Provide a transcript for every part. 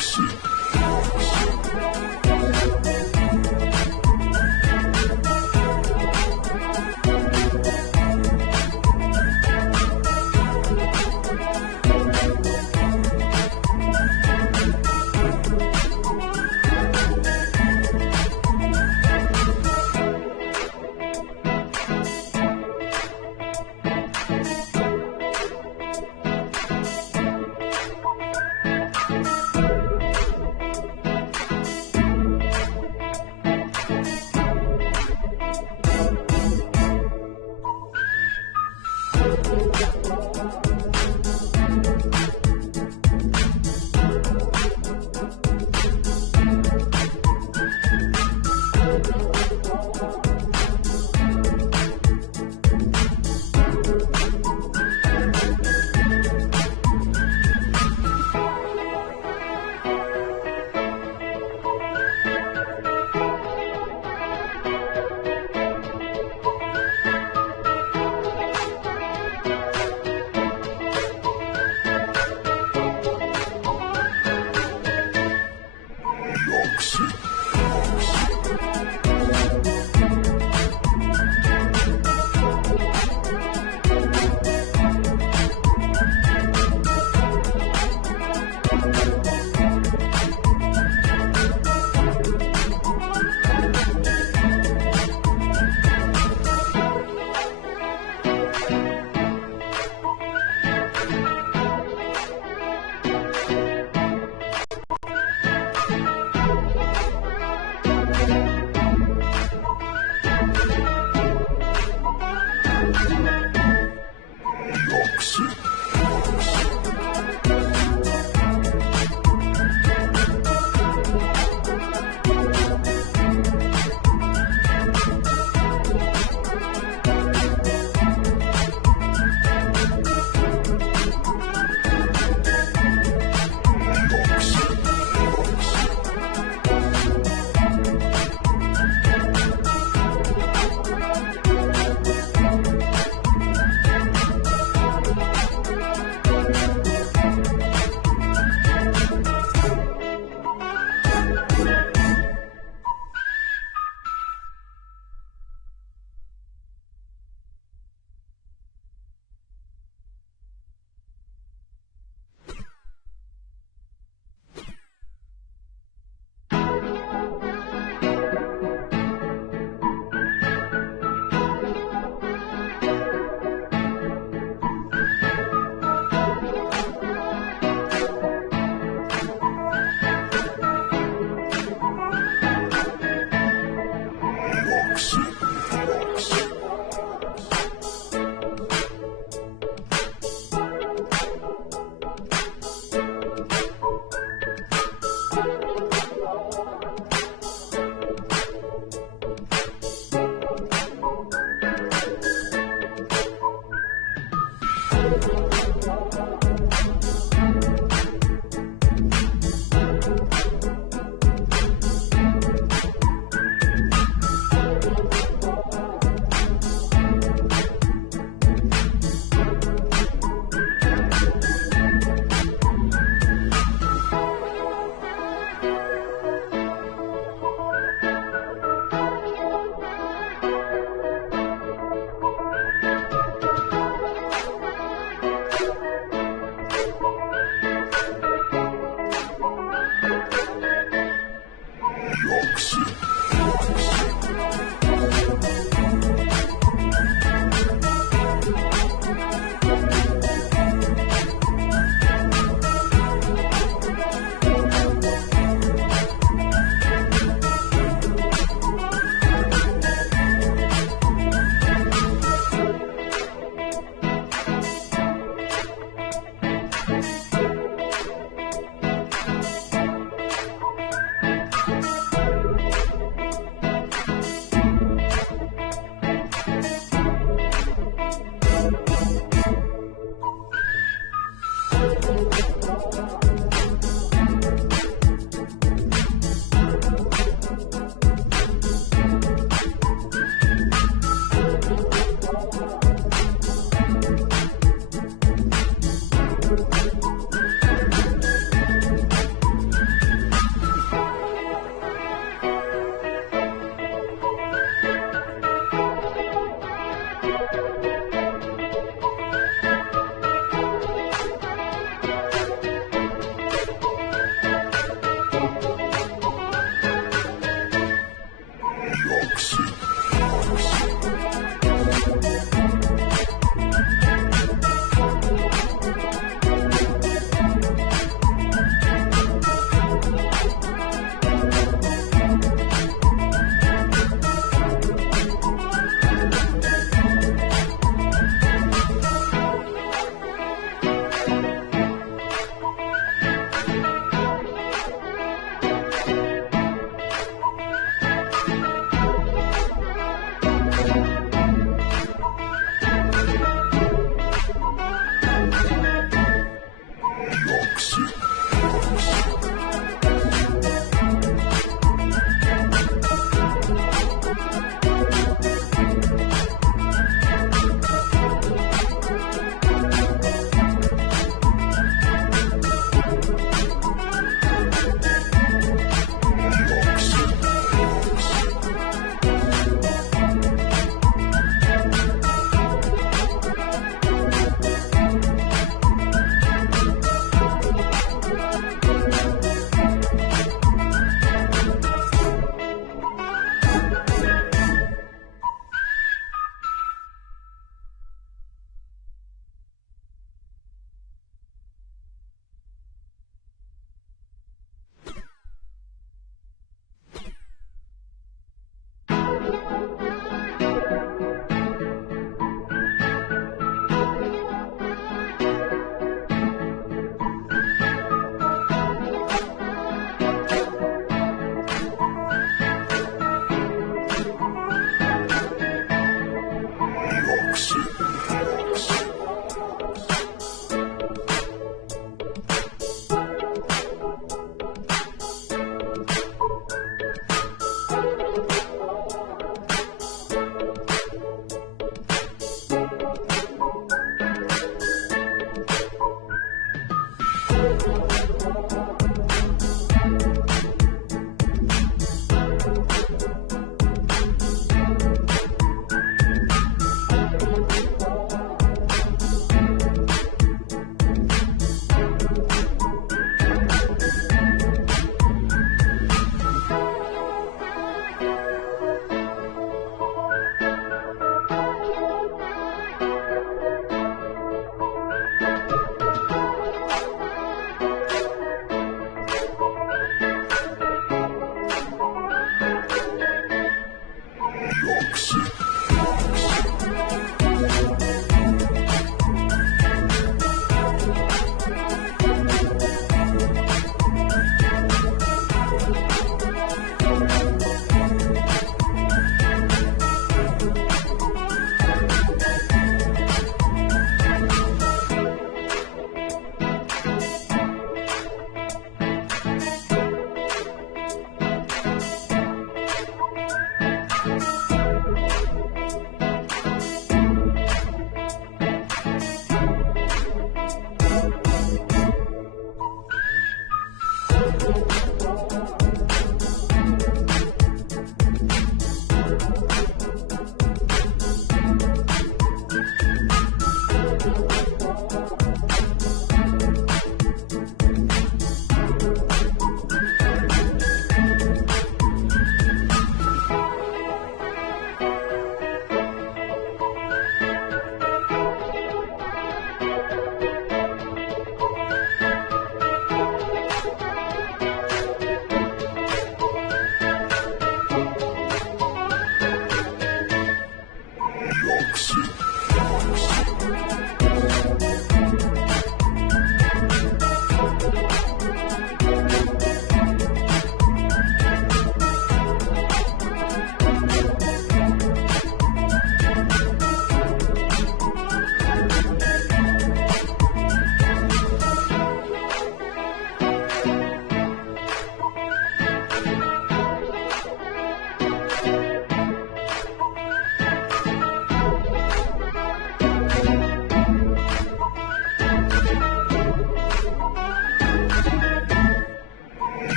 six.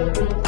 you.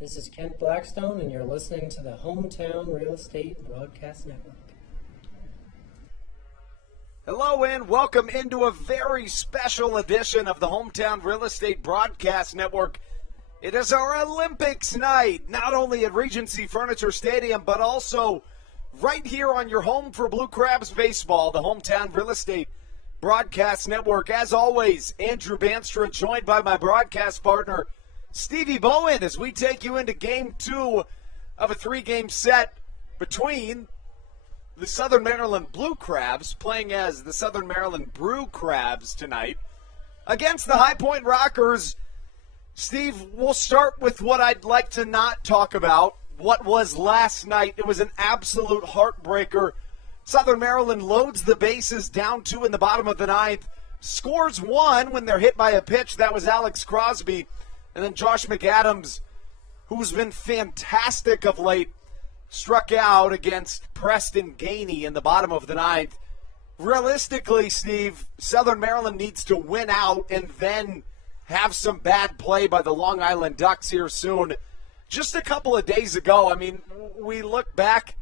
This is Kent Blackstone, and you're listening to the Hometown Real Estate Broadcast Network. Hello and welcome into a very special edition of the Hometown Real Estate Broadcast Network. It is our Olympics night, not only at Regency Furniture Stadium, but also right here on your home for Blue Crabs baseball, the Hometown Real Estate Broadcast Network. As always, Andrew Banstra, joined by my broadcast partner, Stevie Bowen, as we take you into Game 2 of a 3-game set between the Southern Maryland Blue Crabs, playing as the Southern Maryland Brew Crabs tonight, against the High Point Rockers. Steve, we'll start with what I'd like to not talk about, what was last night. It was an absolute heartbreaker. Southern Maryland loads the bases, down 2 in the bottom of the ninth, scores 1 when they're hit by a pitch. That was Alex Crosby. And then Josh McAdams, who's been fantastic of late, struck out against Preston Gainey in the bottom of the ninth. Realistically, Steve, Southern Maryland needs to win out and then have some bad play by the Long Island Ducks here soon. Just a couple of days ago, I mean, we look back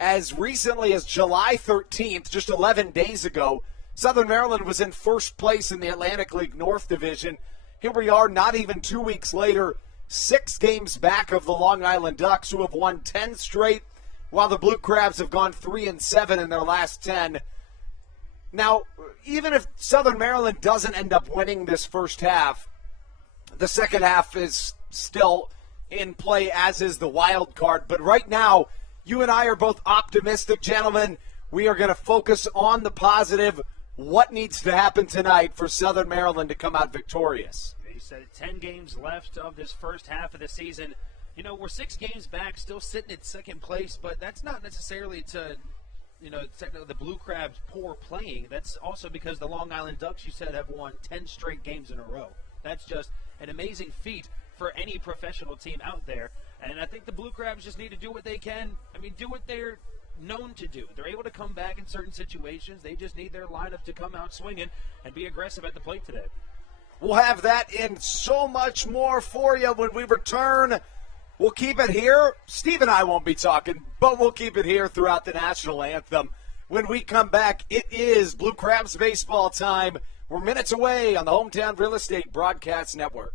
as recently as July 13th, just 11 days ago, Southern Maryland was in first place in the Atlantic League North Division. Here we are, not even 2 weeks later, 6 games back of the Long Island Ducks, who have won 10 straight, while the Blue Crabs have gone 3-7 in their last 10. Now, even if Southern Maryland doesn't end up winning this first half, the second half is still in play, as is the wild card. But right now, you and I are both optimistic, gentlemen. We are going to focus on the positive. What needs to happen tonight for Southern Maryland to come out victorious? He said 10 games left of this first half of the season. You know, we're 6 games back, still sitting at second place, but that's not necessarily to, the Blue Crabs poor playing. That's also because the Long Island Ducks, you said, have won 10 straight games in a row. That's just an amazing feat for any professional team out there. And I think the Blue Crabs just need to do what they can. I mean, do what they're known to do. They're able to come back in certain situations. They just need their lineup to come out swinging and be aggressive at the plate today. We'll have that and so much more for you when we return. We'll keep it here. Steve and I won't be talking, but we'll keep it here throughout the national anthem. When we come back, it is Blue Crabs baseball time. We're minutes away on the Hometown Real Estate Broadcast Network.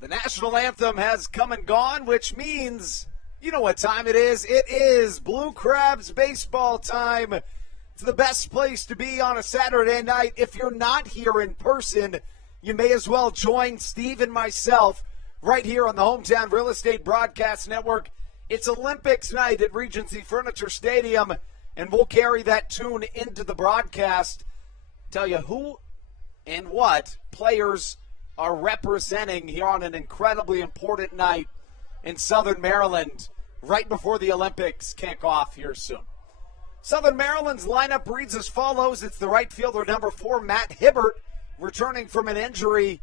The national anthem has come and gone, which means, you know what time it is. It is Blue Crabs baseball time. It's the best place to be on a Saturday night. If you're not here in person, you may as well join Steve and myself right here on the Hometown Real Estate Broadcast Network. It's Olympics night at Regency Furniture Stadium, and we'll carry that tune into the broadcast. Tell you who and what players are representing here on an incredibly important night in Southern Maryland right before the Olympics kick off here soon. Southern Maryland's lineup reads as follows. It's the right fielder, number 4, Matt Hibbert, returning from an injury,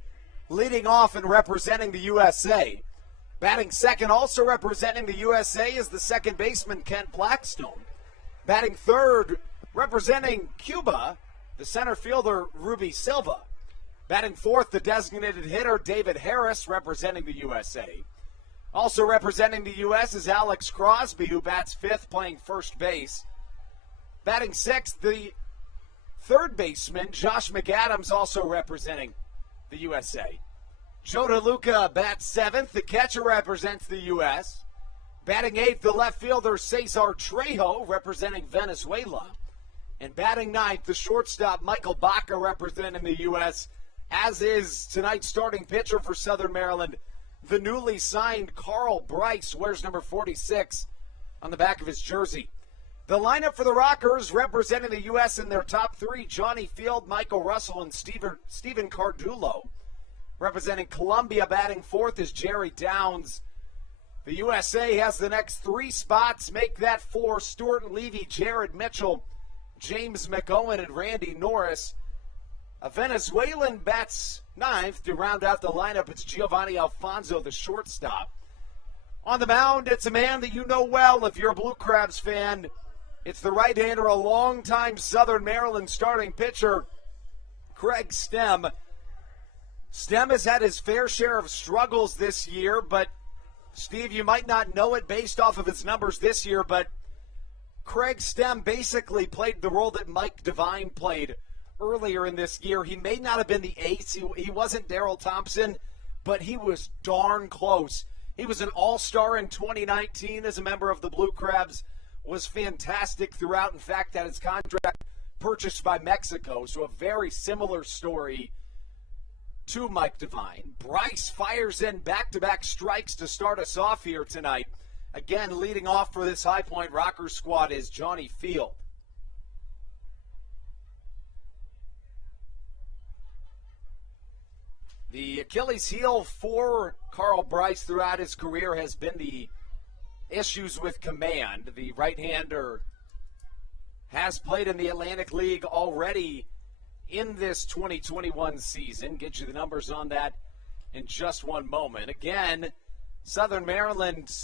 leading off and representing the USA. Batting second, also representing the USA, is the second baseman, Kent Blackstone. Batting third, representing Cuba, the center fielder, Ruby Silva. Batting fourth, the designated hitter, David Harris, representing the USA. Also representing the U.S. is Alex Crosby, who bats fifth, playing first base. Batting sixth, the third baseman, Josh McAdams, also representing the USA. Joe DeLuca bats seventh. The catcher represents the U.S. Batting eighth, the left fielder, Cesar Trejo, representing Venezuela. And batting ninth, the shortstop, Michael Baca, representing the U.S., as is tonight's starting pitcher for Southern Maryland, the newly signed Carl Bryce, wears number 46 on the back of his jersey. The lineup for the Rockers, representing the U.S. in their top three, Johnny Field, Michael Russell, and Stephen Cardulo. Representing Columbia, batting fourth, is Jerry Downs. The USA has the next three spots. Make that four: Stuart Levy, Jared Mitchell, James McOwen, and Randy Norris. A Venezuelan bats ninth to round out the lineup. It's Giovanni Alfonso, the shortstop. On the mound, it's a man that you know well if you're a Blue Crabs fan. It's the right-hander, a longtime Southern Maryland starting pitcher, Craig Stem. Stem has had his fair share of struggles this year, but Steve, you might not know it based off of his numbers this year, but Craig Stem basically played the role that Mike Devine played earlier in this year. He may not have been the ace. He wasn't Darrell Thompson, but he was darn close. He was an all-star in 2019 as a member of the Blue Crabs, was fantastic throughout. In fact, had his contract purchased by Mexico, so a very similar story to Mike Devine. Bryce fires in back-to-back strikes to start us off here tonight. Again, leading off for this High Point Rockers squad is Johnny Field. The Achilles heel for Carl Bryce throughout his career has been the issues with command. The right-hander has played in the Atlantic League already in this 2021 season. Get you the numbers on that in just one moment. Again, Southern Maryland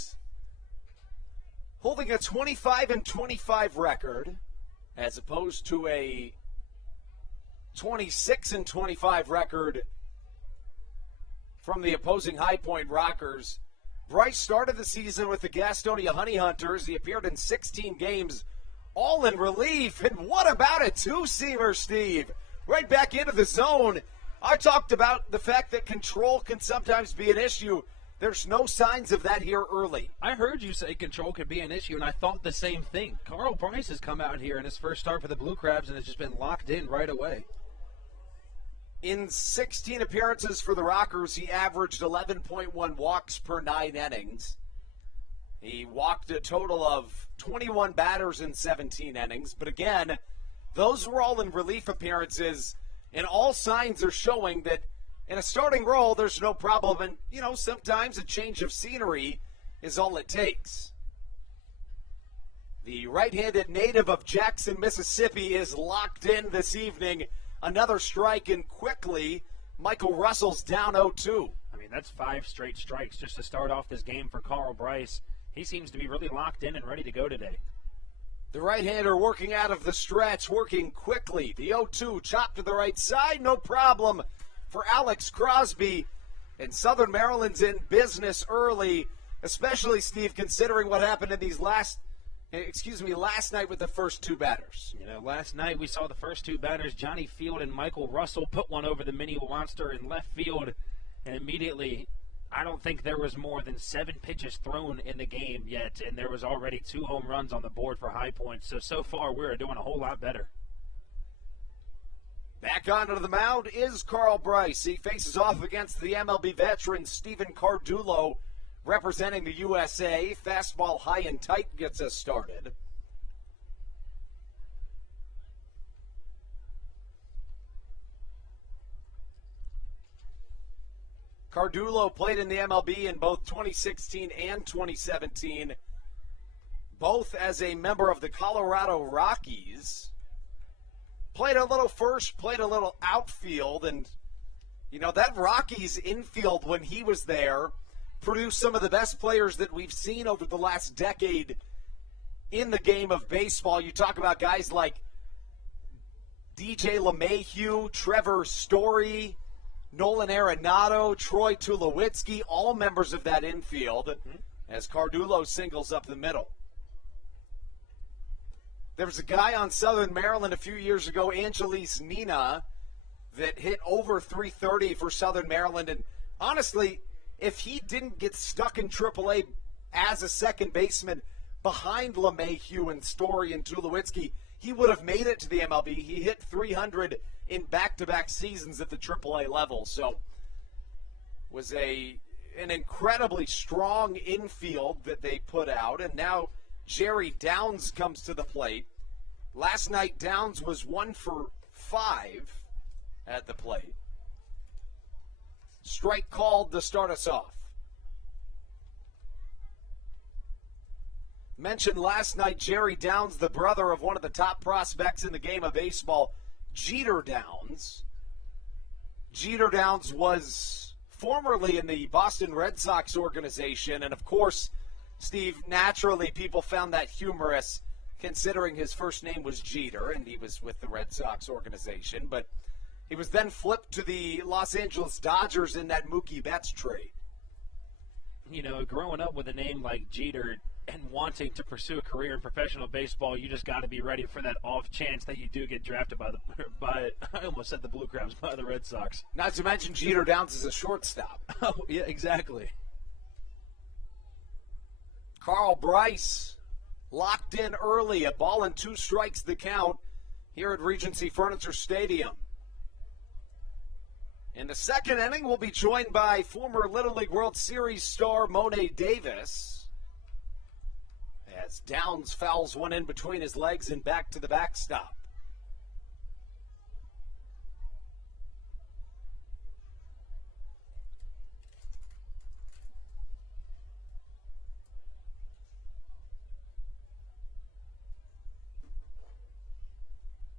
holding a 25-25 record as opposed to a 26-25 record from the opposing High Point Rockers. Bryce started the season with the Gastonia Honey Hunters. He appeared in 16 games, all in relief. And what about a two-seamer, Steve? Right back into the zone. I talked about the fact that control can sometimes be an issue. There's no signs of that here early. I heard you say control could be an issue, and I thought the same thing. Carl Bryce has come out here in his first start for the Blue Crabs and has just been locked in right away. In 16 appearances for the Rockers, he averaged 11.1 walks per 9 innings. He walked a total of 21 batters in 17 innings. But again, those were all in relief appearances, and all signs are showing that in a starting role, there's no problem. And, sometimes a change of scenery is all it takes. The right-handed native of Jackson, Mississippi is locked in this evening. Another strike, and quickly, Michael Russell's down 0-2. I mean, that's 5 straight strikes just to start off this game for Carl Bryce. He seems to be really locked in and ready to go today. The right-hander working out of the stretch, working quickly. The 0-2 chopped to the right side, no problem for Alex Crosby. And Southern Maryland's in business early, especially, Steve, considering what happened in these last night with the first two batters. Last night we saw the first two batters, Johnny Field and Michael Russell, put one over the mini monster in left field, and immediately, I don't think there was more than 7 pitches thrown in the game yet, and there was already 2 home runs on the board for High Point. So far we're doing a whole lot better. Back onto the mound is Carl Bryce. He faces off against the MLB veteran Stephen Cardulo, representing the USA. Fastball high and tight gets us started. Cardulo played in the MLB in both 2016 and 2017, both as a member of the Colorado Rockies. Played a little first, played a little outfield, and, that Rockies infield when he was there produced some of the best players that we've seen over the last decade in the game of baseball. You talk about guys like DJ LeMahieu, Trevor Story, Nolan Arenado, Troy Tulowitzki, all members of that infield, as Cardulo singles up the middle. There was a guy on Southern Maryland a few years ago, Angelis Nina, that hit over 330 for Southern Maryland. And honestly, if he didn't get stuck in AAA as a second baseman behind LeMahieu and Story and Tulowitzki, he would have made it to the MLB. He hit 300 in back-to-back seasons at the AAA level. So was an incredibly strong infield that they put out. And now Jerry Downs comes to the plate. Last night, Downs was 1 for 5 at the plate. Strike called to start us off. Mentioned last night, Jerry Downs, the brother of one of the top prospects in the game of baseball, Jeter Downs. Jeter Downs was formerly in the Boston Red Sox organization, and of course, Steve, naturally people found that humorous considering his first name was Jeter and he was with the Red Sox organization, but he was then flipped to the Los Angeles Dodgers in that Mookie Betts trade. You know, growing up with a name like Jeter and wanting to pursue a career in professional baseball, you just got to be ready for that off chance that you do get drafted by I almost said the Blue Crabs, by the Red Sox. Not to mention Jeter Downs is a shortstop. Oh, yeah, exactly. Carl Bryce locked in early, a ball and 2 strikes the count here at Regency Furniture Stadium. In the second inning, we'll be joined by former Little League World Series star Monet Davis as Downs fouls one in between his legs and back to the backstop.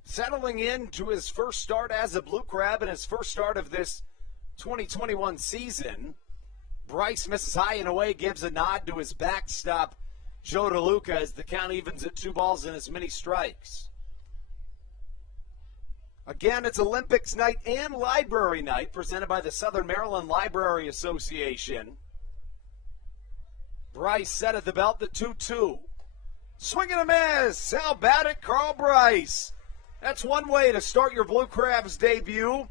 Settling into his first start as a Blue Crab and his first start of this 2021 season, Bryce misses high and away, gives a nod to his backstop, Joe DeLuca, as the count evens at 2 balls and as many strikes. Again, it's Olympics night and library night presented by the Southern Maryland Library Association. Bryce set at the belt, the 2-2. Swing and a miss. How about it, Carl Bryce? That's one way to start your Blue Crabs debut.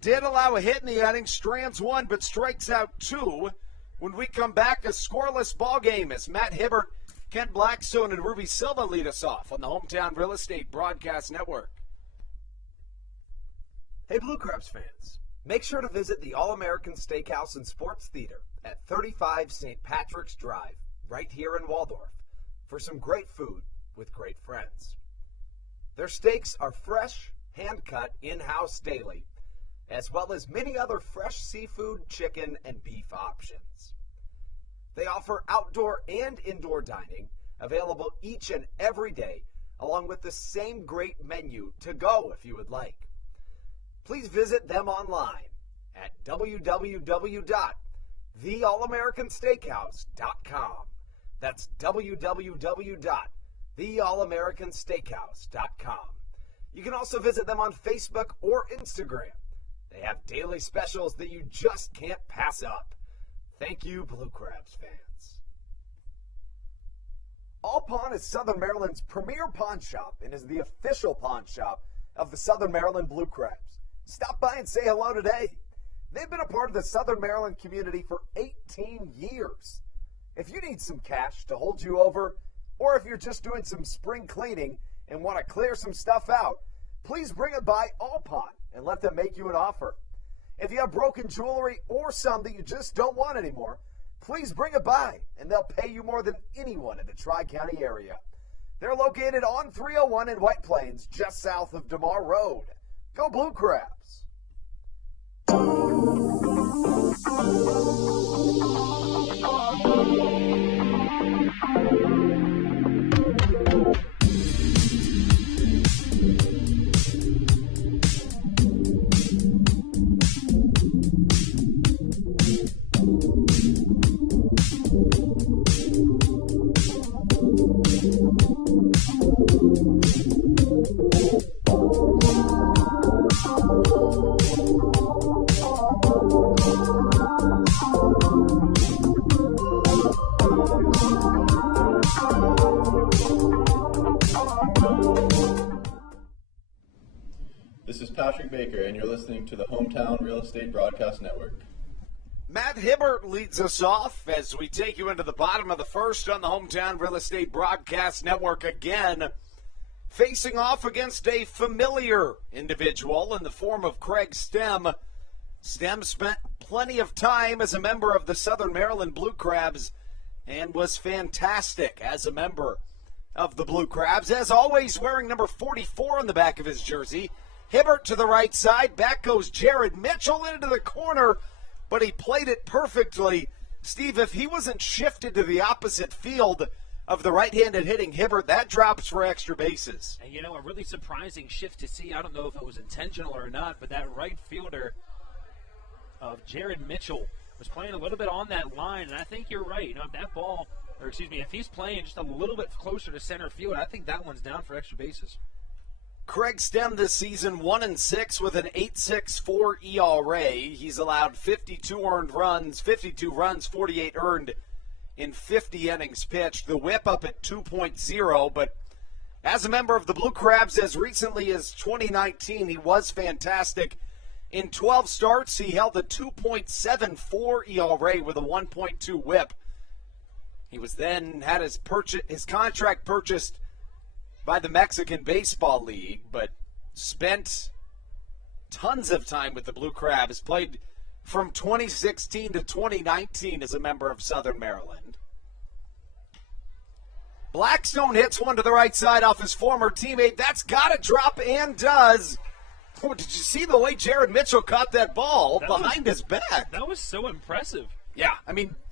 Did allow a hit in the inning, strands 1, but strikes out 2. When we come back, a scoreless ball game as Matt Hibbert, Kent Blackstone, and Ruby Silva lead us off on the Hometown Real Estate Broadcast Network. Hey Blue Crabs fans, make sure to visit the All-American Steakhouse and Sports Theater at 35 St. Patrick's Drive, right here in Waldorf, for some great food with great friends. Their steaks are fresh, hand-cut, in-house daily, as well as many other fresh seafood, chicken, and beef options. They offer outdoor and indoor dining, available each and every day, along with the same great menu to go if you would like. Please visit them online at www.theallamericansteakhouse.com. That's www.theallamericansteakhouse.com. You can also visit them on Facebook or Instagram. They have daily specials that you just can't pass up. Thank you, Blue Crabs fans. All Pawn is Southern Maryland's premier pawn shop and is the official pawn shop of the Southern Maryland Blue Crabs. Stop by and say hello today. They've been a part of the Southern Maryland community for 18 years. If you need some cash to hold you over, or if you're just doing some spring cleaning and want to clear some stuff out, please bring it by All Pawn and let them make you an offer. If you have broken jewelry or some that you just don't want anymore, please bring it by and they'll pay you more than anyone in the Tri-County area. They're located on 301 in White Plains, just south of DeMar Road. Go Blue Crabs! This is Patrick Baker, and you're listening to the Hometown Real Estate Broadcast Network. Matt Hibbert leads us off as we take you into the bottom of the first on the Hometown Real Estate Broadcast Network again. facing off against a familiar individual in the form of Craig Stem. Stem spent plenty of time as a member of the Southern Maryland Blue Crabs and was fantastic as a member of the Blue Crabs. As always, wearing number 44 on the back of his jersey. Hibbert to the right side. Back goes Jared Mitchell into the corner, but he played it perfectly. Steve, if he wasn't shifted to the opposite field of the right-handed hitting Hibbert, that drops for extra bases. And, a really surprising shift to see. I don't know if it was intentional or not, but that right fielder of Jared Mitchell was playing a little bit on that line, and I think you're right. If that ball, if he's playing just a little bit closer to center field, I think that one's down for extra bases. Craig Stem this season 1-6 with an 8.64 ERA. He's allowed 52 runs, 48 earned in 50 innings pitched. The whip up at 2.0, but as a member of the Blue Crabs as recently as 2019, he was fantastic. In 12 starts, he held a 2.74 ERA with a 1.2 whip. He was then had his contract purchased by the Mexican Baseball League, but spent tons of time with the Blue Crabs, played from 2016 to 2019 as a member of Southern Maryland. Blackstone hits one to the right side off his former teammate. That's got to drop and does. Oh, did you see the way Jared Mitchell caught that ball behind his back? That was so impressive. Yeah,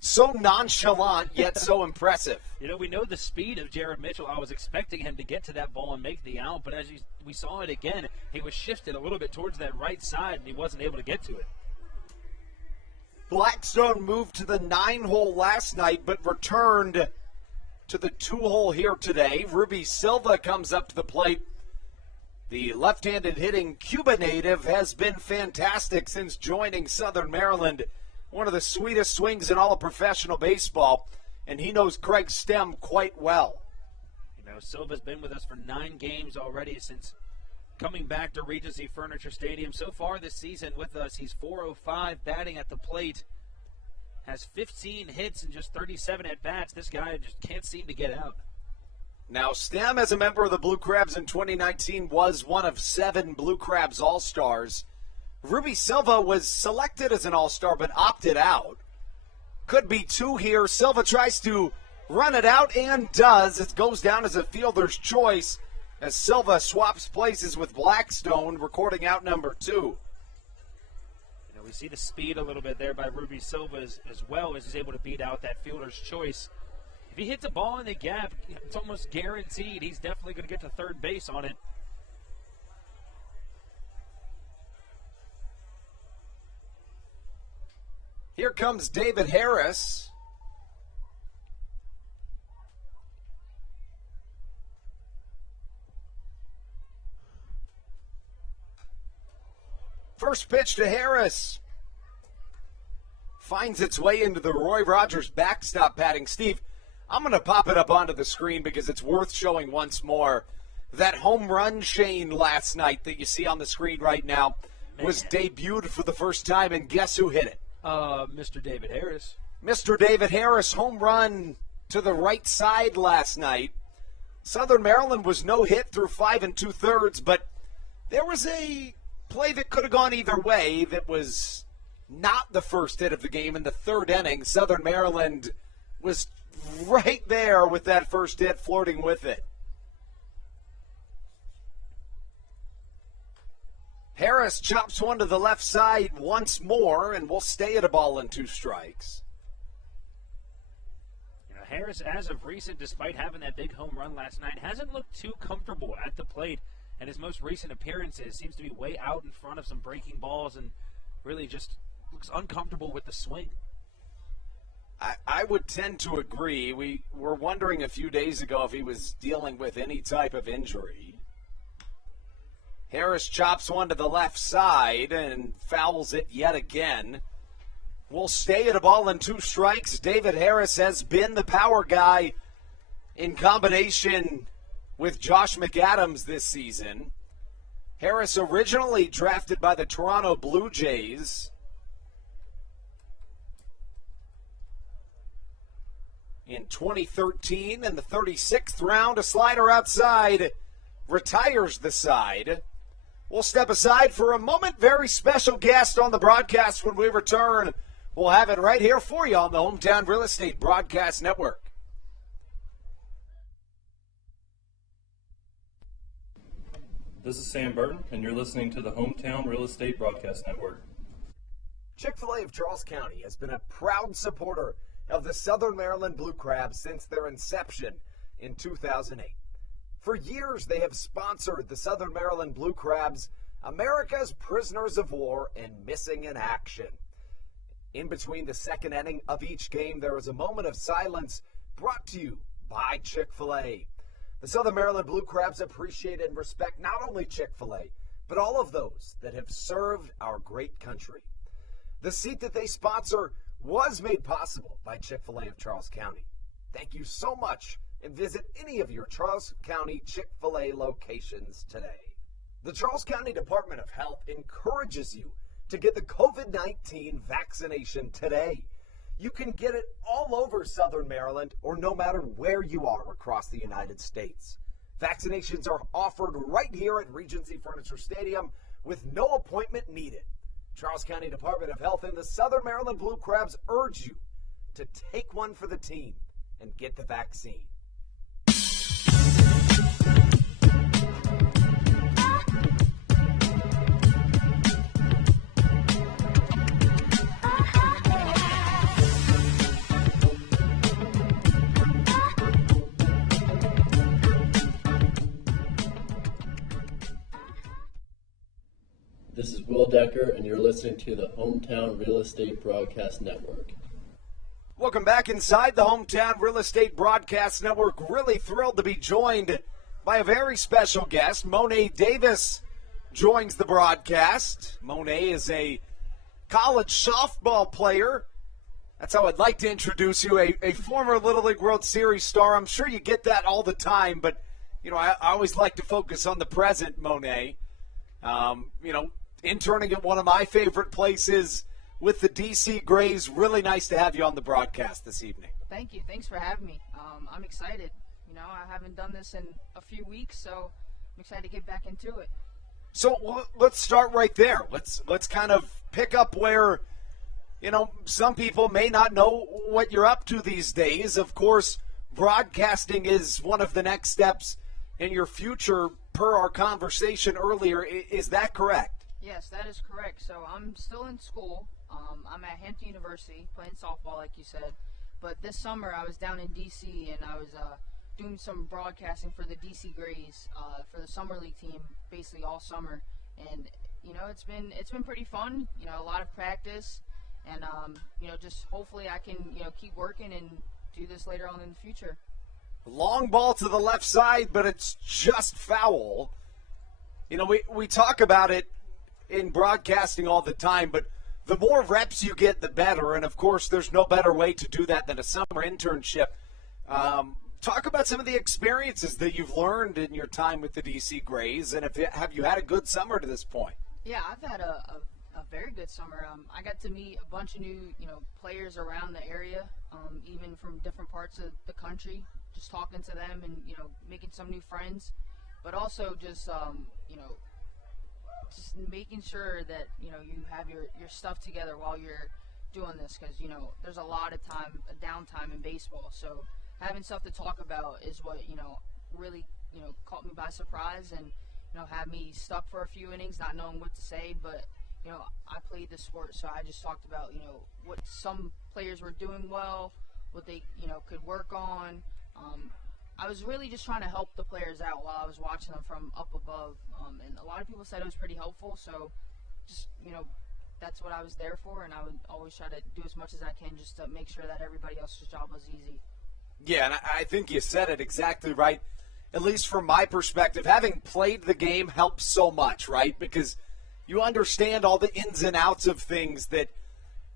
so nonchalant, yet so impressive. We know the speed of Jared Mitchell. I was expecting him to get to that ball and make the out, but as we saw it again, he was shifted a little bit towards that right side, and he wasn't able to get to it. Blackstone moved to the 9-hole last night, but returned to the 2-hole here today. Ruby Silva comes up to the plate. The left-handed hitting Cuba native has been fantastic since joining Southern Maryland. One of the sweetest swings in all of professional baseball, and he knows Craig Stem quite well. Silva's been with us for 9 games already since coming back to Regency Furniture Stadium. So far this season with us, he's .405 batting at the plate, has 15 hits and just 37 at-bats. This guy just can't seem to get out. Now, Stem, as a member of the Blue Crabs in 2019, was one of 7 Blue Crabs All-Stars. Ruby Silva was selected as an All-Star but opted out. Could be 2 here. Silva tries to run it out and does. It goes down as a fielder's choice as Silva swaps places with Blackstone, recording out number 2. We see the speed a little bit there by Ruby Silva as well as he's able to beat out that fielder's choice. If he hits a ball in the gap, it's almost guaranteed he's definitely going to get to third base on it. Here comes David Harris. First pitch to Harris. Finds its way into the Roy Rogers backstop padding. Steve, I'm going to pop it up onto the screen because it's worth showing once more. That home run chain last night that you see on the screen right now was debuted for the first time, and guess who hit it? Mr. David Harris. Mr. David Harris, home run to the right side last night. Southern Maryland was no hit through 5 2/3, but there was a play that could have gone either way that was not the first hit of the game in the 3rd inning. Southern Maryland was right there with that first hit, flirting with it. Harris chops one to the left side once more, and will stay at a ball and 2 strikes. Harris, as of recent, despite having that big home run last night, hasn't looked too comfortable at the plate. And his most recent appearances seems to be way out in front of some breaking balls and really just looks uncomfortable with the swing. I would tend to agree. We were wondering a few days ago if he was dealing with any type of injury. Harris chops one to the left side and fouls it yet again. We'll stay at a ball and 2 strikes. David Harris has been the power guy in combination with Josh McAdams this season. Harris originally drafted by the Toronto Blue Jays. In 2013, in the 36th round, a slider outside. retires the side. We'll step aside for a moment. Very special guest on the broadcast when we return. We'll have it right here for you on the Hometown Real Estate Broadcast Network. This is Sam Burton, and you're listening to the Hometown Real Estate Broadcast Network. Chick-fil-A of Charles County has been a proud supporter of the Southern Maryland Blue Crabs since their inception in 2008. For years, they have sponsored the Southern Maryland Blue Crabs, America's prisoners of war and missing in action. In between the second inning of each game, there is a moment of silence brought to you by Chick-fil-A. The Southern Maryland Blue Crabs appreciate and respect not only Chick-fil-A, but all of those that have served our great country. The seat that they sponsor was made possible by Chick-fil-A of Charles County. Thank you so much, and visit any of your Charles County Chick-fil-A locations today. The Charles County Department of Health encourages you to get the COVID-19 vaccination today. You can get it all over Southern Maryland or no matter where you are across the United States. Vaccinations are offered right here at Regency Furniture Stadium with no appointment needed. Charles County Department of Health and the Southern Maryland Blue Crabs urge you to take one for the team and get the vaccine. This is Will Decker, and you're listening to the Hometown Real Estate Broadcast Network. Welcome back inside the Hometown Real Estate Broadcast Network. Really thrilled to be joined by a very special guest. Monet Davis joins the broadcast. Monet is a college softball player. That's how I'd like to introduce you, a former Little League World Series star. I'm sure you get that all the time, but, I always like to focus on the present, Monet. Interning at one of my favorite places with the DC Grays. Really nice to have you on the broadcast this evening. Thank you. Thanks for having me. I'm excited. I haven't done this in a few weeks, so I'm excited to get back into it. So let's start right there. Let's kind of pick up where, some people may not know what you're up to these days. Of course, broadcasting is one of the next steps in your future per our conversation earlier. Is that correct? Yes, that is correct. So I'm still in school. I'm at Hampton University playing softball, like you said. But this summer I was down in D.C. and I was doing some broadcasting for the D.C. Grays for the summer league team, basically all summer. And it's been pretty fun. A lot of practice, and just hopefully I can keep working and do this later on in the future. Long ball to the left side, but it's just foul. We talk about it in broadcasting all the time, but the more reps you get, the better. And, of course, there's no better way to do that than a summer internship. Talk about some of the experiences that you've learned in your time with the D.C. Grays, and have you had a good summer to this point? Yeah, I've had a very good summer. I got to meet a bunch of new, players around the area, even from different parts of the country, just talking to them and, making some new friends, but also just, just making sure that, you have your stuff together while you're doing this, because, there's a lot of downtime in baseball. So having stuff to talk about is what, really, caught me by surprise and, had me stuck for a few innings, not knowing what to say. But, I played the sport, so I just talked about, what some players were doing well, what they, could work on. I was really just trying to help the players out while I was watching them from up above, and a lot of people said it was pretty helpful, so just, that's what I was there for, and I would always try to do as much as I can just to make sure that everybody else's job was easy. Yeah, and I think you said it exactly right, at least from my perspective. Having played the game helps so much, right? Because you understand all the ins and outs of things that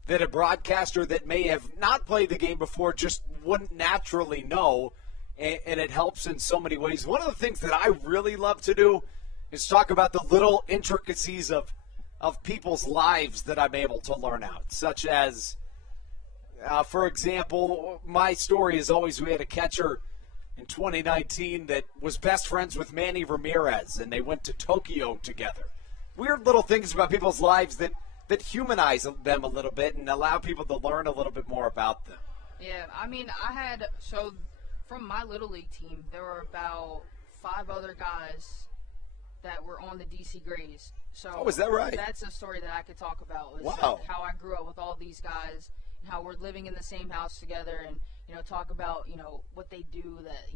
a broadcaster that may have not played the game before just wouldn't naturally know, and it helps in so many ways. One of the things that I really love to do is talk about the little intricacies of people's lives that I'm able to learn out, such as, for example, my story is always we had a catcher in 2019 that was best friends with Manny Ramirez, and they went to Tokyo together. Weird little things about people's lives that humanize them a little bit and allow people to learn a little bit more about them. Yeah, I mean, from my Little League team, there were about 5 other guys that were on the DC Grays. So is that right? That's a story that I could talk about. Wow. How I grew up with all these guys, and how we're living in the same house together, and talk about what they do that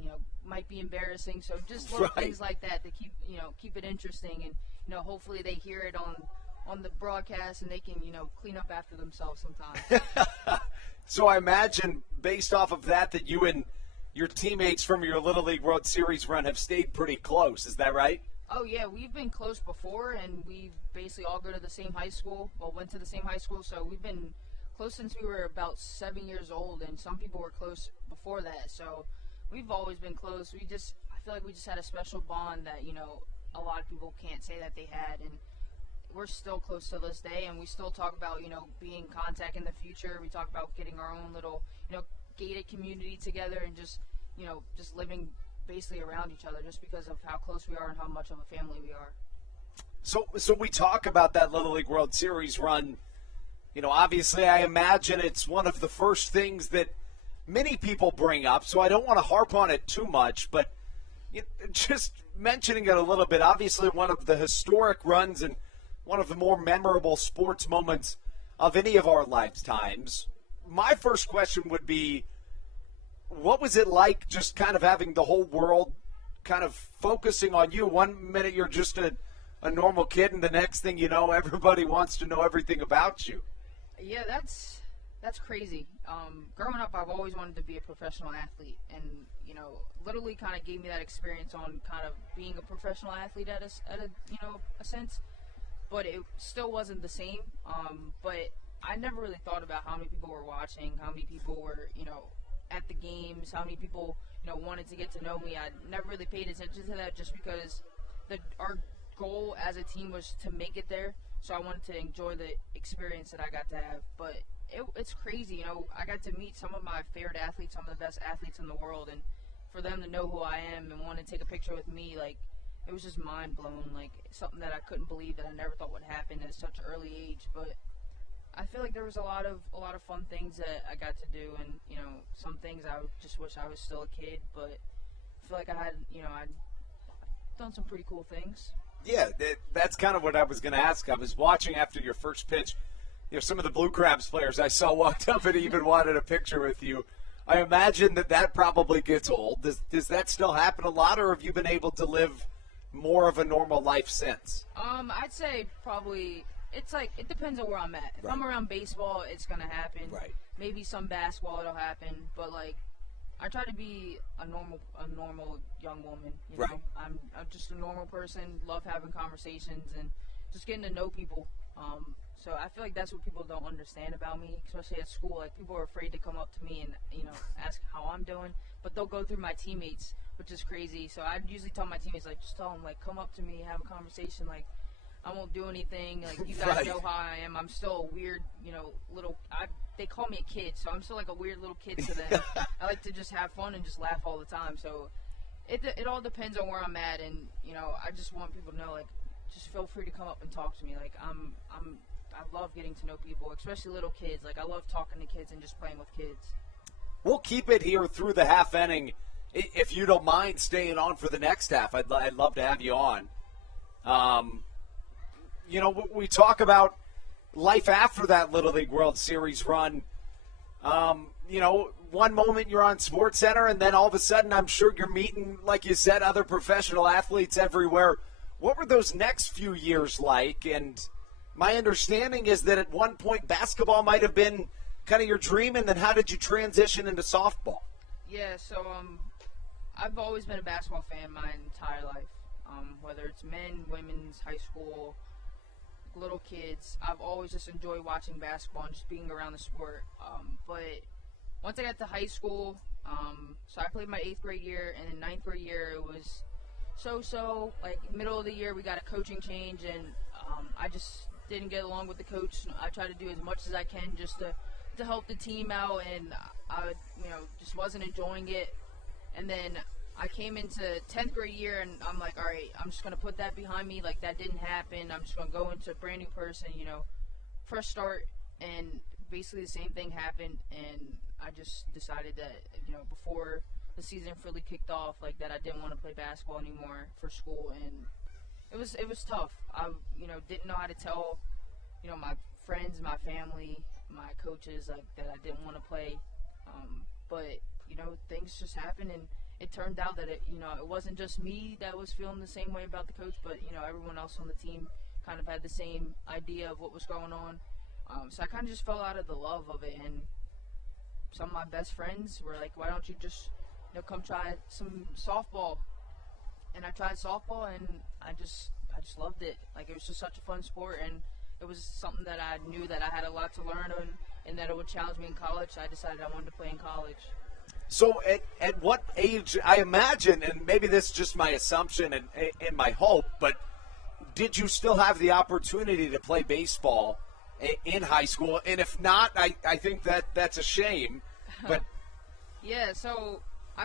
might be embarrassing. So just little things like that to keep it interesting, and hopefully they hear it on the broadcast and they can clean up after themselves sometimes. So I imagine, based off of that you and your teammates from your Little League World Series run have stayed pretty close. Is that right? Oh, yeah. We've been close before, and we basically all go to the same high school. Well, went to the same high school, so we've been close since we were about 7 years old, and some people were close before that. So we've always been close. I feel like we just had a special bond that, a lot of people can't say that they had, and we're still close to this day, and we still talk about, being in contact in the future. We talk about getting our own little, gated community together and just living basically around each other just because of how close we are and how much of a family we are. So we talk about that Little League World Series run. Obviously I imagine it's one of the first things that many people bring up, so I don't want to harp on it too much, but just mentioning it a little bit, obviously one of the historic runs and one of the more memorable sports moments of any of our lifetimes. My first question would be, what was it like just kind of having the whole world kind of focusing on you? One minute you're just a normal kid, and the next thing you know, everybody wants to know everything about you. Yeah, that's crazy. Growing up, I've always wanted to be a professional athlete, and Little League kind of gave me that experience on kind of being a professional athlete at a sense. But it still wasn't the same. But I never really thought about how many people were watching, how many people were, at the games, how many people, wanted to get to know me. I never really paid attention to that just because our goal as a team was to make it there. So I wanted to enjoy the experience that I got to have. But it's crazy, I got to meet some of my favorite athletes, some of the best athletes in the world, and for them to know who I am and want to take a picture with me, it was just mind blown, something that I couldn't believe that I never thought would happen at such an early age. But I feel like there was a lot of fun things that I got to do, and some things I just wish I was still a kid. But I feel like I had I'd done some pretty cool things. Yeah, that's kind of what I was going to ask. I was watching after your first pitch. Some of the Blue Crabs players I saw walked up and even wanted a picture with you. I imagine that probably gets old. Does that still happen a lot, or have you been able to live more of a normal life since? I'd say probably it depends on where I'm at. If I'm around baseball, it's gonna happen. Right. Maybe some basketball, it'll happen. But I try to be a normal young woman. You know? I'm just a normal person. Love having conversations and just getting to know people. So I feel like that's what people don't understand about me, especially at school. People are afraid to come up to me and ask how I'm doing, but they'll go through my teammates, which is crazy. So I usually tell my teammates just tell them come up to me, have a conversation. I won't do anything. You guys know how I am. I'm still a weird, little. They call me a kid, so I'm still a weird little kid to them. I like to just have fun and just laugh all the time. So it all depends on where I'm at, and I just want people to know just feel free to come up and talk to me. I love getting to know people, especially little kids. I love talking to kids and just playing with kids. We'll keep it here through the half inning. If you don't mind staying on for the next half, I'd love to have you on. We talk about life after that Little League World Series run. One moment you're on SportsCenter, and then all of a sudden I'm sure you're meeting, like you said, other professional athletes everywhere. What were those next few years like? And my understanding is that at one point basketball might have been kind of your dream, and then how did you transition into softball? Yeah, so I've always been a basketball fan my entire life, whether it's men, women's, high school, little kids. I've always just enjoyed watching basketball and just being around the sport. But once I got to high school, so I played my 8th grade year, and in 9th grade year it was so. Middle of the year we got a coaching change, and I just didn't get along with the coach. I tried to do as much as I can just to help the team out, and I just wasn't enjoying it. And then I came into 10th grade year, and I'm like, all right, I'm just going to put that behind me. Like, that didn't happen. I'm just going to go into a brand new person, fresh start. And basically the same thing happened, and I just decided that, before the season really kicked off, like, that I didn't want to play basketball anymore for school. And it was tough. I, didn't know how to tell, my friends, my family, my coaches, like, that I didn't want to play. But, things just happened, and it turned out that it wasn't just me that was feeling the same way about the coach, but, everyone else on the team kind of had the same idea of what was going on. So I kind of just fell out of the love of it, and some of my best friends were like, why don't you just, come try some softball? And I tried softball, and I just loved it. Like, it was just such a fun sport, and it was something that I knew that I had a lot to learn on, and that it would challenge me in college. So I decided I wanted to play in college. So at what age, I imagine, and maybe this is just my assumption and my hope, but did you still have the opportunity to play baseball in high school? And if not, I think that's a shame. But yeah, so I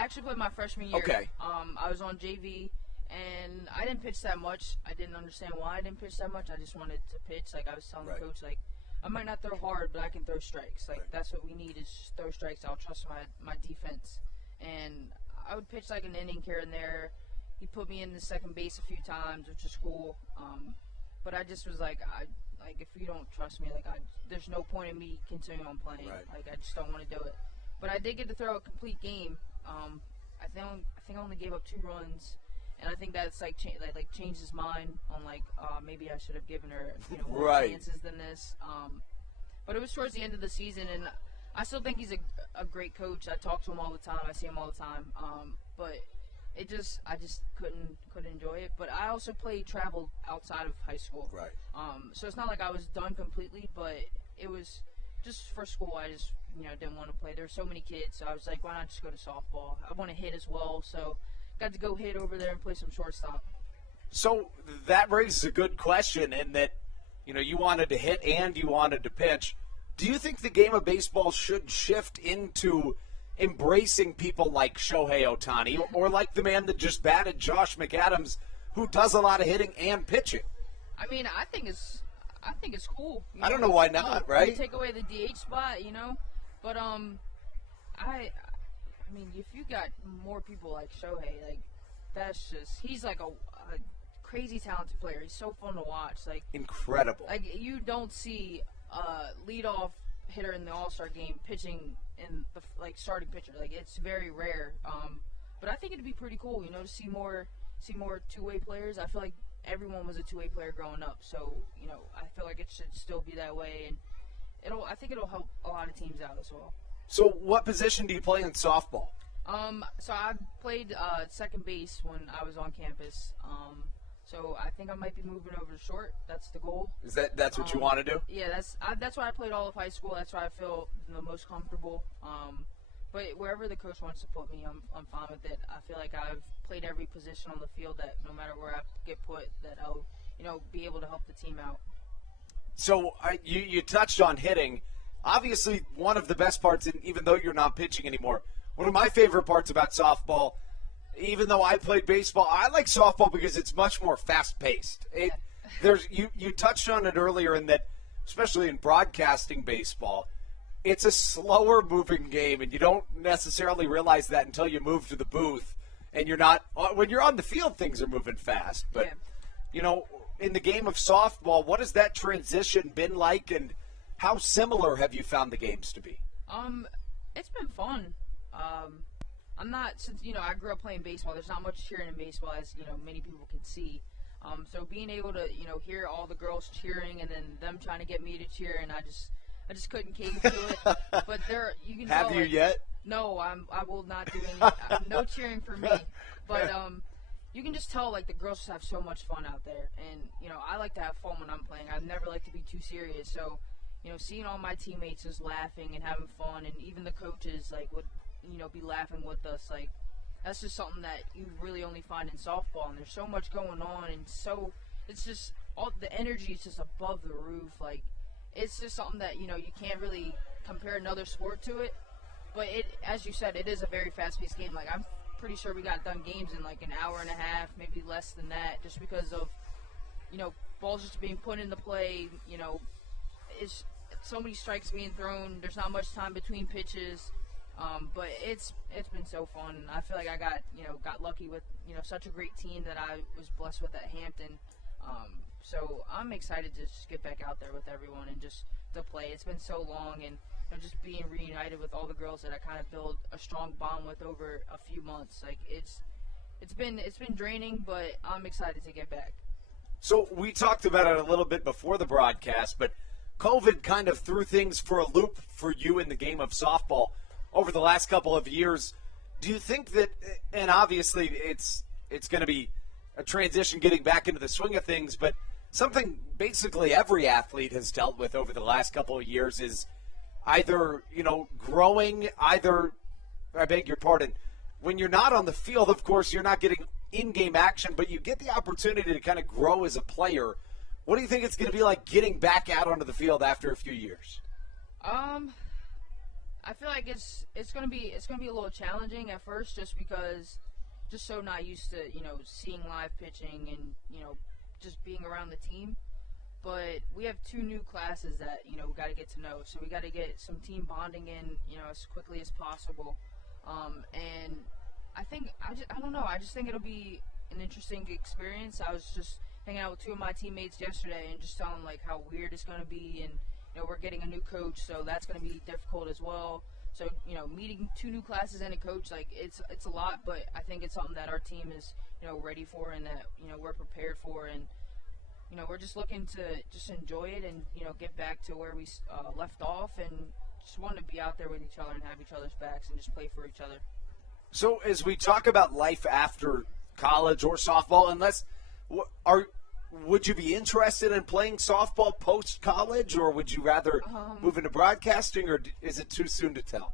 actually played my freshman year. Okay. I was on JV, and I didn't pitch that much. I didn't understand why I didn't pitch that much. I just wanted to pitch. Like, I was telling the coach, like, I might not throw hard, but I can throw strikes. Like, that's what we need is throw strikes. I'll trust my defense. And I would pitch like an inning here and there. He put me in the second base a few times, which is cool. But I just was like, if you don't trust me, there's no point in me continuing on playing. Right. Like, I just don't want to do it. But I did get to throw a complete game. I think I only gave up 2 runs. And I think that's changed his mind on maybe I should have given her more chances than this. But it was towards the end of the season, and I still think he's a great coach. I talk to him all the time. I see him all the time. But I just couldn't enjoy it. But I also traveled outside of high school. Right. So it's not like I was done completely, but it was just for school. I just didn't want to play. There were so many kids, so I was like, why not just go to softball? I want to hit as well, so. Got to go hit over there and play some shortstop. So that raises a good question in that, you wanted to hit and you wanted to pitch. Do you think the game of baseball should shift into embracing people like Shohei Ohtani or like the man that just batted, Josh McAdams, who does a lot of hitting and pitching? I mean, I think it's cool. I don't know why not, right? Take away the DH spot, but I mean, if you got more people like Shohei, he's like a crazy talented player. He's so fun to watch. Like, incredible. Like, you don't see a leadoff hitter in the All-Star game pitching in the starting pitcher. Like, it's very rare. But I think it'd be pretty cool, to see more two-way players. I feel like everyone was a two-way player growing up, so I feel like it should still be that way, and I think it'll help a lot of teams out as well. So what position do you play in softball? So I played second base when I was on campus. So I think I might be moving over to short. That's the goal. That's what you want to do? Yeah, that's why I played all of high school. That's why I feel the most comfortable. But wherever the coach wants to put me, I'm fine with it. I feel like I've played every position on the field that no matter where I get put, that I'll be able to help the team out. So you touched on hitting. Obviously, one of the best parts, and even though you're not pitching anymore, one of my favorite parts about softball, even though I played baseball, I like softball because it's much more fast-paced. You touched on it earlier in that, especially in broadcasting baseball, it's a slower-moving game, and you don't necessarily realize that until you move to the booth, and when you're on the field, things are moving fast. But, in the game of softball, what has that transition been like, and how similar have you found the games to be? It's been fun. Since I grew up playing baseball, there's not much cheering in baseball, as many people can see. So being able to hear all the girls cheering and then them trying to get me to cheer, and I just couldn't cave to it. But you can tell. Have you yet? No, I will not do any. No cheering for me. But you can just tell the girls just have so much fun out there, and I like to have fun when I'm playing. I never like to be too serious. So seeing all my teammates just laughing and having fun, and even the coaches would be laughing with us, that's just something that you really only find in softball. And there's so much going on, and so it's just all the energy is just above the roof. It's just something that you can't really compare another sport to it. But as you said, it is a very fast-paced game. pretty sure we got done games in like an hour and a half, maybe less than that, just because of, balls just being put into play. It's so many strikes being thrown. There's not much time between pitches. But it's been so fun. I feel like I got lucky with such a great team that I was blessed with at Hampton. So I'm excited to just get back out there with everyone and just to play. It's been so long, and just being reunited with all the girls that I kind of built a strong bond with over a few months. Like it's been draining, but I'm excited to get back. So we talked about it a little bit before the broadcast, but COVID kind of threw things for a loop for you in the game of softball over the last couple of years. Do you think that, and obviously it's going to be a transition getting back into the swing of things, but something basically every athlete has dealt with over the last couple of years is either, growing, I beg your pardon, when you're not on the field, of course, you're not getting in-game action, but you get the opportunity to kind of grow as a player. What do you think it's going to be like getting back out onto the field after a few years? I feel like it's gonna be a little challenging at first, just because so not used to seeing live pitching and just being around the team. But we have 2 new classes that we got to get to know, so we got to get some team bonding in as quickly as possible. And I think I don't know. I just think it'll be an interesting experience. I was just hanging out with 2 of my teammates yesterday and just telling like how weird it's gonna be, and we're getting a new coach, so that's going to be difficult as well. So, meeting 2 new classes and a coach, like, it's a lot, but I think it's something that our team is, ready for, and that, we're prepared for. And, we're just looking to just enjoy it and, get back to where we left off, and just want to be out there with each other and have each other's backs and just play for each other. So as we talk about life after college or softball, would you be interested in playing softball post-college, or would you rather move into broadcasting, or is it too soon to tell?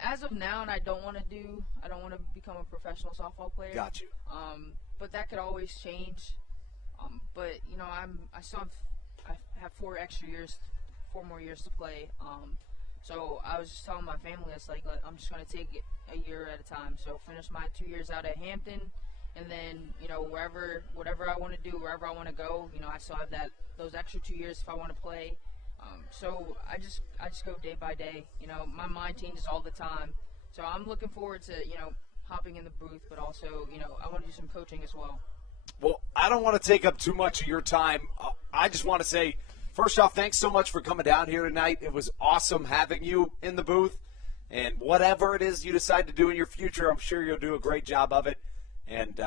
As of now, and I don't want to become a professional softball player. Got you. But that could always change. But I have 4 more years to play. So I was just telling my family, it's like I'm just going to take it a year at a time. So finish my 2 years out at Hampton. And then, whatever I want to do, wherever I want to go, I still have those extra 2 years if I want to play. So I just go day by day. My mind changes all the time. So I'm looking forward to, hopping in the booth, but also, I want to do some coaching as well. Well, I don't want to take up too much of your time. I just want to say, first off, thanks so much for coming down here tonight. It was awesome having you in the booth. And whatever it is you decide to do in your future, I'm sure you'll do a great job of it. And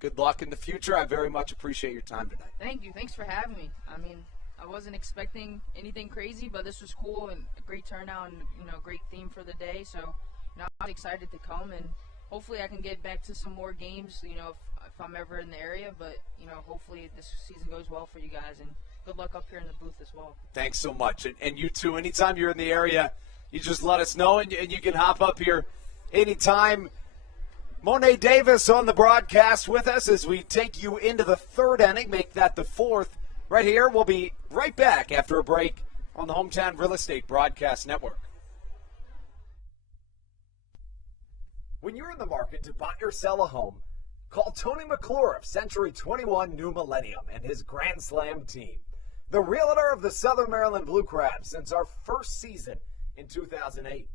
good luck in the future. I very much appreciate your time tonight. Thank you. Thanks for having me. I mean, I wasn't expecting anything crazy, but this was cool and a great turnout and, great theme for the day. So, I was excited to come, and hopefully I can get back to some more games, if I'm ever in the area. But, hopefully this season goes well for you guys, and good luck up here in the booth as well. Thanks so much. And you too, anytime you're in the area, you just let us know, and you can hop up here anytime. Monet Davis on the broadcast with us as we take you into the 3rd inning, make that the 4th. Right here, we'll be right back after a break on the Hometown Real Estate Broadcast Network. When you're in the market to buy or sell a home, call Tony McClure of Century 21 New Millennium and his Grand Slam team, the realtor of the Southern Maryland Blue Crabs since our first season in 2008.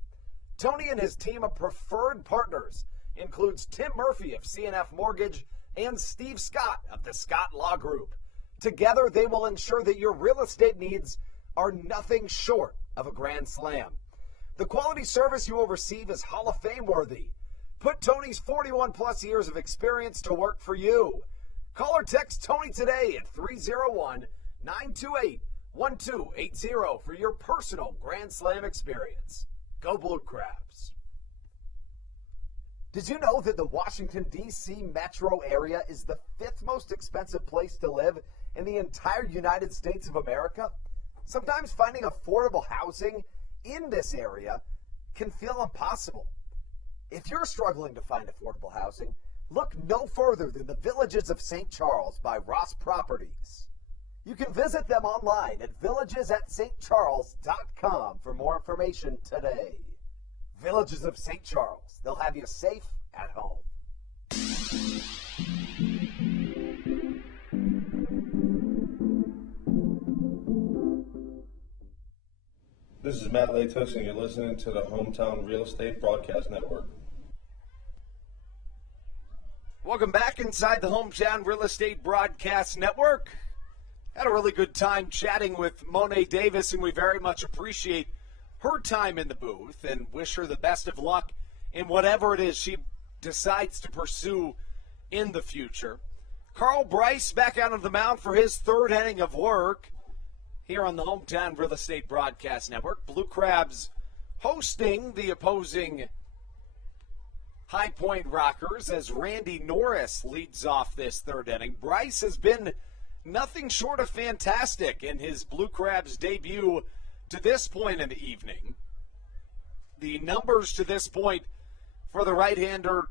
Tony and his team of preferred partners includes Tim Murphy of CNF Mortgage and Steve Scott of the Scott Law Group. Together, they will ensure that your real estate needs are nothing short of a grand slam. The quality service you will receive is Hall of Fame worthy. Put Tony's 41-plus years of experience to work for you. Call or text Tony today at 301-928-1280 for your personal grand slam experience. Go Blue Crabs. Did you know that the Washington, D.C. metro area is the 5th most expensive place to live in the entire United States of America? Sometimes finding affordable housing in this area can feel impossible. If you're struggling to find affordable housing, look no further than the Villages of St. Charles by Ross Properties. You can visit them online at villagesatstcharles.com for more information today. Villages of St. Charles. They'll have you safe at home. This is Matt Latos, and you're listening to the Hometown Real Estate Broadcast Network. Welcome back inside the Hometown Real Estate Broadcast Network. Had a really good time chatting with Monet Davis, and we very much appreciate her time in the booth and wish her the best of luck in whatever it is she decides to pursue in the future. Carl Bryce back out of the mound for his third inning of work here on the Hometown Real Estate Broadcast Network. Blue Crabs hosting the opposing High Point Rockers as Randy Norris leads off this third inning. Bryce has been nothing short of fantastic in his Blue Crabs debut to this point in the evening. The numbers to this point for the right-hander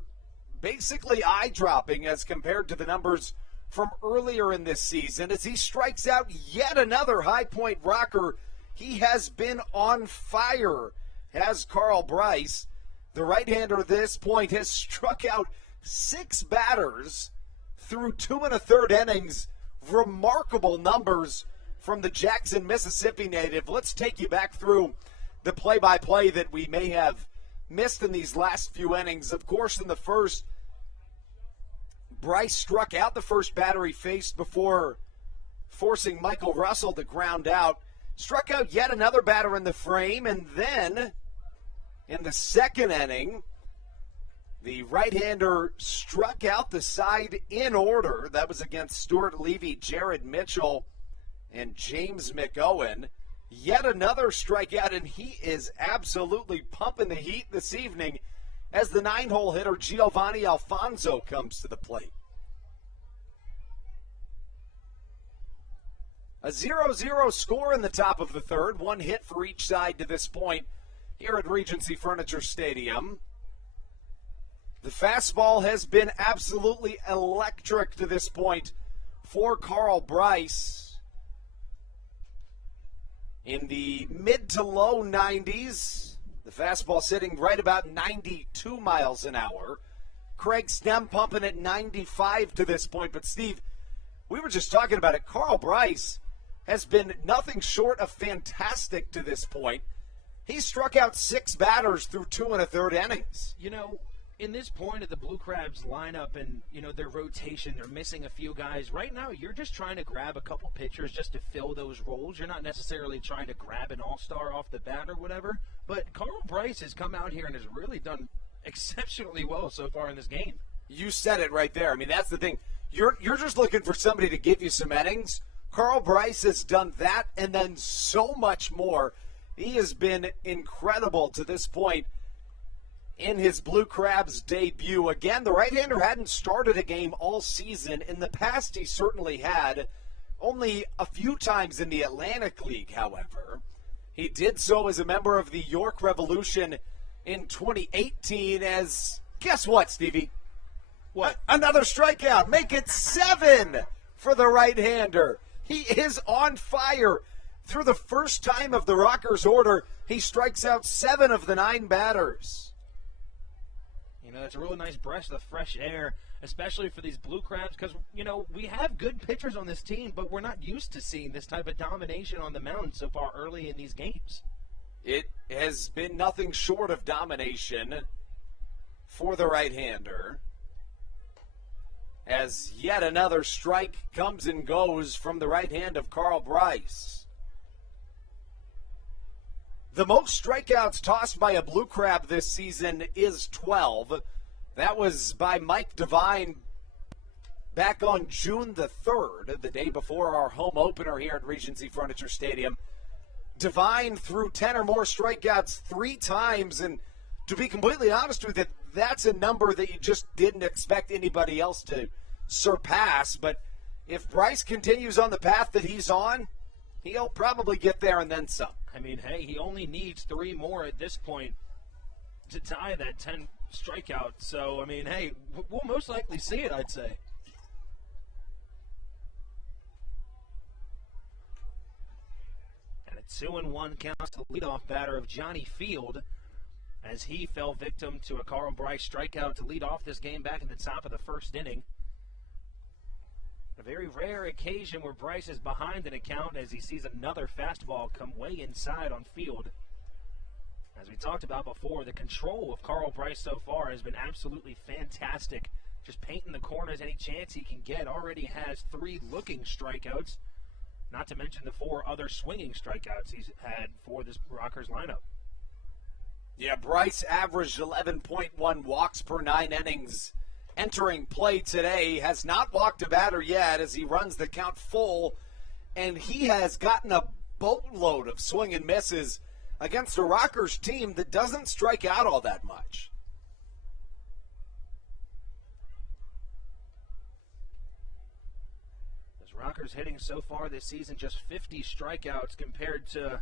basically eye-dropping as compared to the numbers from earlier in this season. As he strikes out yet another High Point Rocker, he has been on fire, has Carl Bryce. The right-hander at this point has struck out 6 batters through 2 1/3 innings. Remarkable numbers from the Jackson, Mississippi native. Let's take you back through the play-by-play that we may have missed in these last few innings. Of course, in the first, Bryce struck out the first batter he faced before forcing Michael Russell to ground out. Struck out yet another batter in the frame, and then in the second inning, the right-hander struck out the side in order. That was against Stuart Levy, Jared Mitchell, and James McOwen. Yet another strikeout, and he is absolutely pumping the heat this evening as the 9-hole hitter Giovanni Alfonso comes to the plate. A 0-0 score in the top of the third, 1 hit for each side to this point here at Regency Furniture Stadium. The fastball has been absolutely electric to this point for Carl Bryce. In the mid to low 90s, the fastball sitting right about 92 miles an hour. Craig Stem pumping at 95 to this point. But, Steve, we were just talking about it. Carl Bryce has been nothing short of fantastic to this point. He struck out 6 batters through 2 1/3 innings. You know, in this point of the Blue Crabs lineup and, their rotation, they're missing a few guys. Right now, you're just trying to grab a couple pitchers just to fill those roles. You're not necessarily trying to grab an all-star off the bat or whatever. But Carl Bryce has come out here and has really done exceptionally well so far in this game. You said it right there. I mean, that's the thing. You're just looking for somebody to give you some innings. Carl Bryce has done that and then so much more. He has been incredible to this point in his Blue Crabs debut. Again, the right-hander hadn't started a game all season. In the past, he certainly had. Only a few times in the Atlantic League, however. He did so as a member of the York Revolution in 2018 as, guess what, Stevie? What? Another strikeout. Make it 7 for the right-hander. He is on fire. Through the first time of the Rockers' order, he strikes out 7 of the 9 batters. It's a really nice breath of fresh air, especially for these Blue Crabs, because, we have good pitchers on this team, but we're not used to seeing this type of domination on the mound so far early in these games. It has been nothing short of domination for the right-hander, as yet another strike comes and goes from the right hand of Carl Bryce. The most strikeouts tossed by a Blue Crab this season is 12. That was by Mike Devine back on June the 3rd, the day before our home opener here at Regency Furniture Stadium. Devine threw 10 or more strikeouts 3 times, and to be completely honest with you, that's a number that you just didn't expect anybody else to surpass. But if Bryce continues on the path that he's on, he'll probably get there and then some. I mean, hey, he only needs 3 more at this point to tie that 10 strikeout. So, I mean, hey, we'll most likely see it, I'd say. And a 2-1 counts the leadoff batter of Johnny Field as he fell victim to a Carl Bryce strikeout to lead off this game back in the top of the first inning. A very rare occasion where Bryce is behind an account as he sees another fastball come way inside on field. As we talked about before, the control of Carl Bryce so far has been absolutely fantastic. Just painting the corners any chance he can get. Already has 3 looking strikeouts, not to mention the 4 other swinging strikeouts he's had for this Rockers lineup. Yeah, Bryce averaged 11.1 walks per 9 innings entering play today. Has not walked a batter yet as he runs the count full, and he has gotten a boatload of swing and misses against a Rockers team that doesn't strike out all that much. As Rockers hitting so far this season, just 50 strikeouts compared to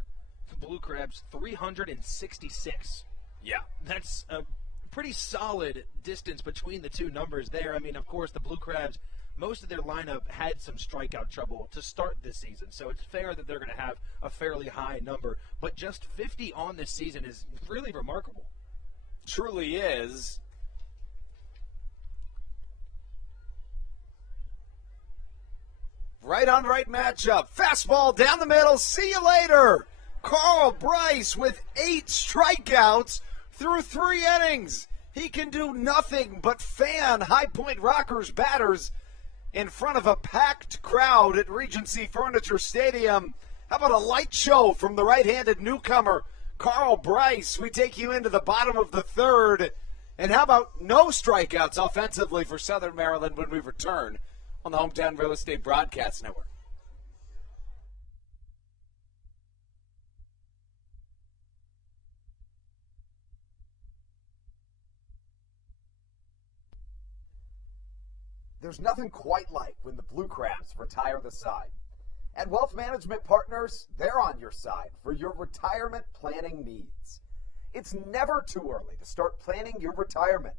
Blue Crabs 366. Yeah. That's a pretty solid distance between the two numbers there. I mean, of course, the Blue Crabs, most of their lineup had some strikeout trouble to start this season, so it's fair that they're going to have a fairly high number. But just 50 on this season is really remarkable. Truly is. Right on right matchup. Fastball down the middle. See you later. Carl Bryce with 8 strikeouts through 3 innings. He can do nothing but fan High Point Rockers batters in front of a packed crowd at Regency Furniture Stadium. How about a light show from the right-handed newcomer, Carl Bryce? We take you into the bottom of the 3rd. And how about no strikeouts offensively for Southern Maryland when we return on the Hometown Real Estate Broadcast Network? There's nothing quite like when the Blue Crabs retire the side. At Wealth Management Partners, they're on your side for your retirement planning needs. It's never too early to start planning your retirement.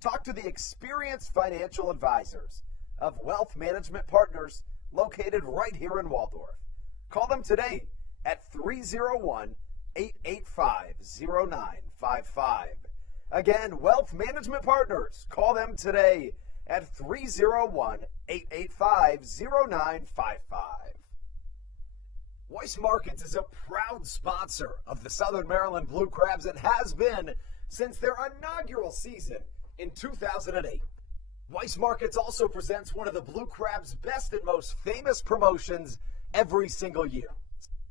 Talk to the experienced financial advisors of Wealth Management Partners located right here in Waldorf. Call them today at 301-885-0955. Again, Wealth Management Partners. Call them today at 301-885-0955. Weiss Markets is a proud sponsor of the Southern Maryland Blue Crabs and has been since their inaugural season in 2008. Weiss Markets also presents one of the Blue Crabs' best and most famous promotions every single year.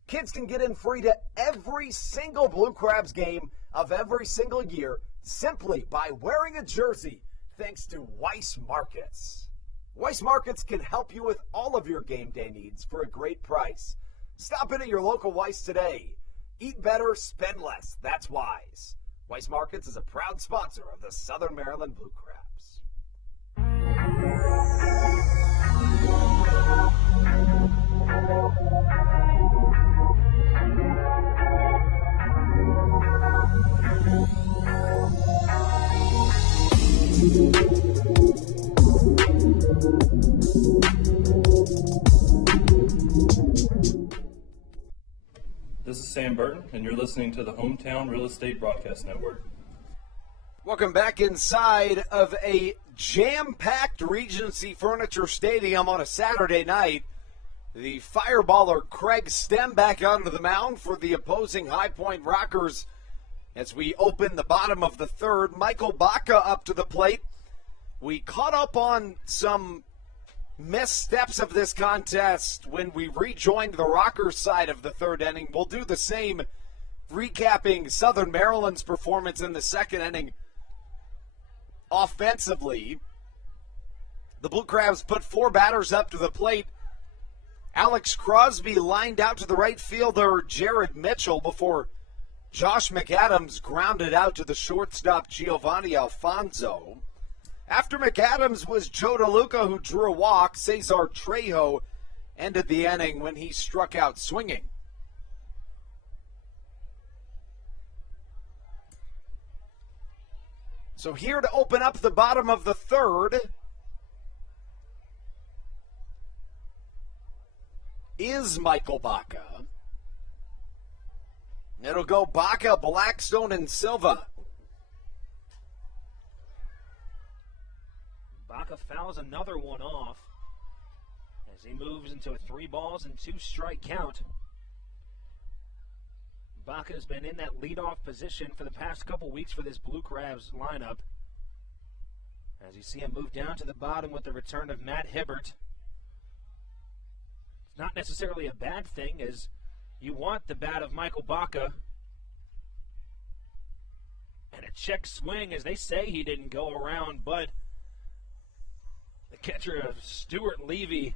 Kids can get in free to every single Blue Crabs game of every single year simply by wearing a jersey, thanks to Weiss Markets. Weiss Markets can help you with all of your game day needs for a great price. Stop in at your local Weiss today. Eat better, spend less. That's wise. Weiss Markets is a proud sponsor of the Southern Maryland Blue Crabs. This is Sam Burton, and you're listening to the Hometown Real Estate Broadcast Network. Welcome back inside of a jam-packed Regency Furniture Stadium on a Saturday night. The fireballer Craig Stem back onto the mound for the opposing High Point Rockers as we open the bottom of the 3rd. Michael Baca up to the plate. We caught up on some missteps of this contest when we rejoined the Rockers side of the 3rd inning. We'll do the same, recapping Southern Maryland's performance in the 2nd inning. Offensively, the Blue Crabs put 4 batters up to the plate. Alex Crosby lined out to the right fielder Jared Mitchell before Josh McAdams grounded out to the shortstop Giovanni Alfonso. After McAdams was Joe DeLuca, who drew a walk. Cesar Trejo ended the inning when he struck out swinging. So here to open up the bottom of the 3rd is Michael Baca. It'll go Baca, Blackstone, and Silva. Baca fouls another one off as he moves into a 3-2 strike count. Baca has been in that leadoff position for the past couple weeks for this Blue Crabs lineup. As you see him move down to the bottom with the return of Matt Hibbert. It's not necessarily a bad thing, as you want the bat of Michael Baca. And a check swing, as they say he didn't go around, but the catcher of Stuart Levy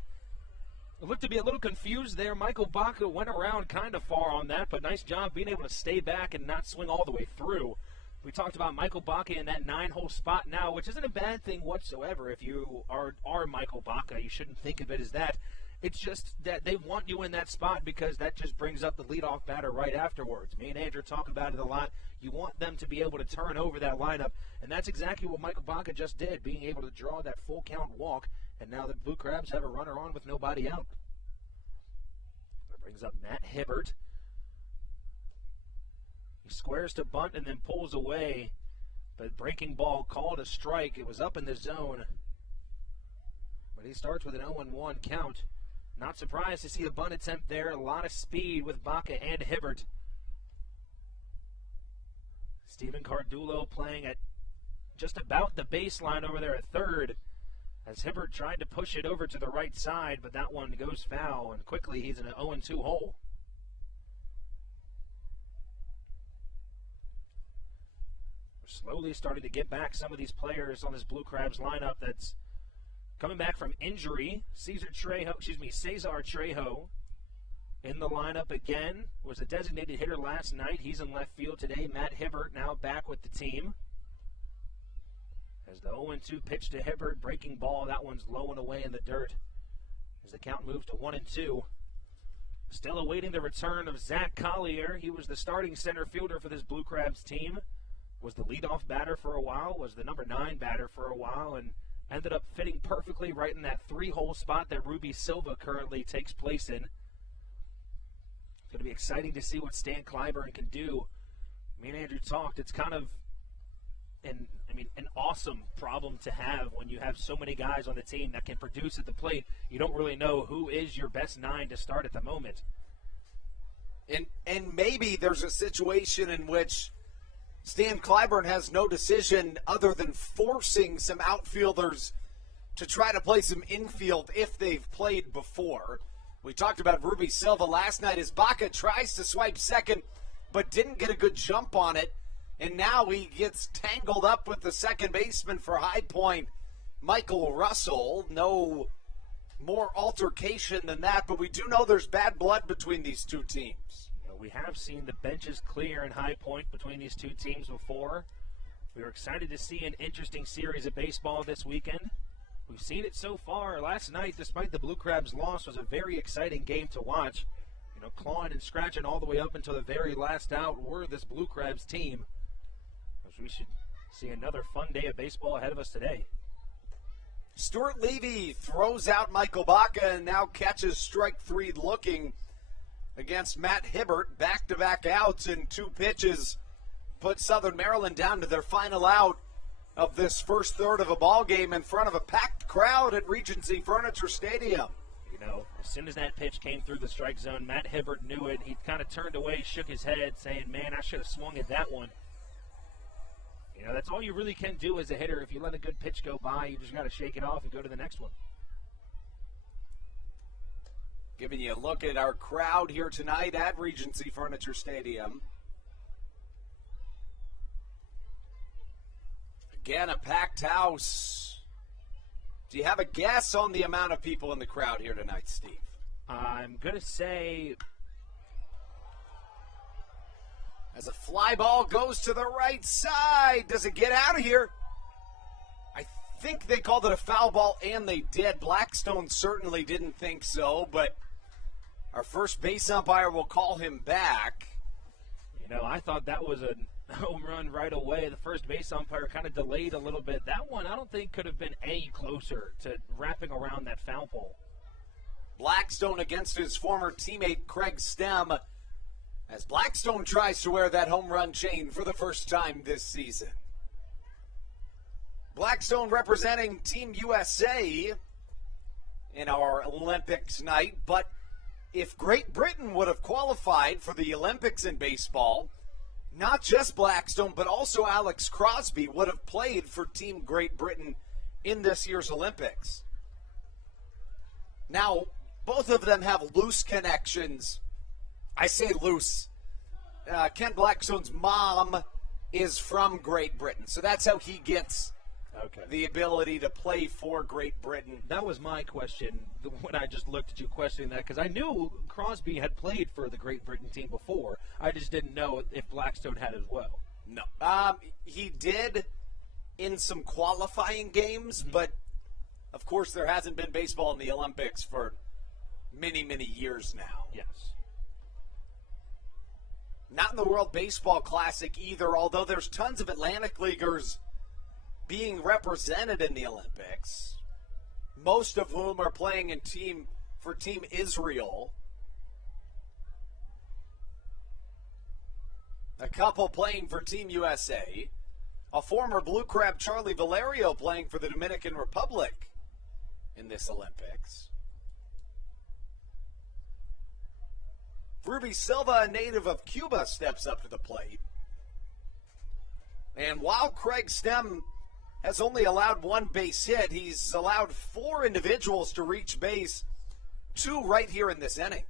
looked to be a little confused there. Michael Baca went around kind of far on that, but nice job being able to stay back and not swing all the way through. We talked about Michael Baca in that 9-hole spot now, which isn't a bad thing whatsoever. If you are Michael Baca, you shouldn't think of it as that. It's just that they want you in that spot because that just brings up the leadoff batter right afterwards. Me and Andrew talk about it a lot. You want them to be able to turn over that lineup, and that's exactly what Michael Baca just did, being able to draw that full count walk, and now the Blue Crabs have a runner on with nobody out. That brings up Matt Hibbert. He squares to bunt and then pulls away, but breaking ball called a strike. It was up in the zone, but he starts with an 0-1 count. Not surprised to see a bunt attempt there. A lot of speed with Baca and Hibbert. Steven Cardulo playing at just about the baseline over there at third, as Hibbert tried to push it over to the right side, but that one goes foul, and quickly he's in an 0-2 hole. We're slowly starting to get back some of these players on this Blue Crabs lineup that's coming back from injury. Cesar Trejo in the lineup again. Was a designated hitter last night. He's in left field today. Matt Hibbert now back with the team. As the 0-2 pitch to Hibbert, breaking ball, that one's low and away in the dirt. As the count moves to 1-2. Still awaiting the return of Zach Collier. He was the starting center fielder for this Blue Crabs team. Was the leadoff batter for a while, was the number 9 batter for a while, and ended up fitting perfectly right in that 3-hole spot that Ruby Silva currently takes place in. It's going to be exciting to see what Stan Clyburn can do. Me and Andrew talked. It's kind of an awesome problem to have when you have so many guys on the team that can produce at the plate. You don't really know who is your best 9 to start at the moment. And maybe there's a situation in which Stan Clyburn has no decision other than forcing some outfielders to try to play some infield if they've played before. We talked about Ruby Silva last night as Baca tries to swipe second but didn't get a good jump on it. And now he gets tangled up with the second baseman for High Point, Michael Russell. No more altercation than that, but we do know there's bad blood between these two teams. We have seen the benches clear in High Point between these two teams before. We are excited to see an interesting series of baseball this weekend. We've seen it so far. Last night, despite the Blue Crabs' loss, was a very exciting game to watch. Clawing and scratching all the way up until the very last out were this Blue Crabs team. We should see another fun day of baseball ahead of us today. Stuart Levy throws out Michael Baca and now catches strike 3 looking against Matt Hibbert. Back-to-back outs in 2 pitches put Southern Maryland down to their final out of this first third of a ball game in front of a packed crowd at Regency Furniture Stadium. As soon as that pitch came through the strike zone, Matt Hibbert knew it. He kind of turned away, shook his head, saying, man, I should have swung at that one. That's all you really can do as a hitter. If you let a good pitch go by, you just got to shake it off and go to the next one. Giving you a look at our crowd here tonight at Regency Furniture Stadium. Again, a packed house. Do you have a guess on the amount of people in the crowd here tonight, Steve? I'm going to say... As a fly ball goes to the right side. Does it get out of here? I think they called it a foul ball, and they did. Blackstone certainly didn't think so, but our first base umpire will call him back. I thought that was a home run right away. The first base umpire kind of delayed a little bit. That one I don't think could have been any closer to wrapping around that foul pole. Blackstone against his former teammate Craig Stem, as Blackstone tries to wear that home run chain for the first time this season. Blackstone representing Team USA in our Olympics night, but if Great Britain would have qualified for the Olympics in baseball, not just Blackstone, but also Alex Crosby would have played for Team Great Britain in this year's Olympics. Now, both of them have loose connections. I say loose. Ken Blackstone's mom is from Great Britain, so that's how he gets the ability to play for Great Britain. That was my question when I just looked at you questioning that, because I knew Crosby had played for the Great Britain team before. I just didn't know if Blackstone had as well. No. He did in some qualifying games, but of course there hasn't been baseball in the Olympics for many, many years now. Yes. Not in the World Baseball Classic either, although there's tons of Atlantic Leaguers being represented in the Olympics, most of whom are playing for Team Israel. A couple playing for Team USA. A former Blue Crab, Charlie Valerio, playing for the Dominican Republic in this Olympics. Ruby Silva, a native of Cuba, steps up to the plate. And while Craig Stem has only allowed one base hit, he's allowed 4 individuals to reach base, 2 right here in this inning.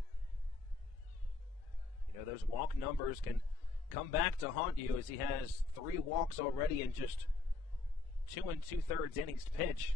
You know, those walk numbers can come back to haunt you, as he has 3 walks already in just 2 2/3 innings to pitch.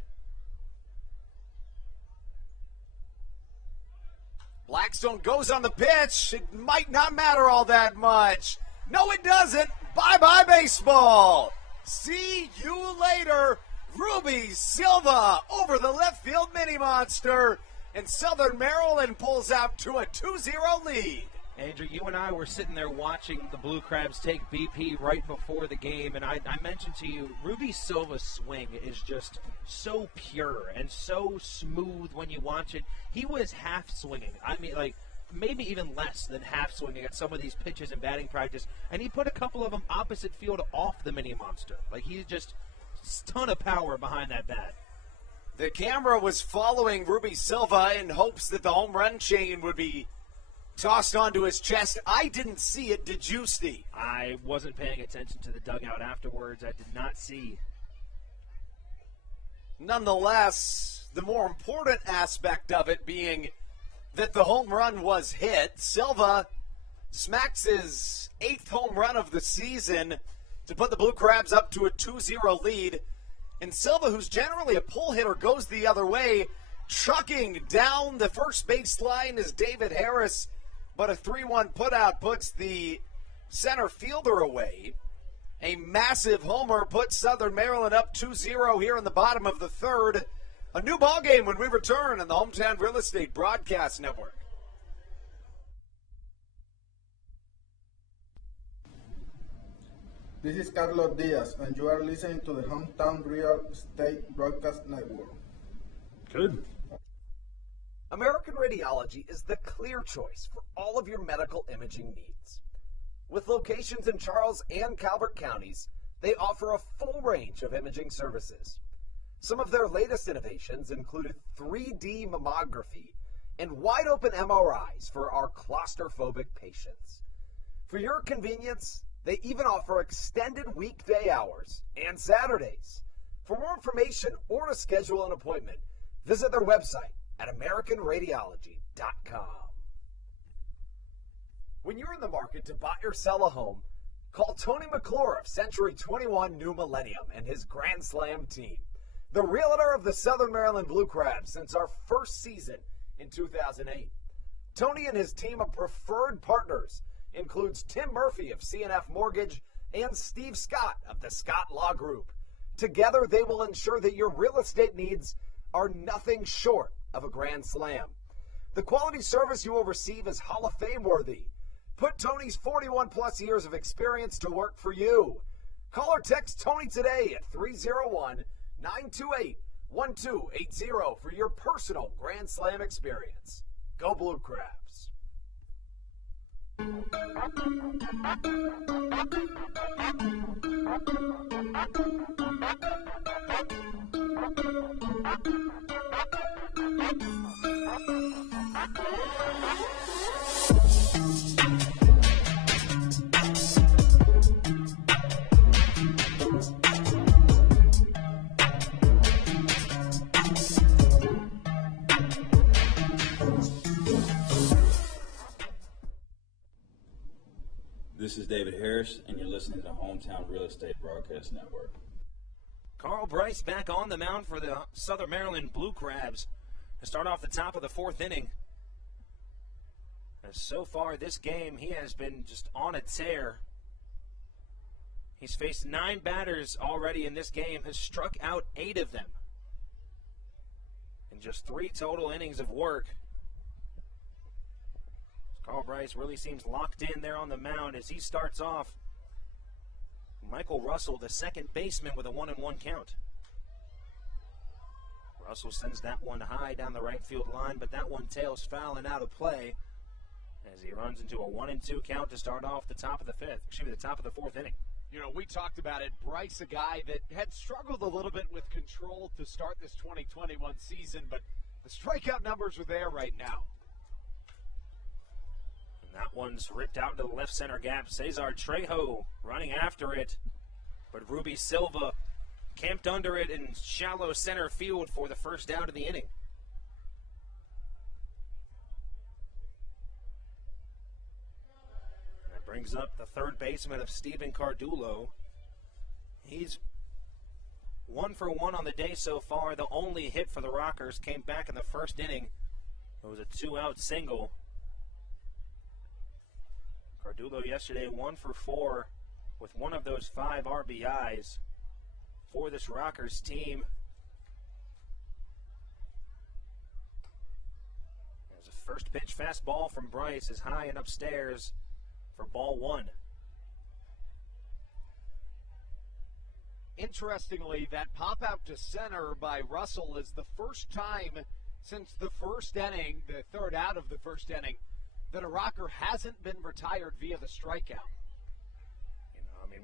Blackstone goes on the pitch. It might not matter all that much. No, it doesn't. Bye-bye, baseball. See you later. Ruby Silva over the left field mini monster. And Southern Maryland pulls out to a 2-0 lead. Andrew, you and I were sitting there watching the Blue Crabs take BP right before the game, and I mentioned to you, Ruby Silva's swing is just so pure and so smooth when you watch it. He was half swinging. I mean, like, maybe even less than half swinging at some of these pitches in batting practice, and he put a couple of them opposite field off the mini monster. Like, he's just a ton of power behind that bat. The camera was following Ruby Silva in hopes that the home run chain would be tossed onto his chest. I didn't see it. Did you, Steve? I wasn't paying attention to the dugout afterwards. I did not see. Nonetheless, the more important aspect of it being that the home run was hit. Silva smacks his 8th home run of the season to put the Blue Crabs up to a 2-0 lead. And Silva, who's generally a pull hitter, goes the other way. Trucking down the first baseline is David Harris, but a 3-1 putout puts the center fielder away. A massive homer puts Southern Maryland up 2-0 here in the bottom of the 3rd. A new ball game when we return on the Hometown Real Estate Broadcast Network. This is Carlos Diaz, and you are listening to the Hometown Real Estate Broadcast Network. Good. American Radiology is the clear choice for all of your medical imaging needs. With locations in Charles and Calvert counties, they offer a full range of imaging services. Some of their latest innovations included 3D mammography and wide-open MRIs for our claustrophobic patients. For your convenience, they even offer extended weekday hours and Saturdays. For more information or to schedule an appointment, visit their website at AmericanRadiology.com. When you're in the market to buy or sell a home, call Tony McClure of Century 21 New Millennium and his Grand Slam team, the realtor of the Southern Maryland Blue Crabs since our first season in 2008. Tony and his team of preferred partners includes Tim Murphy of CNF Mortgage and Steve Scott of the Scott Law Group. Together, they will ensure that your real estate needs are nothing short of a grand slam. The quality service you will receive is Hall of Fame worthy. Put Tony's 41-plus years of experience to work for you. Call or text Tony today at 301-928-1280 for your personal Grand Slam experience. Go Blue Crabs. This is David Harris, and you're listening to the Hometown Real Estate Broadcast Network. Carl Bryce back on the mound for the Southern Maryland Blue Crabs to start off the top of the fourth inning. And so far this game, he has been just on a tear. He's faced 9 batters already in this game, has struck out 8 of them in just 3 total innings of work. Carl Bryce really seems locked in there on the mound as he starts off. Michael Russell, the second baseman, with a 1-1 count. Russell sends that one high down the right field line, but that one tails foul and out of play as he runs into a 1-2 count to start off the top of the fourth inning. You know, we talked about it. Bryce, a guy that had struggled a little bit with control to start this 2021 season, but the strikeout numbers are there right now. That one's ripped out to the left center gap. Cesar Trejo running after it. But Ruby Silva camped under it in shallow center field for the first out of the inning. That brings up the third baseman of Stephen Cardulo. He's 1 for 1 on the day so far. The only hit for the Rockers came back in the first inning. It was a 2-out single. Cardulo yesterday 1 for 4 with one of those 5 RBIs for this Rockers team. There's a first pitch fastball from Bryce is high and upstairs for ball 1. Interestingly, that pop out to center by Russell is the first time since the first inning, the third out of the first inning, that a Rocker hasn't been retired via the strikeout.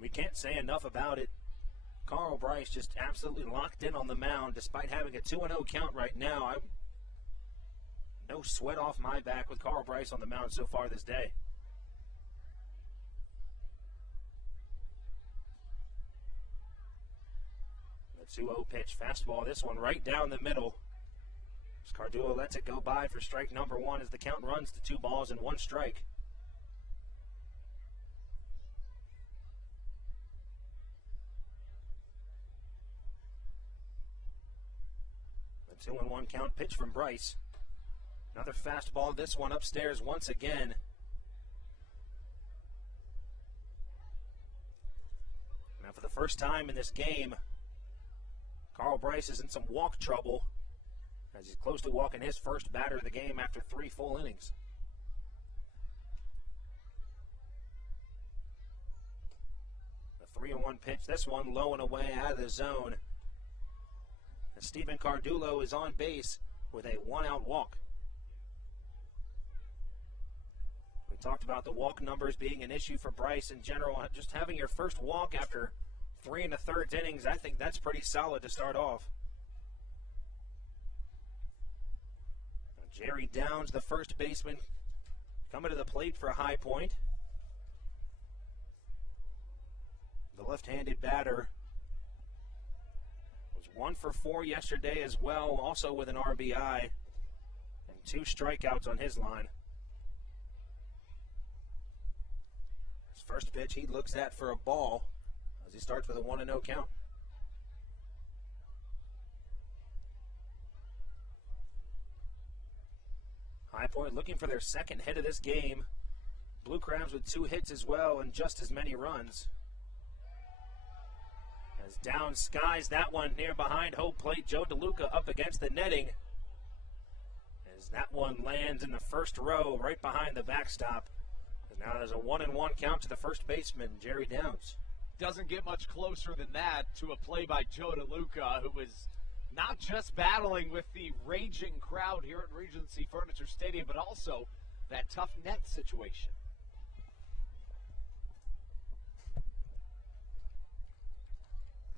We can't say enough about it. Carl Bryce just absolutely locked in on the mound despite having a 2-0 count right now. No sweat off my back with Carl Bryce on the mound so far this day. The 2-0 pitch fastball, this one right down the middle. Cardulo lets it go by for strike number 1 as the count runs to 2 balls and 1 strike. The 2-1 count pitch from Bryce. Another fastball, this one upstairs once again. Now for the first time in this game, Carl Bryce is in some walk trouble, as he's close to walking his first batter of the game after 3 full innings. The 3-1 pitch, this one low and away out of the zone. And Stephen Cardulo is on base with a 1-out walk. We talked about the walk numbers being an issue for Bryce in general. Just having your first walk after 3 1/3 innings, I think that's pretty solid to start off. Jerry Downs, the first baseman, coming to the plate for a high point. The left-handed batter was 1 for 4 yesterday as well, also with an RBI and 2 strikeouts on his line. His first pitch he looks at for a ball as he starts with a 1-0 count. High Point looking for their second hit of this game. Blue Crabs with 2 hits as well and just as many runs. As Downs skies that one near behind home plate, Joe DeLuca up against the netting. As that one lands in the first row right behind the backstop. And now there's a 1-1 count to the first baseman, Jerry Downs. Doesn't get much closer than that to a play by Joe DeLuca, who was not just battling with the raging crowd here at Regency Furniture Stadium, but also that tough net situation.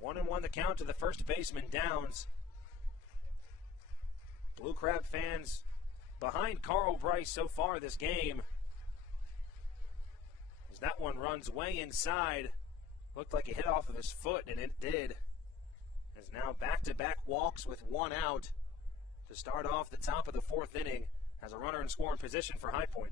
1-1 the count to the first baseman, Downs. Blue Crab fans behind Carl Bryce so far this game. As that one runs way inside. Looked like it hit off of his foot, and it did. As now back-to-back walks with one out to start off the top of the fourth inning as a runner in scoring position for High Point.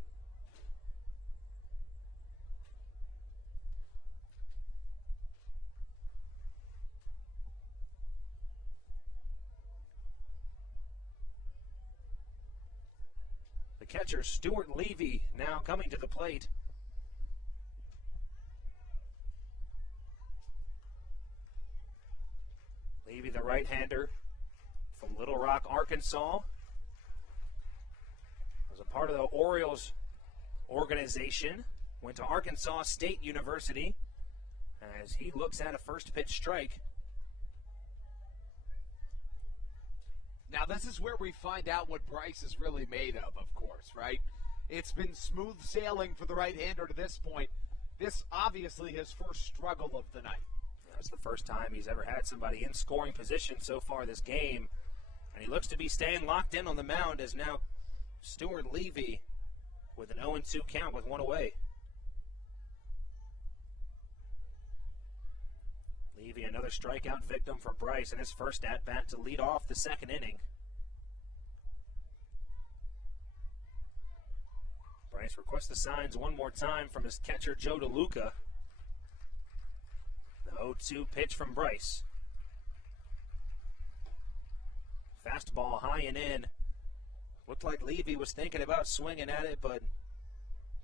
The catcher, Stuart Levy, now coming to the plate. Levy, the right-hander from Little Rock, Arkansas. Was a part of the Orioles organization. Went to Arkansas State University as he looks at a first pitch strike. Now, this is where we find out what Bryce is really made of course, right? It's been smooth sailing for the right-hander to this point. This obviously his first struggle of the night. That's the first time he's ever had somebody in scoring position so far this game. And he looks to be staying locked in on the mound as now Stuart Levy with an 0-2 count with one away. Levy, another strikeout victim for Bryce in his first at-bat to lead off the second inning. Bryce requests the signs one more time from his catcher, Joe DeLuca. The 0-2 pitch from Bryce. Fastball high and in. Looked like Levy was thinking about swinging at it, but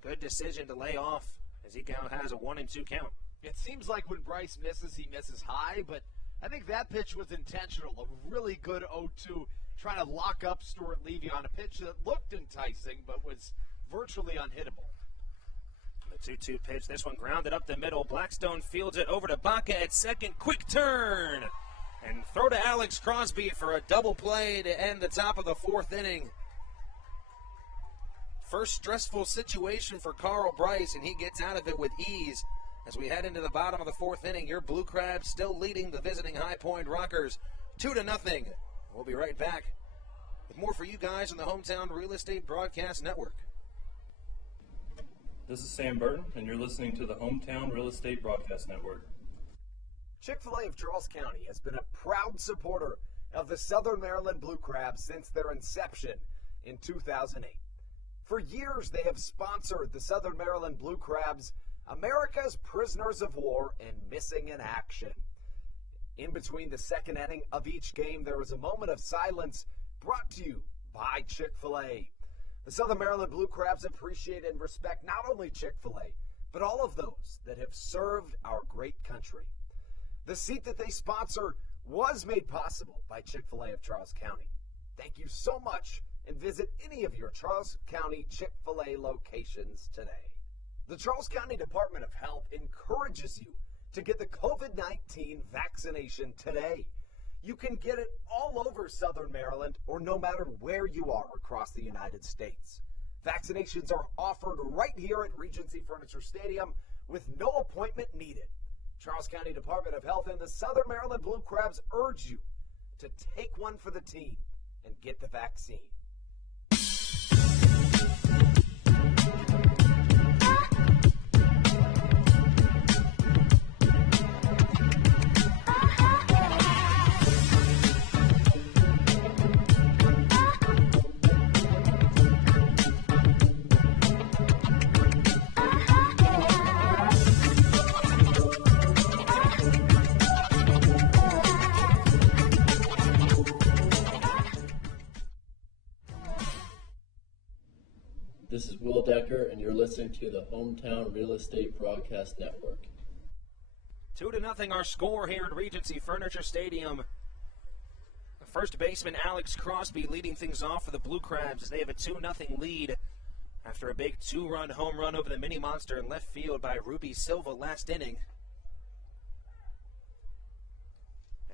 good decision to lay off as he now has a 1-2 count. It seems like when Bryce misses, he misses high, but I think that pitch was intentional. A really good 0-2, trying to lock up Stuart Levy on a pitch that looked enticing, but was virtually unhittable. The 2-2 pitch, this one grounded up the middle. Blackstone fields it over to Baca at second. Quick turn! And throw to Alex Crosby for a double play to end the top of the fourth inning. First stressful situation for Carl Bryce, and he gets out of it with ease. As we head into the bottom of the fourth inning, your Blue Crabs still leading the visiting High Point Rockers 2-0. We'll be right back with more for you guys on the Hometown Real Estate Broadcast Network. This is Sam Burton, and you're listening to the Hometown Real Estate Broadcast Network. Chick-fil-A of Charles County has been a proud supporter of the Southern Maryland Blue Crabs since their inception in 2008. For years, they have sponsored the Southern Maryland Blue Crabs, America's prisoners of war and missing in action. In between the second inning of each game, there was a moment of silence brought to you by Chick-fil-A. The Southern Maryland Blue Crabs appreciate and respect not only Chick-fil-A, but all of those that have served our great country. The seat that they sponsor was made possible by Chick-fil-A of Charles County. Thank you so much, and visit any of your Charles County Chick-fil-A locations today. The Charles County Department of Health encourages you to get the COVID-19 vaccination today. You can get it all over Southern Maryland or no matter where you are across the United States. Vaccinations are offered right here at Regency Furniture Stadium with no appointment needed. Charles County Department of Health and the Southern Maryland Blue Crabs urge you to take one for the team and get the vaccine. This is Will Decker, and you're listening to the Hometown Real Estate Broadcast Network. 2-0 our score here at Regency Furniture Stadium. The first baseman, Alex Crosby, leading things off for the Blue Crabs as they have a 2-0 lead after a big 2-run home run over the mini monster in left field by Ruby Silva last inning.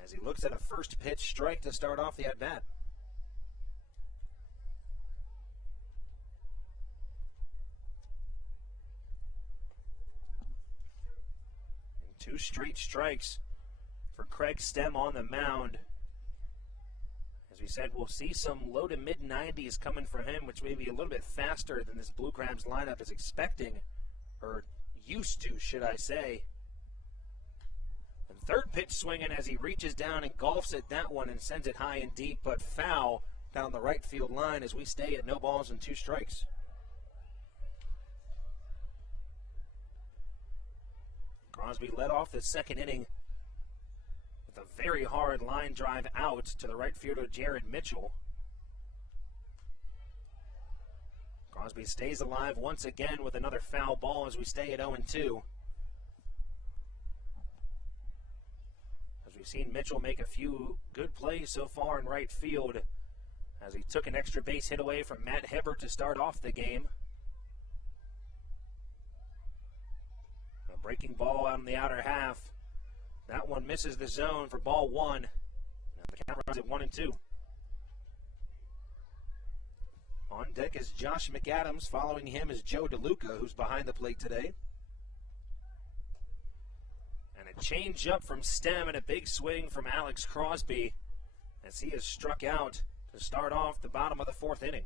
As he looks at a first pitch strike to start off the at-bat. Two straight strikes for Craig Stem on the mound. As we said, we'll see some low to mid-90s coming for him, which may be a little bit faster than this Blue Crabs lineup is expecting, or used to, should I say. And third pitch swinging as he reaches down and golfs at that one and sends it high and deep, but foul down the right field line as we stay at no balls and 2 strikes. Crosby led off the second inning with a very hard line drive out to the right fielder, Jared Mitchell. Crosby stays alive once again with another foul ball as we stay at 0-2. As we've seen Mitchell make a few good plays so far in right field, as he took an extra base hit away from Matt Hibbert to start off the game. A breaking ball out in the outer half. That one misses the zone for ball 1. Now the count runs at 1-2. On deck is Josh McAdams. Following him is Joe DeLuca, who's behind the plate today. And a change up from Stem and a big swing from Alex Crosby as he is struck out to start off the bottom of the 4th inning.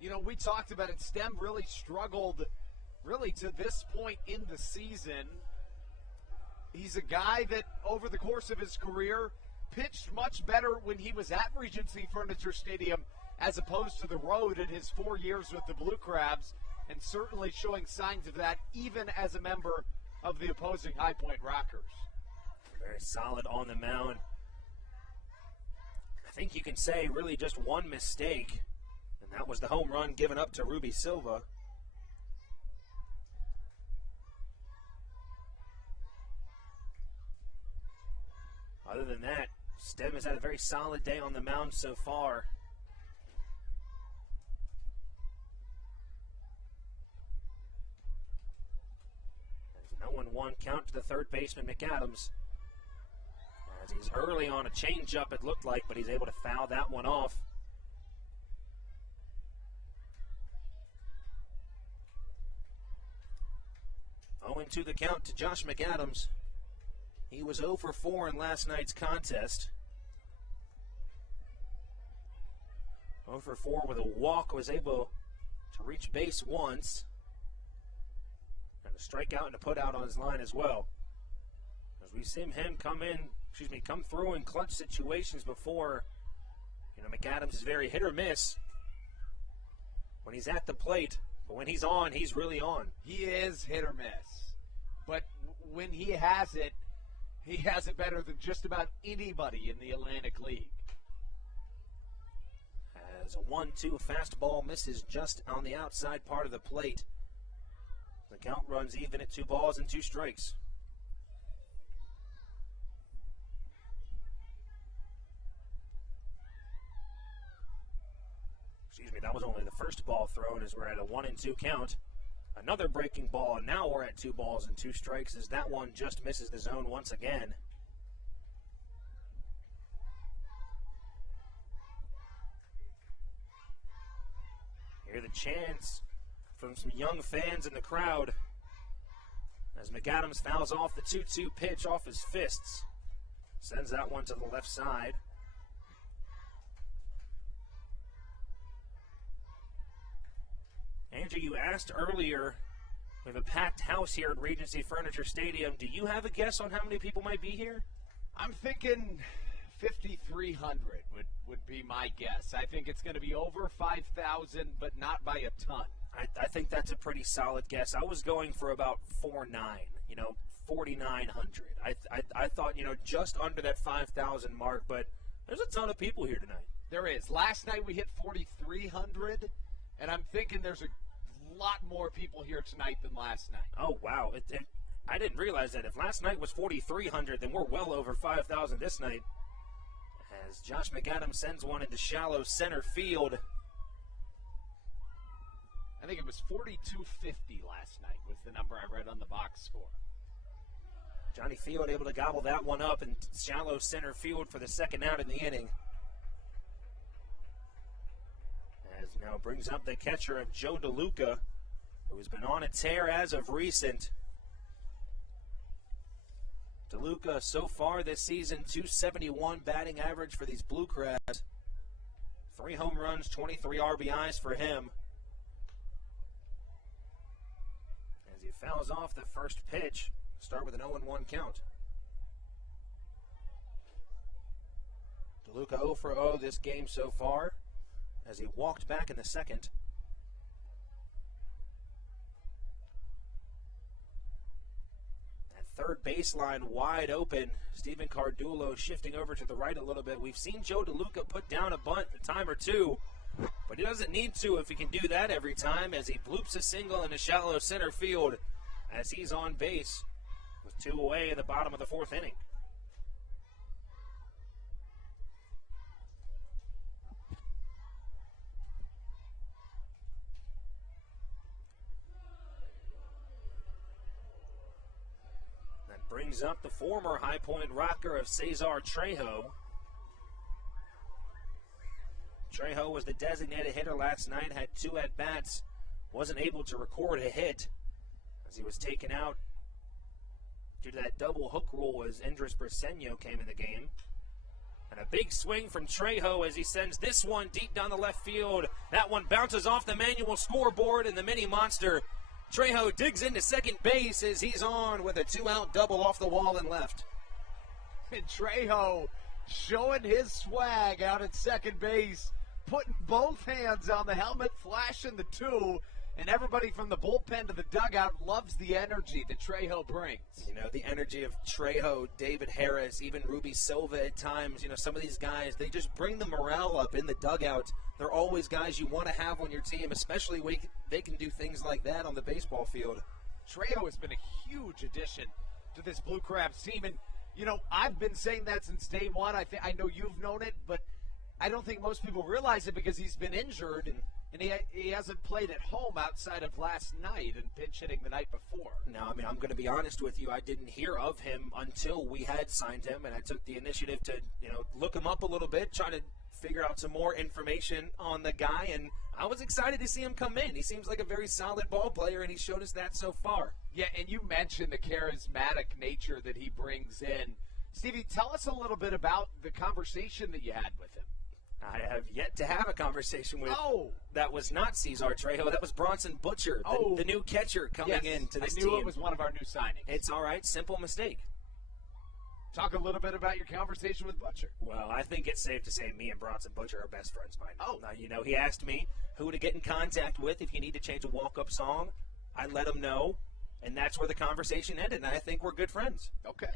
You know, we talked about it. Stem really struggled to this point in the season. He's a guy that over the course of his career pitched much better when he was at Regency Furniture Stadium as opposed to the road in his 4 years with the Blue Crabs, and certainly showing signs of that even as a member of the opposing High Point Rockers. Very solid on the mound. I think you can say really just one mistake, and that was the home run given up to Ruby Silva. Other than that, Stem has had a very solid day on the mound so far. There's a 0-1 count to the third baseman, McAdams. As he's early on a changeup, it looked like, but he's able to foul that one off. To the count to Josh McAdams. He was 0 for 4 in last night's contest. 0 for 4 with a walk, was able to reach base once. And a strikeout and a put out on his line as well. As we've seen him come through in clutch situations before. You know, McAdams is very hit or miss when he's at the plate. But when he's on, he's really on. He is hit or miss. But when he has it better than just about anybody in the Atlantic League. As a 1-2 fastball misses just on the outside part of the plate. The count runs even at 2 balls and 2 strikes. Excuse me, that was only the first ball thrown as we're at a 1-2 count. Another breaking ball, and now we're at 2 balls and 2 strikes as that one just misses the zone once again. Hear the chants from some young fans in the crowd as McAdams fouls off the 2-2 pitch off his fists. Sends that one to the left side. Andrew, you asked earlier, we have a packed house here at Regency Furniture Stadium. Do you have a guess on how many people might be here? I'm thinking 5,300 would be my guess. I think it's going to be over 5,000, but not by a ton. I think that's a pretty solid guess. I was going for about 4,900. I thought, just under that 5,000 mark, but there's a ton of people here tonight. There is. Last night we hit 4,300, and I'm thinking there's a lot more people here tonight than last night. Oh, wow. I didn't realize that. If last night was 4,300, then we're well over 5,000 this night. As Josh McAdams sends one into shallow center field. I think it was 4,250 last night was the number I read on the box score. Johnny Field able to gobble that one up in shallow center field for the second out in the inning. As now brings up the catcher of Joe DeLuca, who has been on a tear as of recent. DeLuca so far this season, .271 batting average for these Blue Crabs. 3 home runs, 23 RBIs for him. As he fouls off the first pitch, start with an 0-1 count. DeLuca 0 for 0 this game so far, as he walked back in the second. Third baseline wide open. Stephen Cardulo shifting over to the right a little bit. We've seen Joe DeLuca put down a bunt a time or two, but he doesn't need to if he can do that every time, as he bloops a single in the shallow center field as he's on base with 2 away in the bottom of the 4th inning. Brings up the former High Point rocker of Cesar Trejo. Trejo was the designated hitter last night, had 2 at-bats, wasn't able to record a hit as he was taken out due to that double hook rule as Andres Briseño came in the game. And a big swing from Trejo as he sends this one deep down the left field. That one bounces off the manual scoreboard, and the mini monster Trejo digs into second base as he's on with a 2-out double off the wall and left. And Trejo showing his swag out at second base, putting both hands on the helmet, flashing the 2, and everybody from the bullpen to the dugout loves the energy that Trejo brings. You know, the energy of Trejo, David Harris, even Ruby Silva at times. You know, some of these guys, they just bring the morale up in the dugout. They're always guys you want to have on your team, especially when they can do things like that on the baseball field. Trejo has been a huge addition to this Blue Crabs team. And, you know, I've been saying that since day one. I know you've known it, but I don't think most people realize it because he's been injured and he hasn't played at home outside of last night and pinch hitting the night before. Now, I mean, I'm going to be honest with you. I didn't hear of him until we had signed him, and I took the initiative to, you know, look him up a little bit, try to figure out some more information on the guy, and I was excited to see him come in. He seems like a very solid ball player, and he showed us that so far. Yeah, and you mentioned the charismatic nature that he brings in. Stevie, tell us a little bit about the conversation that you had with him. I have yet to have a conversation with. That was not Cesar Trejo. That was Bronson Butcher, the new catcher coming into this team. I knew it was one of our new signings. It's all right. Simple mistake. Talk a little bit about your conversation with Butcher. Well, I think it's safe to say me and Bronson Butcher are best friends by now. Now, you know, he asked me who to get in contact with if you need to change a walk-up song. I let him know, and that's where the conversation ended, and I think we're good friends. Okay.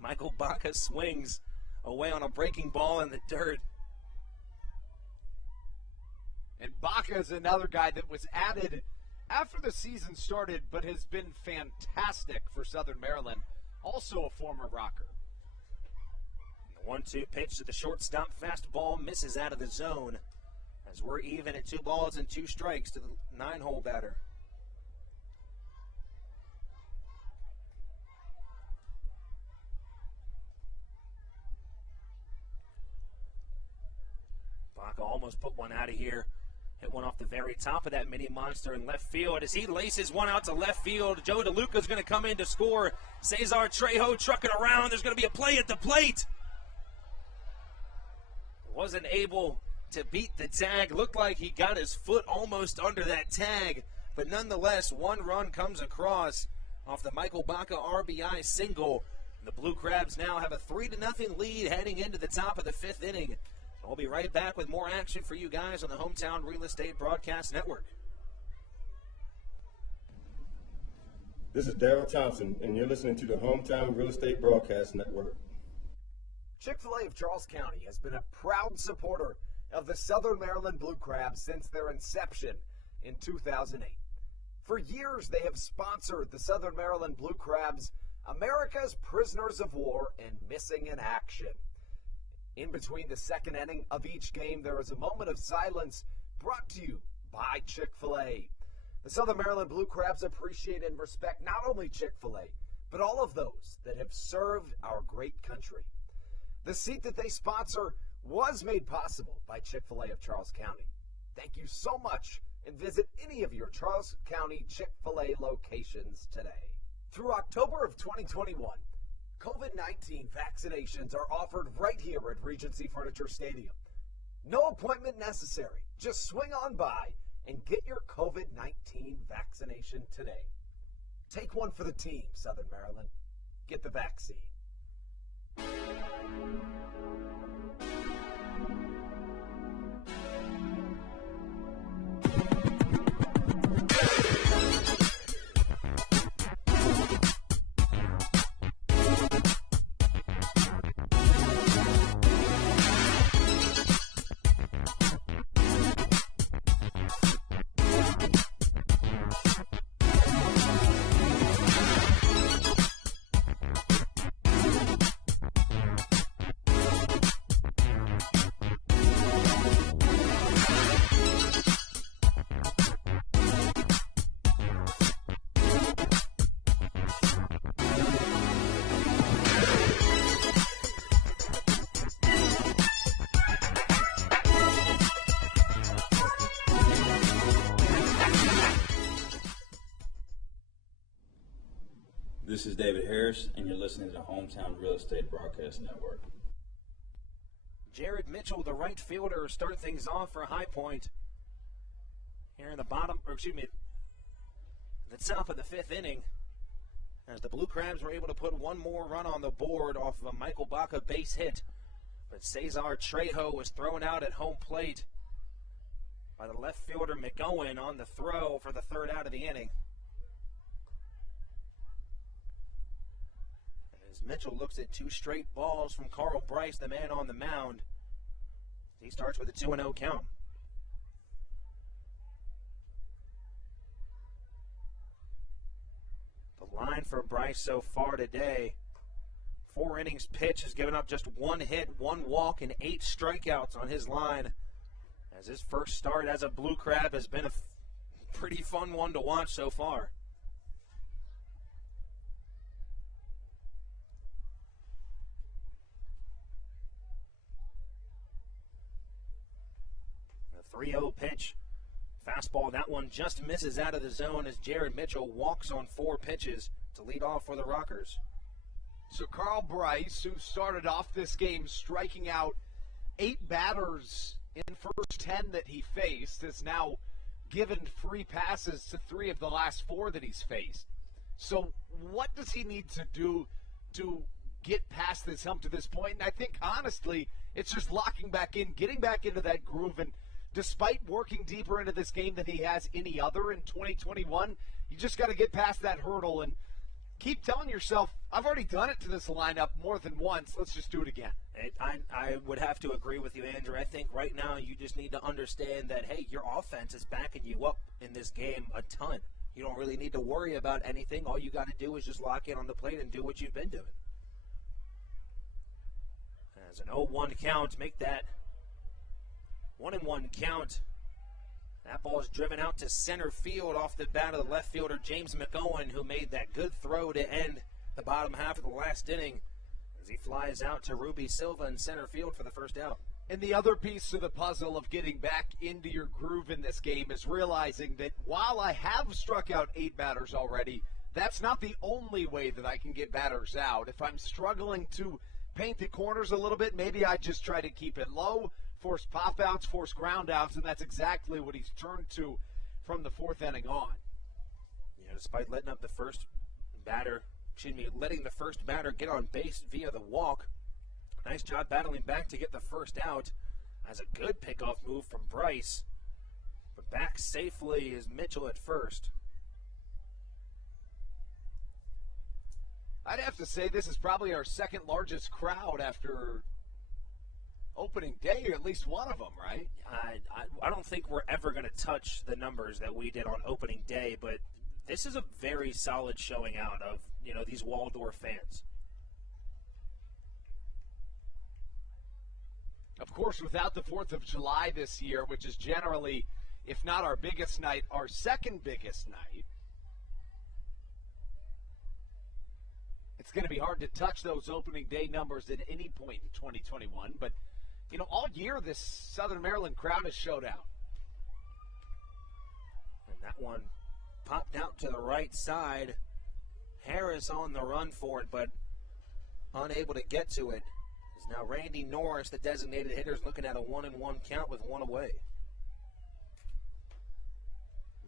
Michael Baca swings away on a breaking ball in the dirt. And Baca is another guy that was added after the season started, but has been fantastic for Southern Maryland. Also a former rocker. The 1-2 pitch to the shortstop. Fastball misses out of the zone as we're even at 2 balls and 2 strikes to the 9-hole batter. Baca almost put one out of here. Hit one off the very top of that mini monster in left field as he laces one out to left field. Joe DeLuca's going to come in to score. Cesar Trejo trucking around. There's going to be a play at the plate. Wasn't able to beat the tag. Looked like he got his foot almost under that tag. But nonetheless, 1 run comes across off the Michael Baca RBI single. The Blue Crabs now have a 3-0 lead heading into the top of the 5th inning. We'll be right back with more action for you guys on the Hometown Real Estate Broadcast Network. This is Daryl Thompson, and you're listening to the Hometown Real Estate Broadcast Network. Chick-fil-A of Charles County has been a proud supporter of the Southern Maryland Blue Crabs since their inception in 2008. For years, they have sponsored the Southern Maryland Blue Crabs, America's prisoners of war and missing in action. In between the second inning of each game, there is a moment of silence brought to you by Chick-fil-A. The Southern Maryland Blue Crabs appreciate and respect not only Chick-fil-A, but all of those that have served our great country. The seat that they sponsor was made possible by Chick-fil-A of Charles County. Thank you so much, and visit any of your Charles County Chick-fil-A locations today. Through October of 2021, COVID-19 vaccinations are offered right here at Regency Furniture Stadium. No appointment necessary. Just swing on by and get your COVID-19 vaccination today. Take one for the team, Southern Maryland. Get the vaccine. This is David Harris, and you're listening to the Hometown Real Estate Broadcast Network. Jared Mitchell, the right fielder, start things off for High Point here in the top of the fifth inning, as the Blue Crabs were able to put one more run on the board off of a Michael Baca base hit. But Cesar Trejo was thrown out at home plate by the left fielder McGowan on the throw for the third out of the inning. As Mitchell looks at two straight balls from Carl Bryce, the man on the mound, he starts with a 2-0 count. The line for Bryce so far today, 4 innings pitched, has given up just 1 hit, 1 walk, and 8 strikeouts on his line. As his first start as a Blue Crab has been a pretty fun one to watch so far. A 3-0 pitch. Fastball, that one just misses out of the zone as Jared Mitchell walks on 4 pitches to lead off for the Rockers. So Carl Bryce, who started off this game striking out 8 batters in the first 10 that he faced, has now given free passes to 3 of the last 4 that he's faced. So what does he need to do to get past this hump to this point? And I think, honestly, it's just locking back in, getting back into that groove, and despite working deeper into this game than he has any other in 2021, you just got to get past that hurdle and keep telling yourself, I've already done it to this lineup more than once. Let's just do it again. I would have to agree with you, Andrew. I think right now you just need to understand that, hey, your offense is backing you up in this game a ton. You don't really need to worry about anything. All you got to do is just lock in on the plate and do what you've been doing. As an 0-1 count, make that 1-1 count. That ball is driven out to center field off the bat of the left fielder, James McGowan, who made that good throw to end the bottom half of the last inning as he flies out to Ruby Silva in center field for the first out. And the other piece to the puzzle of getting back into your groove in this game is realizing that while I have struck out 8 batters already, that's not the only way that I can get batters out. If I'm struggling to paint the corners a little bit, maybe I just try to keep it low, force pop-outs, force ground-outs, and that's exactly what he's turned to from the 4th inning on. Yeah, despite letting the first batter get on base via the walk, nice job battling back to get the first out as a good pickoff move from Bryce. But back safely is Mitchell at first. I'd have to say this is probably our second largest crowd after opening day, or at least one of them, right? I don't think we're ever going to touch the numbers that we did on opening day, but this is a very solid showing out of, these Waldorf fans. Of course, without the 4th of July this year, which is generally, if not our biggest night, our second biggest night, it's going to be hard to touch those opening day numbers at any point in 2021, but all year this Southern Maryland crowd has showed out. And that one popped out to the right side. Harris on the run for it, but unable to get to it. Is now Randy Norris, the designated hitter, is looking at a 1-1 count with one away.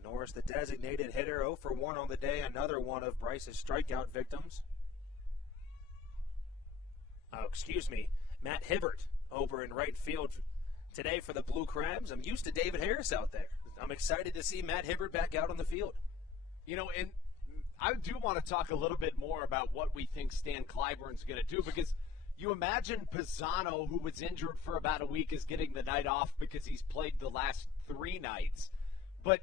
Norris, the designated hitter, 0 for 1 on the day, another one of Bryce's strikeout victims. Oh, excuse me, Matt Hibbert over in right field today for the Blue Crabs. I'm used to David Harris out there. I'm excited to see Matt Hibbert back out on the field. You know, and I do want to talk a little bit more about what we think Stan Clyburn's going to do, because you imagine Pisano, who was injured for about a week, is getting the night off because he's played the last 3 nights. But,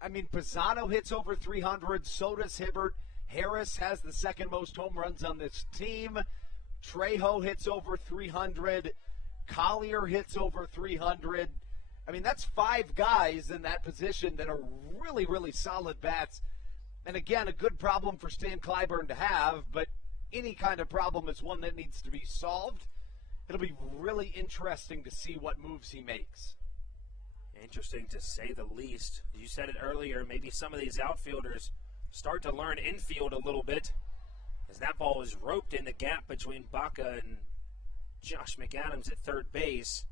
I mean, Pisano hits over 300, so does Hibbert. Harris has the second most home runs on this team. Trejo hits over 300. Collier hits over 300. I mean, that's 5 guys in that position that are really, really solid bats. And again, a good problem for Stan Clyburn to have, but any kind of problem is one that needs to be solved. It'll be really interesting to see what moves he makes. Interesting to say the least. You said it earlier, maybe some of these outfielders start to learn infield a little bit, as that ball is roped in the gap between Baca and Josh McAdams at third base.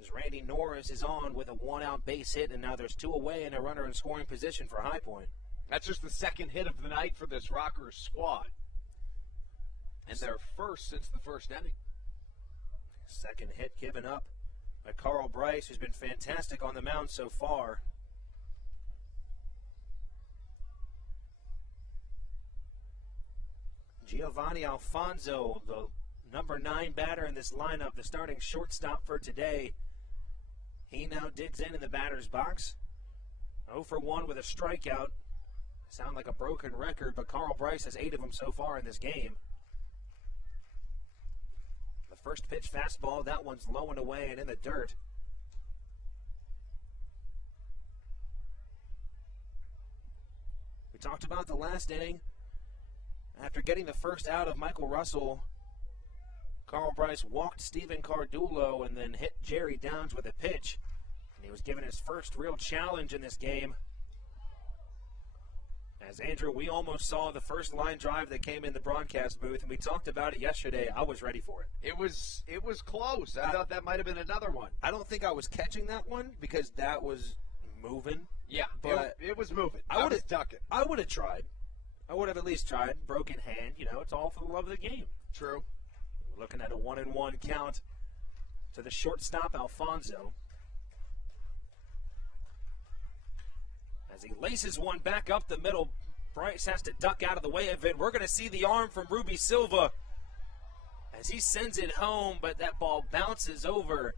As Randy Norris is on with a 1-out base hit, and now there's 2 away and a runner in scoring position for High Point. That's just the second hit of the night for this Rockers squad. And their first since the first inning. Second hit given up by Carl Bryce, who's been fantastic on the mound so far. Giovanni Alfonso, the number 9 batter in this lineup, the starting shortstop for today. He now digs in the batter's box. 0 for 1 with a strikeout. Sound like a broken record, but Carl Bryce has 8 of them so far in this game. The first pitch fastball, that one's low and away and in the dirt. We talked about the last inning. After getting the first out of Michael Russell, Carl Bryce walked Steven Cardulo and then hit Jerry Downs with a pitch. And he was given his first real challenge in this game. As Andrew, we almost saw the first line drive that came in the broadcast booth, and we talked about it yesterday. I was ready for it. It was close. I thought that might have been another one. I don't think I was catching that one because that was moving. Yeah, but it was moving. I was ducking. I would have tried. I would have at least tried. Broken hand, it's all for the love of the game. True. We're looking at a 1-1 count to the shortstop, Alfonso. As he laces one back up the middle, Bryce has to duck out of the way of it. We're going to see the arm from Ruby Silva as he sends it home, but that ball bounces over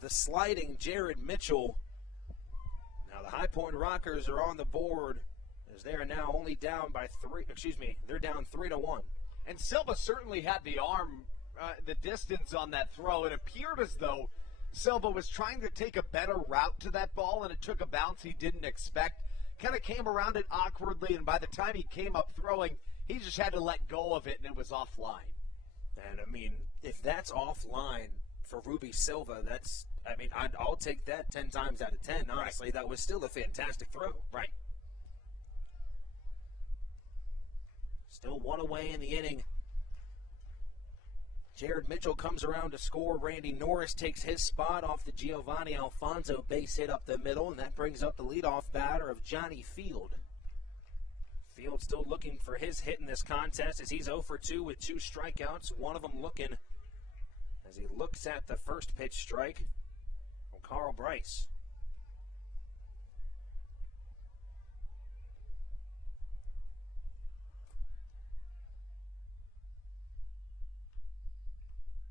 the sliding Jared Mitchell. Now the High Point Rockers are on the board as they are now only down by 3. They're down 3-1. And Silva certainly had the arm, the distance on that throw. It appeared as though Silva was trying to take a better route to that ball, and it took a bounce he didn't expect. Kind of came around it awkwardly, and by the time he came up throwing, he just had to let go of it, and it was offline. And, if that's offline for Ruby Silva, I'll take that 10 times out of 10. Honestly, right. That was still a fantastic throw. Right. Still 1 away in the inning. Jared Mitchell comes around to score. Randy Norris takes his spot off the Giovanni Alfonso base hit up the middle, and that brings up the leadoff batter of Johnny Field. Field still looking for his hit in this contest as he's 0 for 2 with 2 strikeouts, one of them looking as he looks at the first pitch strike from Carl Bryce.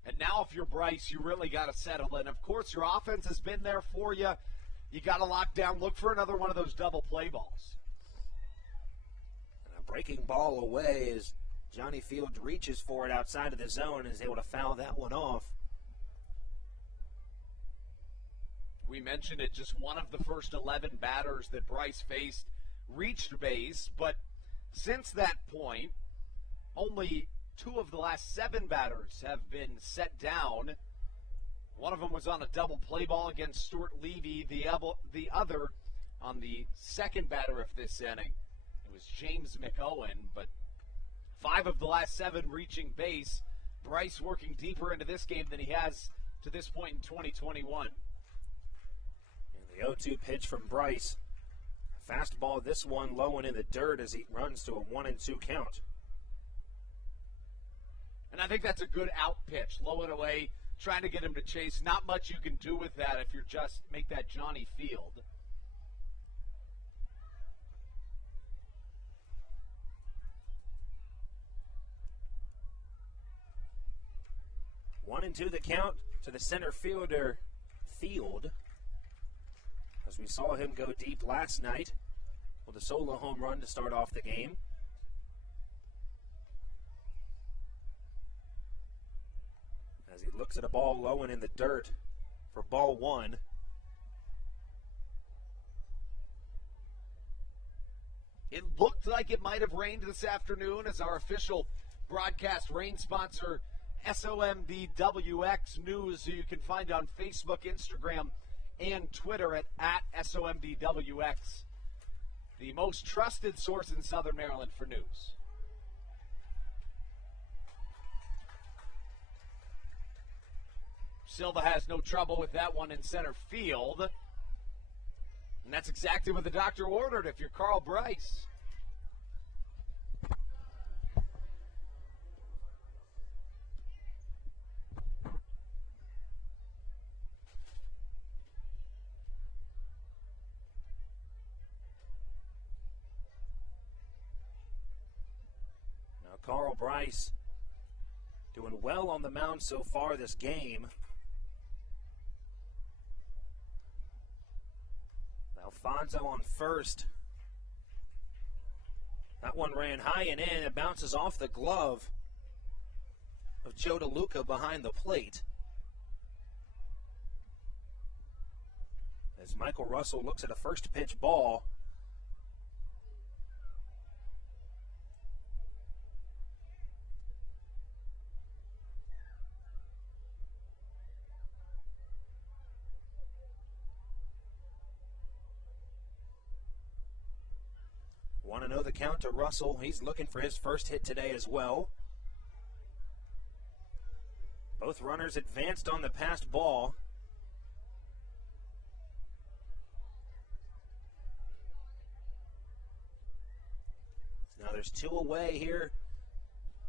And now if you're Bryce, you really got to settle in. Of course, your offense has been there for you. You got to lock down. Look for another one of those double play balls. And a breaking ball away as Johnny Field reaches for it outside of the zone and is able to foul that one off. We mentioned it, just one of the first 11 batters that Bryce faced reached base, but since that point, only 2 of the last 7 batters have been set down. One of them was on a double play ball against Stuart Levy, the other on the second batter of this inning. It was James McOwen, but 5 of the last 7 reaching base. Bryce working deeper into this game than he has to this point in 2021. And the 0-2 pitch from Bryce. Fastball, this one low and in the dirt as he runs to a 1-2 count. And I think that's a good out pitch, low and away, trying to get him to chase. Not much you can do with that if you're just make that Johnny Field. One and two the count to the center fielder, Field, as we saw him go deep last night with a solo home run to start off the game. As he looks at a ball low and in the dirt for ball one. It looked like it might have rained this afternoon as our official broadcast rain sponsor, SOMDWX News, who you can find on Facebook, Instagram, and Twitter at SOMDWX, the most trusted source in Southern Maryland for news. Silva has no trouble with that one in center field. And that's exactly what the doctor ordered if you're Carl Bryce. Now Carl Bryce doing well on the mound so far this game. Alfonso on first. That one ran high and in. It bounces off the glove of Joe DeLuca behind the plate. As Michael Russell looks at a first pitch ball. Want to know the count to Russell. He's looking for his first hit today as well. Both runners advanced on the passed ball. Now there's 2 away here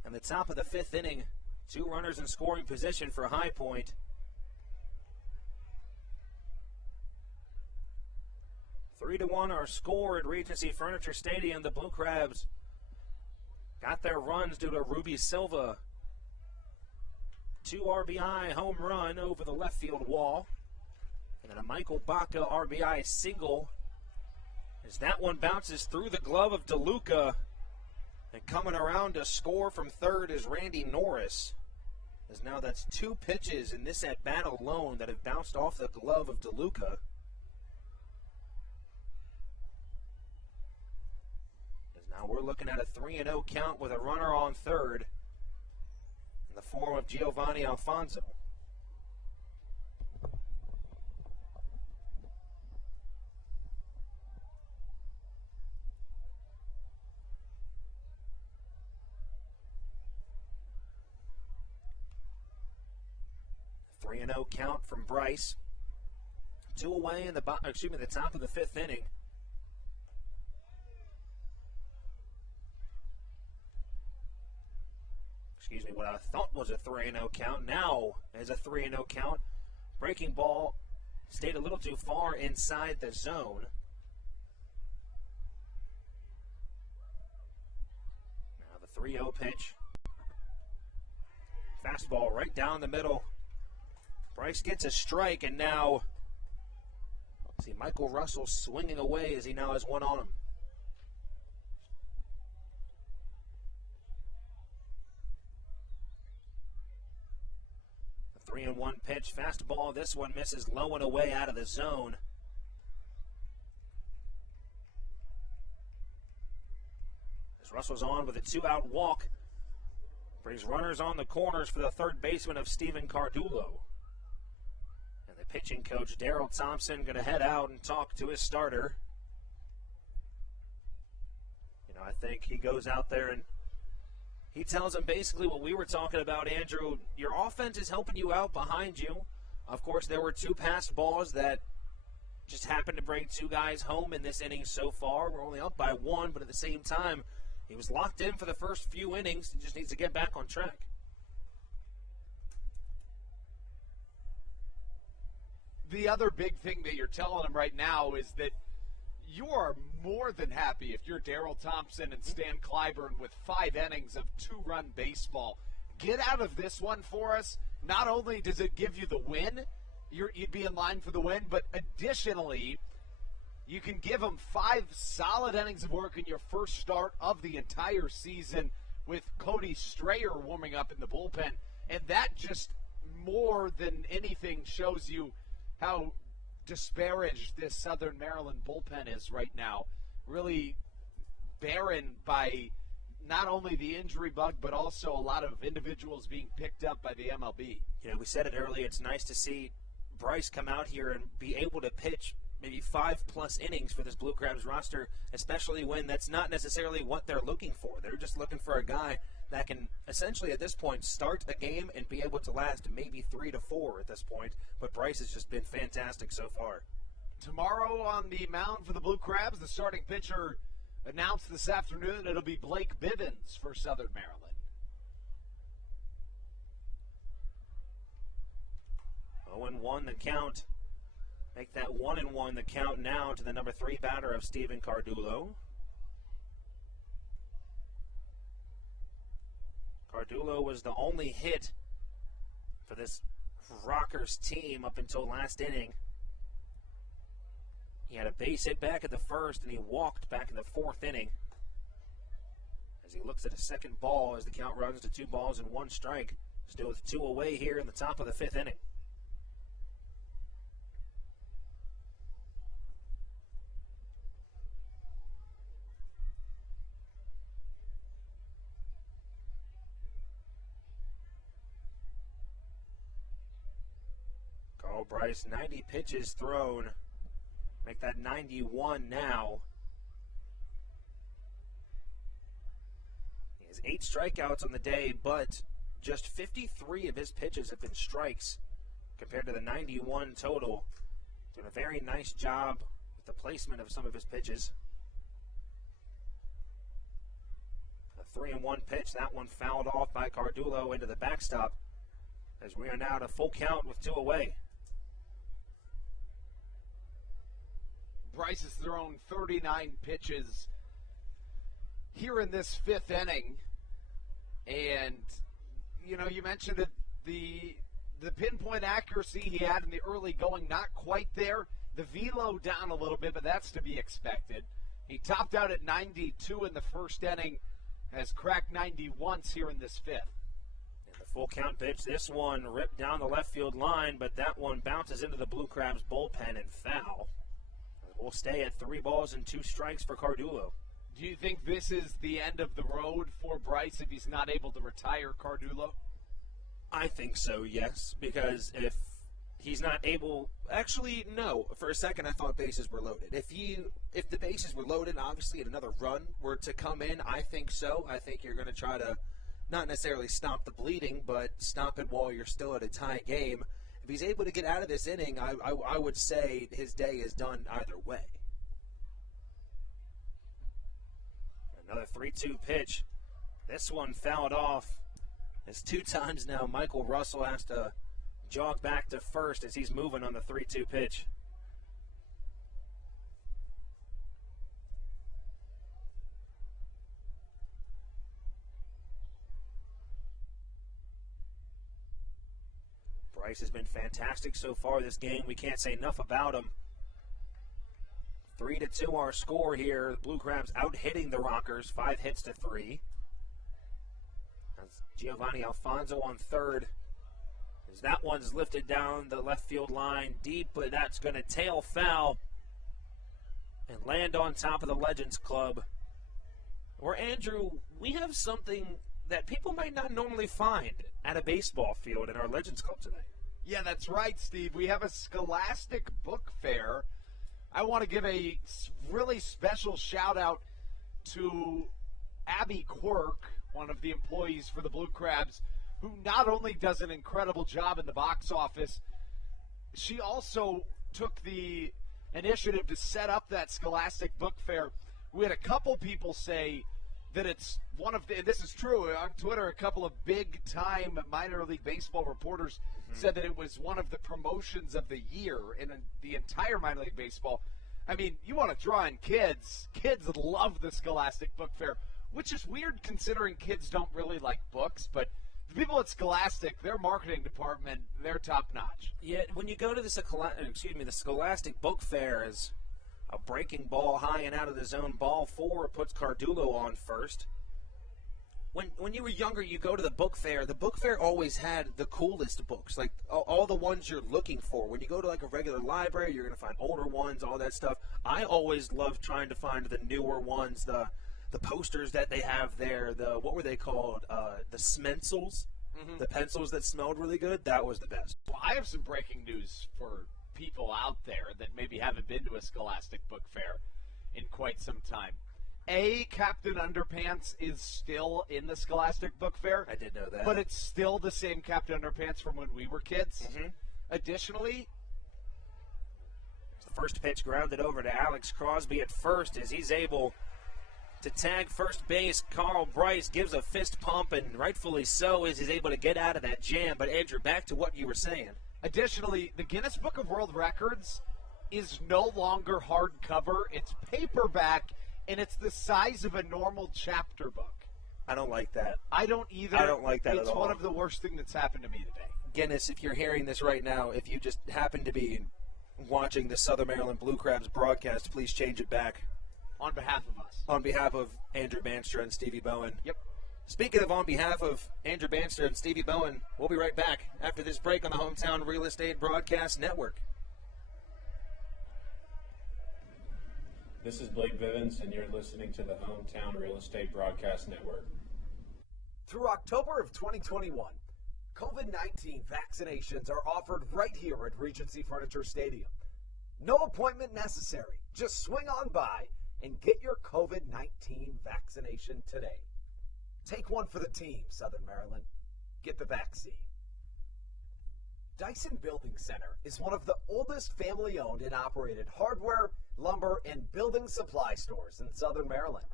in the top of the 5th inning. 2 runners in scoring position for High Point. 3-1 our score at Regency Furniture Stadium. The Blue Crabs got their runs due to Ruby Silva. 2 RBI home run over the left field wall. And then a Michael Baca RBI single. As that one bounces through the glove of DeLuca. And coming around to score from third is Randy Norris. As now that's 2 pitches in this at-bat alone that have bounced off the glove of DeLuca. Now we're looking at a 3-0 count with a runner on third in the form of Giovanni Alfonso. A 3-0 count from Bryce. 2 away in the top of the 5th inning. What I thought was a 3-0 count now is a 3-0 count. Breaking ball stayed a little too far inside the zone. Now the 3-0 pitch. Fastball right down the middle. Bryce gets a strike, and now see Michael Russell swinging away as he now has one on him. 3-1 pitch, fastball. This one misses low and away out of the zone. As Russell's on with a 2-out walk, brings runners on the corners for the third baseman of Stephen Cardulo. And the pitching coach, Darryl Thompson, going to head out and talk to his starter. think. He goes out there and he tells him basically what we were talking about, Andrew. Your offense is helping you out behind you. Of course, there were 2 passed balls that just happened to bring 2 guys home in this inning so far. We're only up by 1, but at the same time, he was locked in for the first few innings. He just needs to get back on track. The other big thing that you're telling him right now is that you are more than happy if you're Darryl Thompson and Stan Clyburn with 5 innings of 2-run baseball. Get out of this one for us. Not only does it give you the win, you'd be in line for the win, but additionally, you can give them 5 solid innings of work in your first start of the entire season with Cody Strayer warming up in the bullpen. And that just more than anything shows you how disparaged this Southern Maryland bullpen is right now. Really barren by not only the injury bug, but also a lot of individuals being picked up by the MLB. You know, we said it earlier, it's nice to see Bryce come out here and be able to pitch maybe 5+ innings for this Blue Crabs roster, especially when that's not necessarily what they're looking for. They're just looking for a guy that can essentially at this point start a game and be able to last maybe 3 to 4 at this point. But Bryce has just been fantastic so far. Tomorrow on the mound for the Blue Crabs, the starting pitcher announced this afternoon it'll be Blake Bivens for Southern Maryland. Oh, and 1 the count. Make that 1-1 the count now to the number 3 batter of Steven Cardulo. Cardulo was the only hit for this Rockers team up until last inning. He had a base hit back at the first, and he walked back in the 4th inning. As he looks at a second ball as the count runs to 2 balls and 1 strike. Still with 2 away here in the top of the 5th inning. Carl Bryce, 90 pitches thrown. Make that 91 now. He has 8 strikeouts on the day, but just 53 of his pitches have been strikes compared to the 91 total. Doing a very nice job with the placement of some of his pitches. A 3-1 pitch, that one fouled off by Cardulo into the backstop as we are now at a full count with 2 away. Bryce has thrown 39 pitches here in this 5th inning. And, you know, you mentioned that the pinpoint accuracy he had in the early going, not quite there. The velo down a little bit, but that's to be expected. He topped out at 92 in the 1st inning, has cracked 90 once here in this 5th. And the full count pitch, this one ripped down the left field line, but that one bounces into the Blue Crabs bullpen and foul. We'll stay at 3 balls and 2 strikes for Cardulo. Do you think this is the end of the road for Bryce if he's not able to retire Cardulo? I think so, yes, because if he's not able... Actually, no. For a second, I thought bases were loaded. If the bases were loaded, obviously, and another run were to come in, I think so. I think you're going to try to not necessarily stop the bleeding, but stop it while you're still at a tie game. If he's able to get out of this inning, I would say his day is done either way. Another 3-2 pitch. This one fouled off. It's 2 times now Michael Russell has to jog back to first as he's moving on the 3-2 pitch. Bryce has been fantastic so far this game. We can't say enough about him. 3-2 our score here. The Blue Crabs out-hitting the Rockers, 5 hits to 3. That's Giovanni Alfonso on third. As that one's lifted down the left field line deep, but that's going to tail foul and land on top of the Legends Club. Or, Andrew, we have something that people might not normally find at a baseball field in our Legends Club today. Yeah, that's right, Steve. We have a Scholastic Book Fair. I want to give a really special shout-out to Abby Quirk, one of the employees for the Blue Crabs, who not only does an incredible job in the box office, she also took the initiative to set up that Scholastic Book Fair. We had a couple people say that it's one of the, and this is true, on Twitter, a couple of big-time minor league baseball reporters said that it was one of the promotions of the year in the entire minor league baseball. I mean, you want to draw in kids. Kids love the Scholastic Book Fair, which is weird considering kids don't really like books, but the people at Scholastic, their marketing department, they're top-notch. Yeah, when you go to the Scholastic Book Fair is a breaking ball high and out of the zone ball 4, puts Cardulo on first. When you were younger, you go to the book fair. The book fair always had the coolest books, like all the ones you're looking for. When you go to like a regular library, you're going to find older ones, all that stuff. I always loved trying to find the newer ones, the posters that they have there. What were they called? The Smensels, the pencils that smelled really good. That was the best. Well, I have some breaking news for people out there that maybe haven't been to a Scholastic Book Fair in quite some time. Captain Underpants is still in the Scholastic Book Fair. I did know that. But it's still the same Captain Underpants from when we were kids. Additionally, the first pitch grounded over to Alex Crosby at first as he's able to tag first base. Carl Bryce gives a fist pump, and rightfully so, as he's able to get out of that jam. But, Andrew, back to what you were saying. Additionally, the Guinness Book of World Records is no longer hardcover. It's paperback, and it's the size of a normal chapter book. I don't like that. I don't either. I don't like that It's at all. one of the worst things that's happened to me today. Guinness, if you're hearing this right now, if you just happen to be watching the Southern Maryland Blue Crabs broadcast, please change it back. On behalf of us. On behalf of Andrew Banster and Stevie Bowen. Yep. Speaking of on behalf of Andrew Banster and Stevie Bowen, we'll be right back after this break on the Hometown Real Estate Broadcast Network. This is Blake Vivens, and you're listening to the Hometown Real Estate Broadcast Network. Through October of 2021, COVID-19 vaccinations are offered right here at Regency Furniture Stadium. No appointment necessary. Just swing on by and get your COVID-19 vaccination today. Take one for the team, Southern Maryland. Get the vaccine. Dyson Building Center is one of the oldest family-owned and operated hardware, lumber, and building supply stores in Southern Maryland.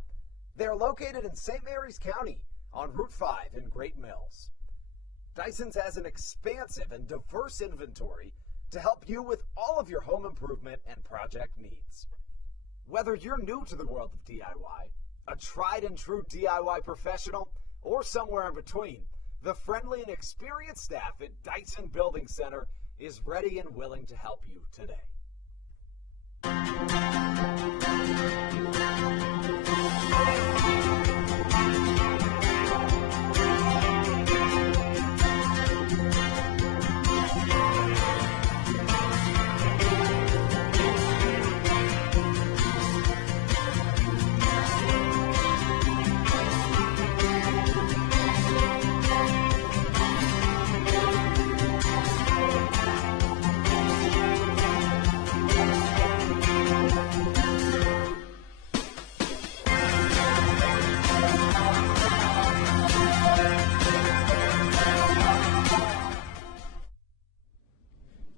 They are located in St. Mary's County on Route 5 in Great Mills. Dyson's has an expansive and diverse inventory to help you with all of your home improvement and project needs. Whether you're new to the world of DIY, a tried and true DIY professional, or somewhere in between, the friendly and experienced staff at Dyson Building Center is ready and willing to help you today.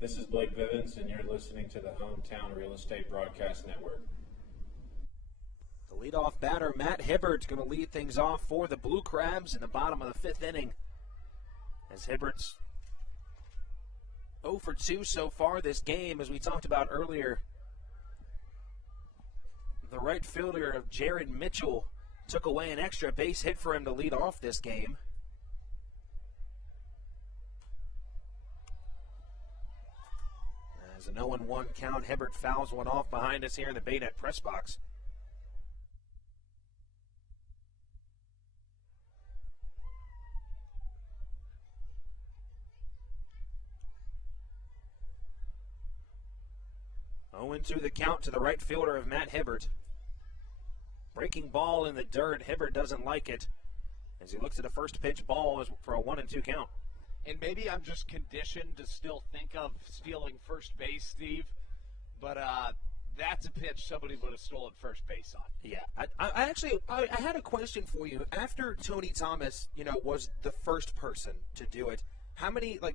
This is Blake Vivens, and you're listening to the Hometown Real Estate Broadcast Network. The leadoff batter, Matt Hibbert's going to lead things off for the Blue Crabs in the bottom of the fifth inning. As Hibbert's 0 for 2 so far this game, as we talked about earlier. The right fielder of Jared Mitchell took away an extra base hit for him to lead off this game. As a 0-1 count, Hibbert fouls one off behind us here in the Baynet press box. To the count to the right fielder of Matt Hibbert. Breaking ball in the dirt. Hibbert doesn't like it as he looks at a first pitch ball for a 1-2 count. And maybe I'm just conditioned to still think of stealing first base, Steve. But that's a pitch somebody would have stolen first base on. Yeah, I had a question for you. After Tony Thomas, was the first person to do it,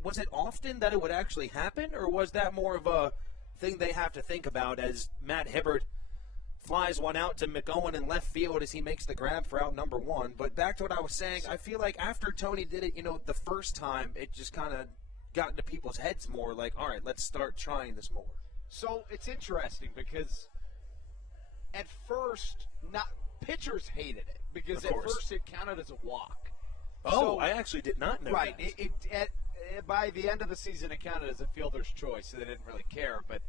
was it often that it would actually happen, or was that more of a thing they have to think about as Matt Hibbert flies one out to McOwen in left field as he makes the grab for out number one? But back to what I was saying, I feel like after Tony did it, the first time, it just kind of got into people's heads more, like, all right, let's start trying this more. So it's interesting because at first, pitchers hated it because at first it counted as a walk. Oh, I actually did not know right, that. By the end of the season, it counted as a fielder's choice, so they didn't really care. But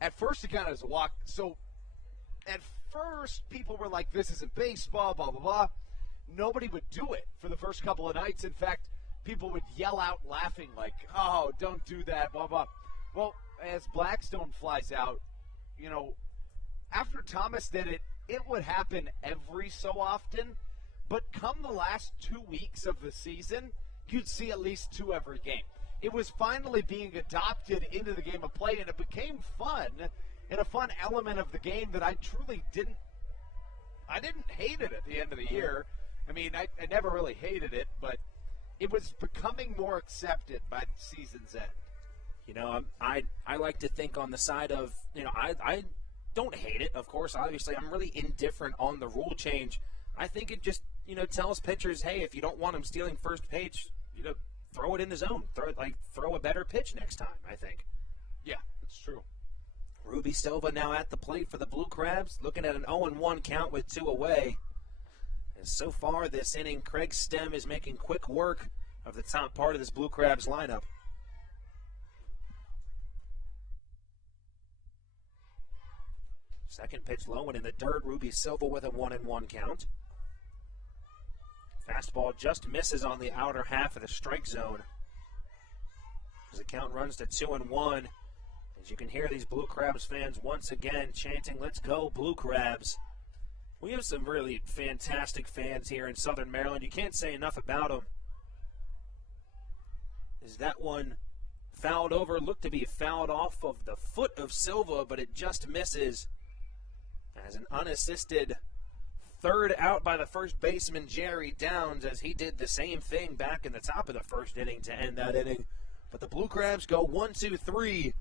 at first, it counted as a walk. So at first, people were like, this isn't baseball, blah, blah, blah. Nobody would do it for the first couple of nights. In fact, people would yell out laughing like, oh, don't do that, blah, blah. Well, as Blackstone flies out, after Thomas did it, it would happen every so often. But come the last 2 weeks of the season, you'd see at least 2 every game. It was finally being adopted into the game of play, and it became fun and a fun element of the game that I truly didn't hate it at the end of the year. I mean, I never really hated it, but it was becoming more accepted by the season's end. I like to think on the side of, I don't hate it, of course. Obviously, I'm really indifferent on the rule change. I think it just, tells pitchers, hey, if you don't want them stealing first pitch, throw it in the zone. Throw a better pitch next time, I think. Yeah, that's true. Ruby Silva now at the plate for the Blue Crabs, looking at an 0-1 count with 2 away. And so far this inning, Craig Stem is making quick work of the top part of this Blue Crabs lineup. Second pitch low and in the dirt, Ruby Silva with a 1-1 count. Fastball just misses on the outer half of the strike zone. As the count runs to 2-1, as you can hear these Blue Crabs fans once again chanting, let's go Blue Crabs. We have some really fantastic fans here in Southern Maryland. You can't say enough about them. Is that one fouled over? Looked to be fouled off of the foot of Silva, but it just misses. As an unassisted third out by the first baseman, Jerry Downs, as he did the same thing back in the top of the first inning to end that inning. But the Blue Crabs go 1-2-3.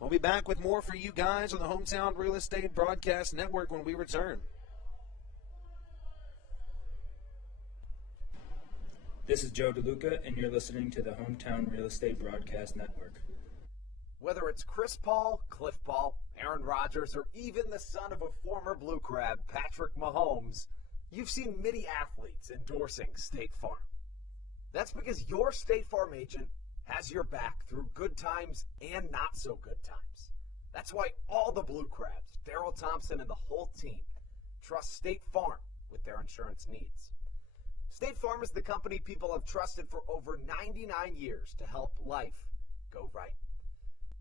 We'll be back with more for you guys on the Hometown Real Estate Broadcast Network when we return. This is Joe DeLuca, and you're listening to the Hometown Real Estate Broadcast Network. Whether it's Chris Paul, Cliff Paul, Aaron Rodgers, or even the son of a former Blue Crab, Patrick Mahomes, you've seen many athletes endorsing State Farm. That's because your State Farm agent has your back through good times and not so good times. That's why all the Blue Crabs, Darryl Thompson, and the whole team trust State Farm with their insurance needs. State Farm is the company people have trusted for over 99 years to help life go right.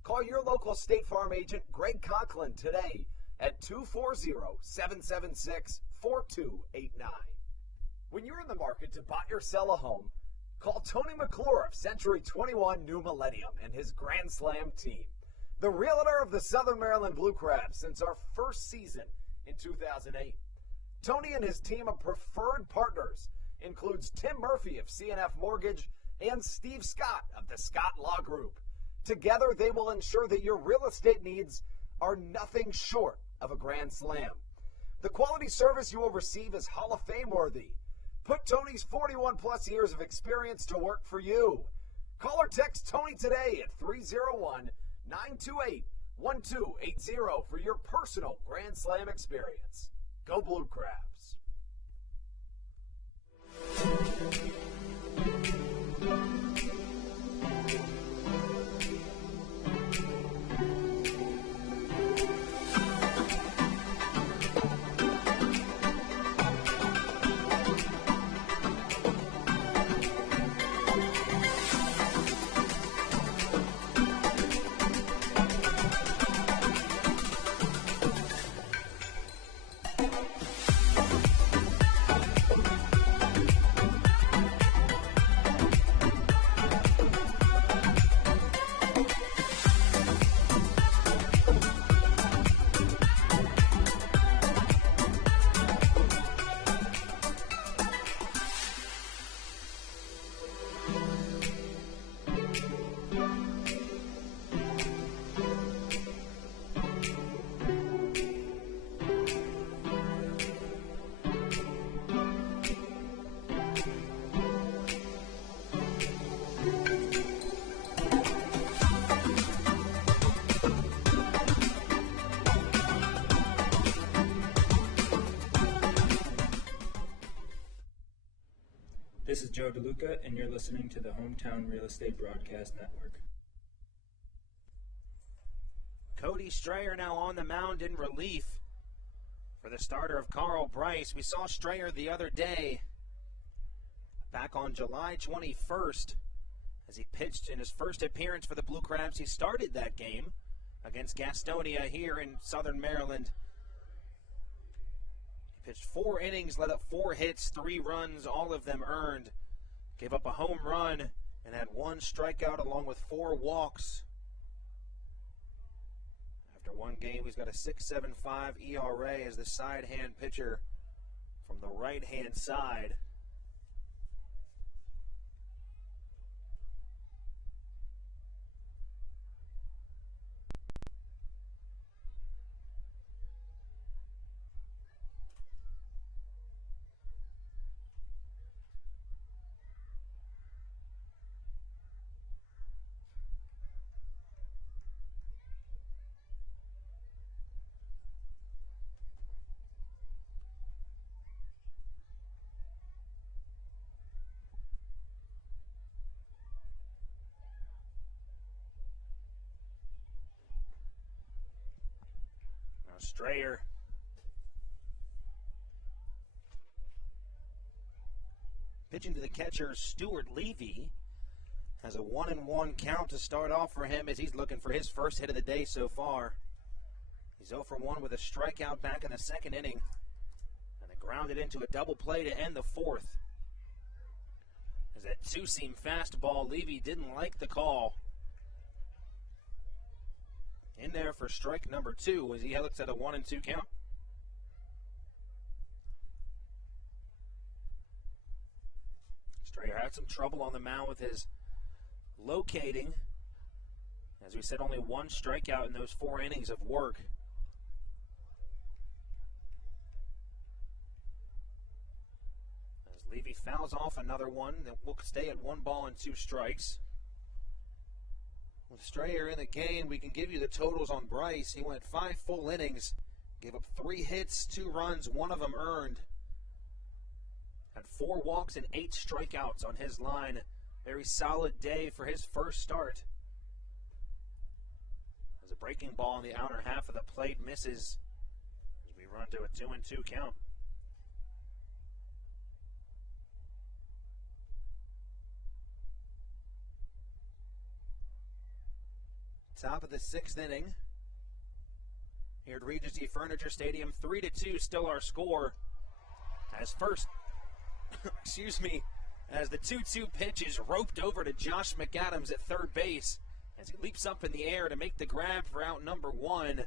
Call your local State Farm agent, Greg Conklin, today at 240-776-4289. When you're in the market to buy or sell a home, call Tony McClure of Century 21 New Millennium and his Grand Slam team, the realtor of the Southern Maryland Blue Crabs since our first season in 2008. Tony and his team of preferred partners includes Tim Murphy of CNF Mortgage and Steve Scott of the Scott Law Group. Together, they will ensure that your real estate needs are nothing short of a grand slam. The quality service you will receive is Hall of Fame worthy. Put Tony's 41-plus years of experience to work for you. Call or text Tony today at 301-928-1280 for your personal grand slam experience. Go Blue Crabs. This is Joe DeLuca, and you're listening to the Hometown Real Estate Broadcast Network. Cody Strayer now on the mound in relief for the starter of Carl Bryce. We saw Strayer the other day, back on July 21st, as he pitched in his first appearance for the Blue Crabs. He started that game against Gastonia here in Southern Maryland. He pitched 4 innings, let up 4 hits, 3 runs, all of them earned. Gave up a home run and had 1 strikeout along with 4 walks. After one game, he's got a 6.75 ERA as the side-hand pitcher from the right-hand side. Strayer pitching to the catcher, Stuart Levy. Has a 1-1 count to start off for him as he's looking for his first hit of the day so far. He's 0 for 1 with a strikeout back in the second inning. And it grounded into a double play to end the fourth. As that two-seam fastball, Levy didn't like the call. In there for strike number 2 as he looks at a 1-2 count. Strayer had some trouble on the mound with his locating. As we said, only 1 strikeout in those 4 innings of work. As Levy fouls off another one, that will stay at 1 ball and 2 strikes. With Strayer in the game, we can give you the totals on Bryce. He went 5 full innings, gave up 3 hits, 2 runs, 1 of them earned. Had 4 walks and 8 strikeouts on his line. Very solid day for his first start. As a breaking ball in the outer half of the plate misses as we run to a 2-2 count. Top of the 6th inning here at Regency Furniture Stadium. 3-2 still our score. As first, as the 2-2 pitch is roped over to Josh McAdams at third base as he leaps up in the air to make the grab for out number 1. And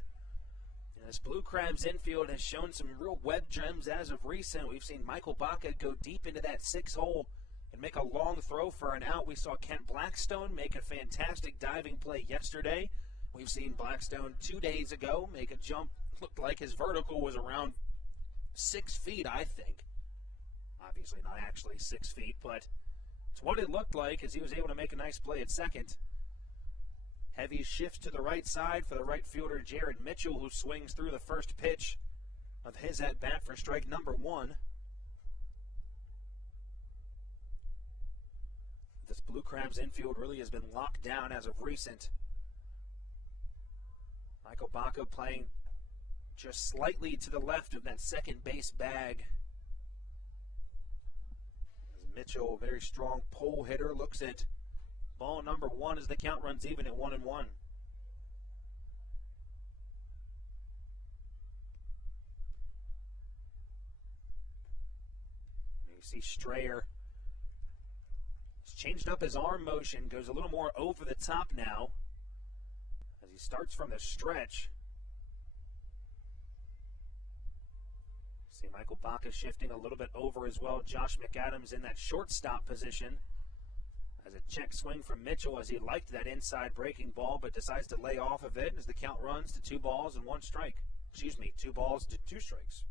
this Blue Crabs infield has shown some real web gems as of recent. We've seen Michael Baca go deep into that 6 hole and make a long throw for an out. We saw Kent Blackstone make a fantastic diving play yesterday. We've seen Blackstone 2 days ago make a jump. Looked like his vertical was around 6 feet, I think. Obviously not actually 6 feet, but it's what it looked like as he was able to make a nice play at second. Heavy shift to the right side for the right fielder, Jared Mitchell, who swings through the first pitch of his at-bat for strike number 1. This Blue Crabs infield really has been locked down as of recent. Michael Baca playing just slightly to the left of that second base bag. As Mitchell, a very strong pole hitter, looks at ball number 1 as the count runs even at 1-1. You see Strayer changed up his arm motion, goes a little more over the top now as he starts from the stretch. See Michael Baca shifting a little bit over as well. Josh McAdams in that shortstop position as a check swing from Mitchell as he liked that inside breaking ball but decides to lay off of it as the count runs to 2 balls and 1 strike. 2 balls to 2 strikes.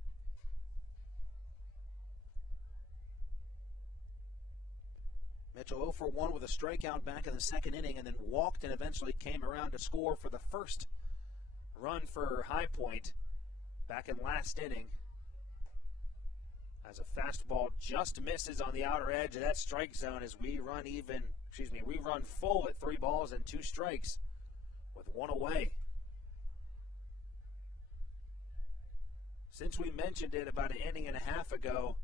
Mitchell 0 for 1 with a strikeout back in the second inning and then walked and eventually came around to score for the first run for High Point back in last inning. As a fastball just misses on the outer edge of that strike zone as we run full at 3 balls and 2 strikes with 1 away. Since we mentioned it about an inning and a half ago,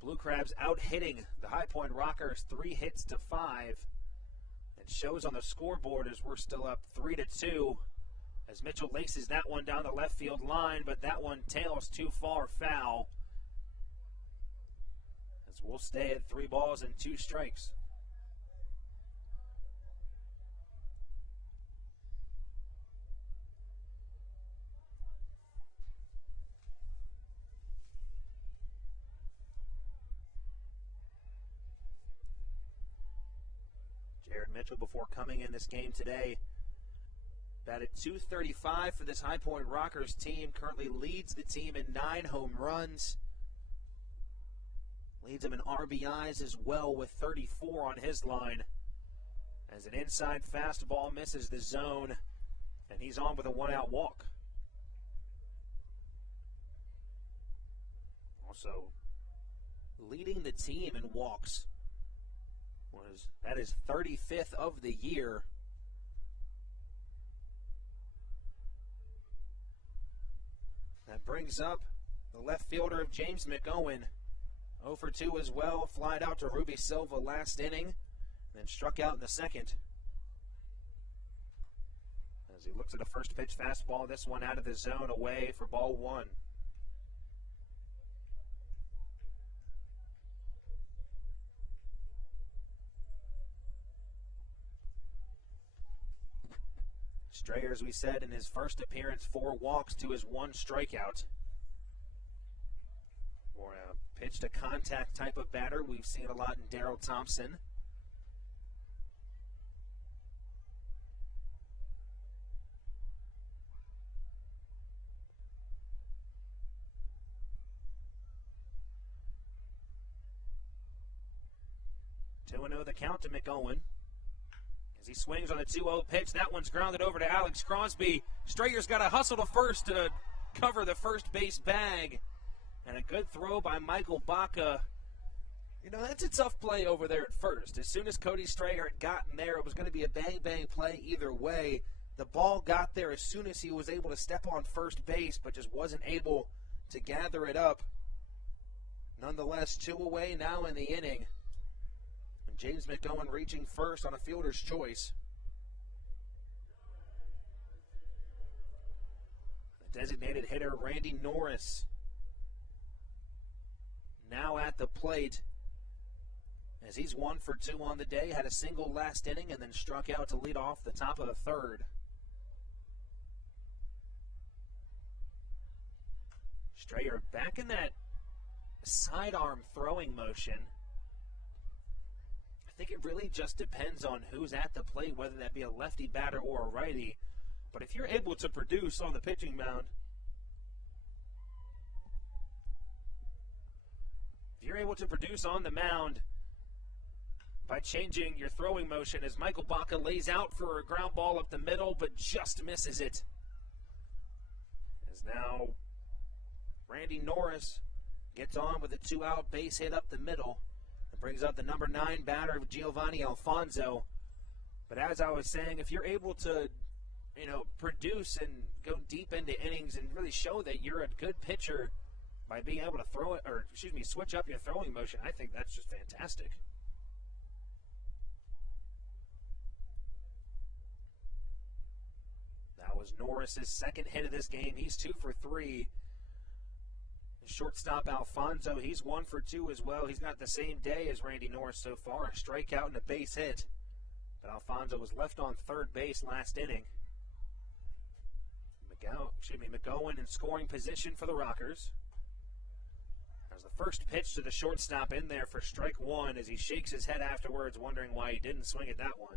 Blue Crabs out hitting the High Point Rockers 3 hits to 5. And shows on the scoreboard as we're still up 3-2 as Mitchell laces that one down the left field line, but that one tails too far foul. As we'll stay at 3 balls and 2 strikes. Jared Mitchell, before coming in this game today, batted .235 for this High Point Rockers team. Currently leads the team in 9 home runs. Leads him in RBIs as well with 34 on his line. As an inside fastball misses the zone, and he's on with a 1-out walk. Also, leading the team in walks. That is 35th of the year. That brings up the left fielder of James McOwen. 0 for 2 as well. Flied out to Ruby Silva last inning, then struck out in the second. As he looks at a first pitch fastball, this one out of the zone away for ball 1. Strayer, as we said, in his first appearance, 4 walks to his 1 strikeout. For a pitch to contact type of batter, we've seen a lot in Darryl Thompson. Two 2-0 the count to McOwen. As he swings on a 2-0 pitch, that one's grounded over to Alex Crosby. Strayer's got to hustle to first to cover the first base bag. And a good throw by Michael Baca. You know, that's a tough play over there at first. As soon as Cody Strayer had gotten there, it was going to be a bang-bang play either way. The ball got there as soon as he was able to step on first base, but just wasn't able to gather it up. Nonetheless, 2 away now in the inning. And James McOwen reaching first on a fielder's choice. The designated hitter, Randy Norris, now at the plate, as he's 1 for 2 on the day, had a single last inning and then struck out to lead off the top of the third. Strayer back in that sidearm throwing motion. I think it really just depends on who's at the plate, whether that be a lefty batter or a righty. But if you're able to produce on the pitching mound, by changing your throwing motion, as Michael Baca lays out for a ground ball up the middle, but just misses it. As now Randy Norris gets on with a 2-out base hit up the middle and brings up the number 9 batter, Giovanni Alfonso. But as I was saying, if you're able to, produce and go deep into innings and really show that you're a good pitcher by being able to switch up your throwing motion, I think that's just fantastic. That was Norris's second hit of this game. He's 2 for 3. The shortstop Alfonso, he's 1 for 2 as well. He's got the same day as Randy Norris so far, a strikeout and a base hit. But Alfonso was left on third base last inning. McOwen in scoring position for the Rockers. As the first pitch to the shortstop in there for strike 1, as he shakes his head afterwards, wondering why he didn't swing at that one.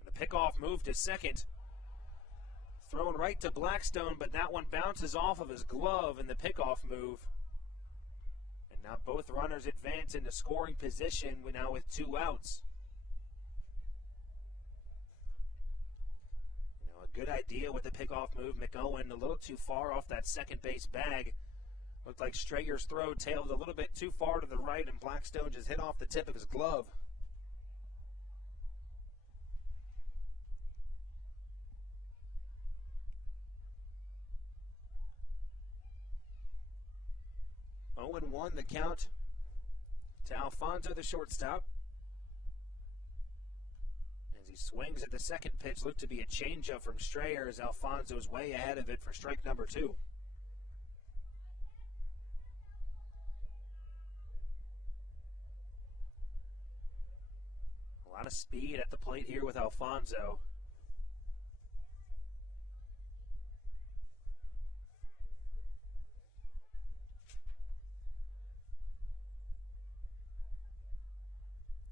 And the pickoff move to second. Thrown right to Blackstone, but that one bounces off of his glove in the pickoff move. And Now both runners advance into scoring position now with 2 outs. A good idea with the pickoff move. McOwen a little too far off that second base bag. Looked like Strayer's throw tailed a little bit too far to the right, and Blackstone just hit off the tip of his glove. Owen won the count to Alfonso, the shortstop. As he swings at the second pitch, looked to be a changeup from Strayer as Alfonso's way ahead of it for strike number 2. A lot of speed at the plate here with Alfonso.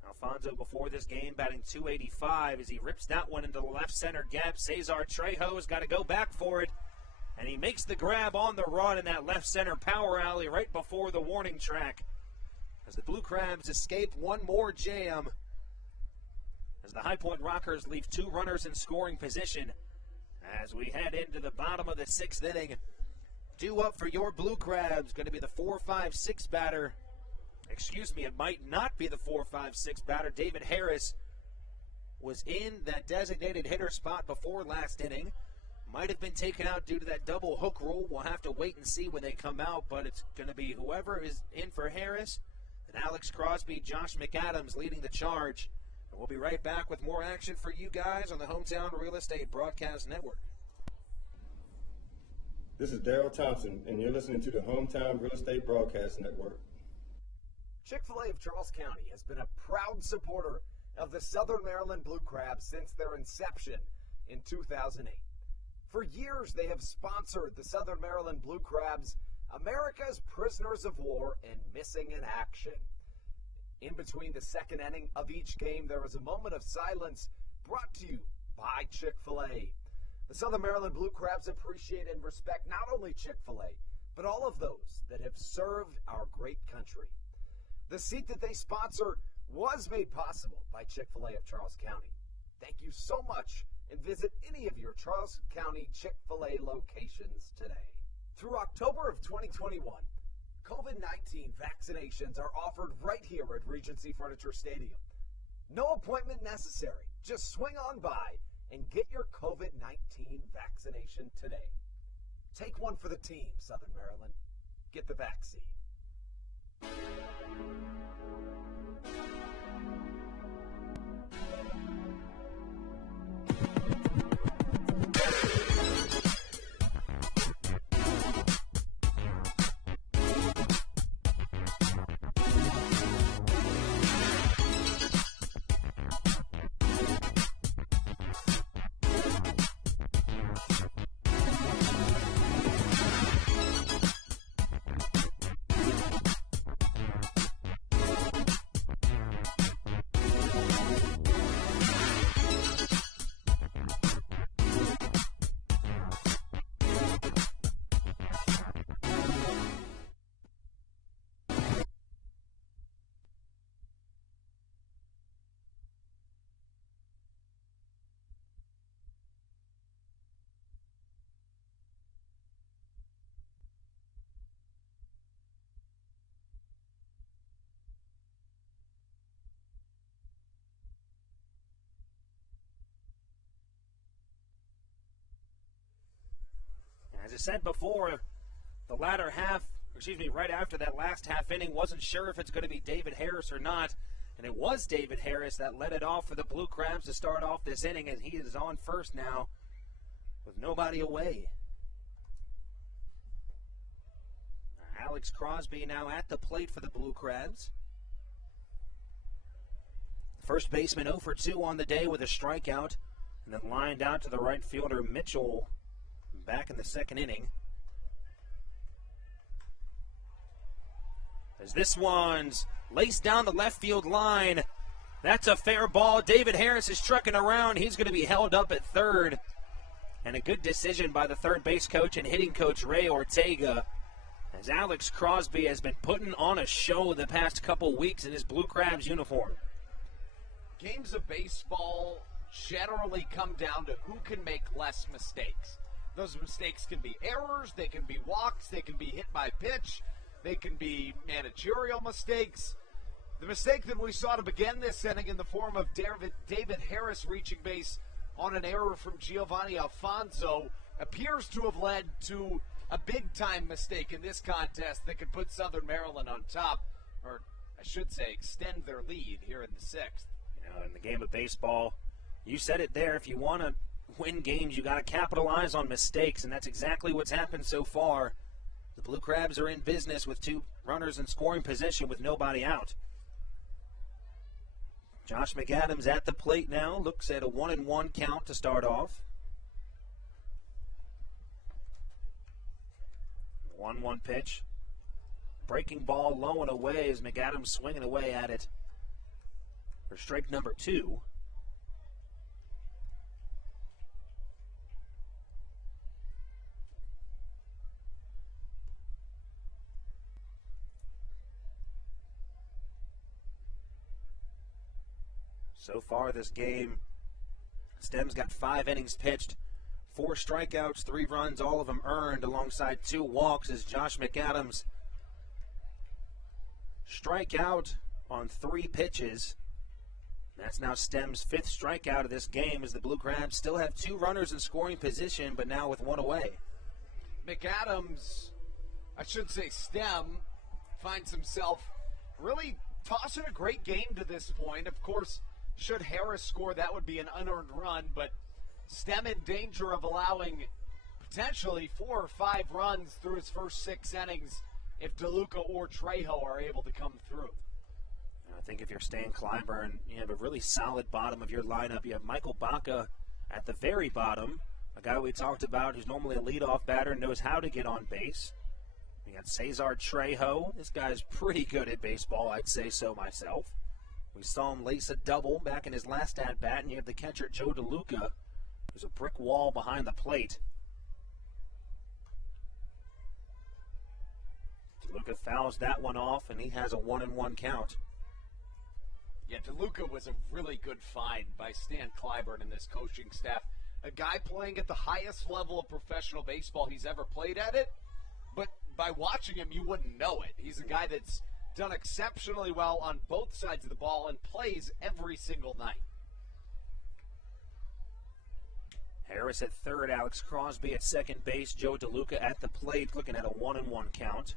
Alfonso before this game batting .285 as he rips that one into the left center gap. Cesar Trejo's got to go back for it, and he makes the grab on the run in that left center power alley right before the warning track. As the Blue Crabs escape one more jam, as the High Point Rockers leave 2 runners in scoring position as we head into the bottom of the 6th inning. Due up for your Blue Crabs, going to be the 4-5-6 batter. Excuse me, it might not be the 4-5-6 batter. David Harris was in that designated hitter spot before last inning. Might have been taken out due to that double hook rule. We'll have to wait and see when they come out, but it's going to be whoever is in for Harris, and Alex Crosby, Josh McAdams leading the charge. And we'll be right back with more action for you guys on the Hometown Real Estate Broadcast Network. This is Daryl Thompson, and you're listening to the Hometown Real Estate Broadcast Network. Chick-fil-A of Charles County has been a proud supporter of the Southern Maryland Blue Crabs since their inception in 2008. For years, they have sponsored the Southern Maryland Blue Crabs, America's prisoners of war and missing in action. In between the second inning of each game, there is a moment of silence brought to you by Chick-fil-A. The Southern Maryland Blue Crabs appreciate and respect not only Chick-fil-A, but all of those that have served our great country. The seat that they sponsor was made possible by Chick-fil-A of Charles County. Thank you so much, and visit any of your Charles County Chick-fil-A locations today. Through October of 2021, COVID-19 vaccinations are offered right here at Regency Furniture Stadium. No appointment necessary. Just swing on by and get your COVID-19 vaccination today. Take one for the team, Southern Maryland. Get the vaccine. As I said before, the latter half, right after that last half inning, wasn't sure if it's going to be David Harris or not. And it was David Harris that led it off for the Blue Crabs to start off this inning, and he is on first now with nobody away. Alex Crosby now at the plate for the Blue Crabs. First baseman 0 for 2 on the day with a strikeout, and then lined out to the right fielder Mitchell back in the second inning. As this one's laced down the left field line. That's a fair ball. David Harris is trucking around. He's going to be held up at third. And a good decision by the third base coach and hitting coach Ray Ortega as Alex Crosby has been putting on a show the past couple weeks in his Blue Crabs uniform. Games of baseball generally come down to who can make less mistakes. Those mistakes can be errors, they can be walks, they can be hit by pitch, they can be managerial mistakes. The mistake that we saw to begin this inning in the form of David Harris reaching base on an error from Giovanni Alfonso appears to have led to a big-time mistake in this contest that could put Southern Maryland on top, or I should say extend their lead here in the sixth. You know, in the game of baseball, you said it there, if you want to win games, you got to capitalize on mistakes, and that's exactly what's happened so far. The Blue Crabs are in business with 2 runners in scoring position with nobody out. Josh McAdams at the plate now, looks at a 1-1 count to start off. 1-1 pitch. Breaking ball low and away as McAdams swinging away at it for strike number 2. So far this game, Stem's got 5 innings pitched, 4 strikeouts, 3 runs, all of them earned alongside 2 walks as Josh McAdams strike out on 3 pitches. That's now Stem's 5th strikeout of this game as the Blue Crabs still have 2 runners in scoring position, but now with 1 away. McAdams, I should say Stem, finds himself really tossing a great game to this point. Of course, should Harris score, that would be an unearned run, but Stem in danger of allowing potentially 4 or 5 runs through his first 6 innings if DeLuca or Trejo are able to come through. I think if you're Stan Clyburn, you have a really solid bottom of your lineup. You have Michael Baca at the very bottom, a guy we talked about who's normally a leadoff batter, knows how to get on base. You got Cesar Trejo. This guy's pretty good at baseball, I'd say so myself. We saw him lace a double back in his last at-bat, and you have the catcher Joe DeLuca, who's a brick wall behind the plate. DeLuca fouls that one off, and he has a 1-1 count. Yeah, DeLuca was a really good find by Stan Clyburn and this coaching staff. A guy playing at the highest level of professional baseball he's ever played at it, but by watching him, you wouldn't know it. He's a guy that's done exceptionally well on both sides of the ball and plays every single night. Harris at third, Alex Crosby at second base, Joe DeLuca at the plate, looking at a 1-1 count.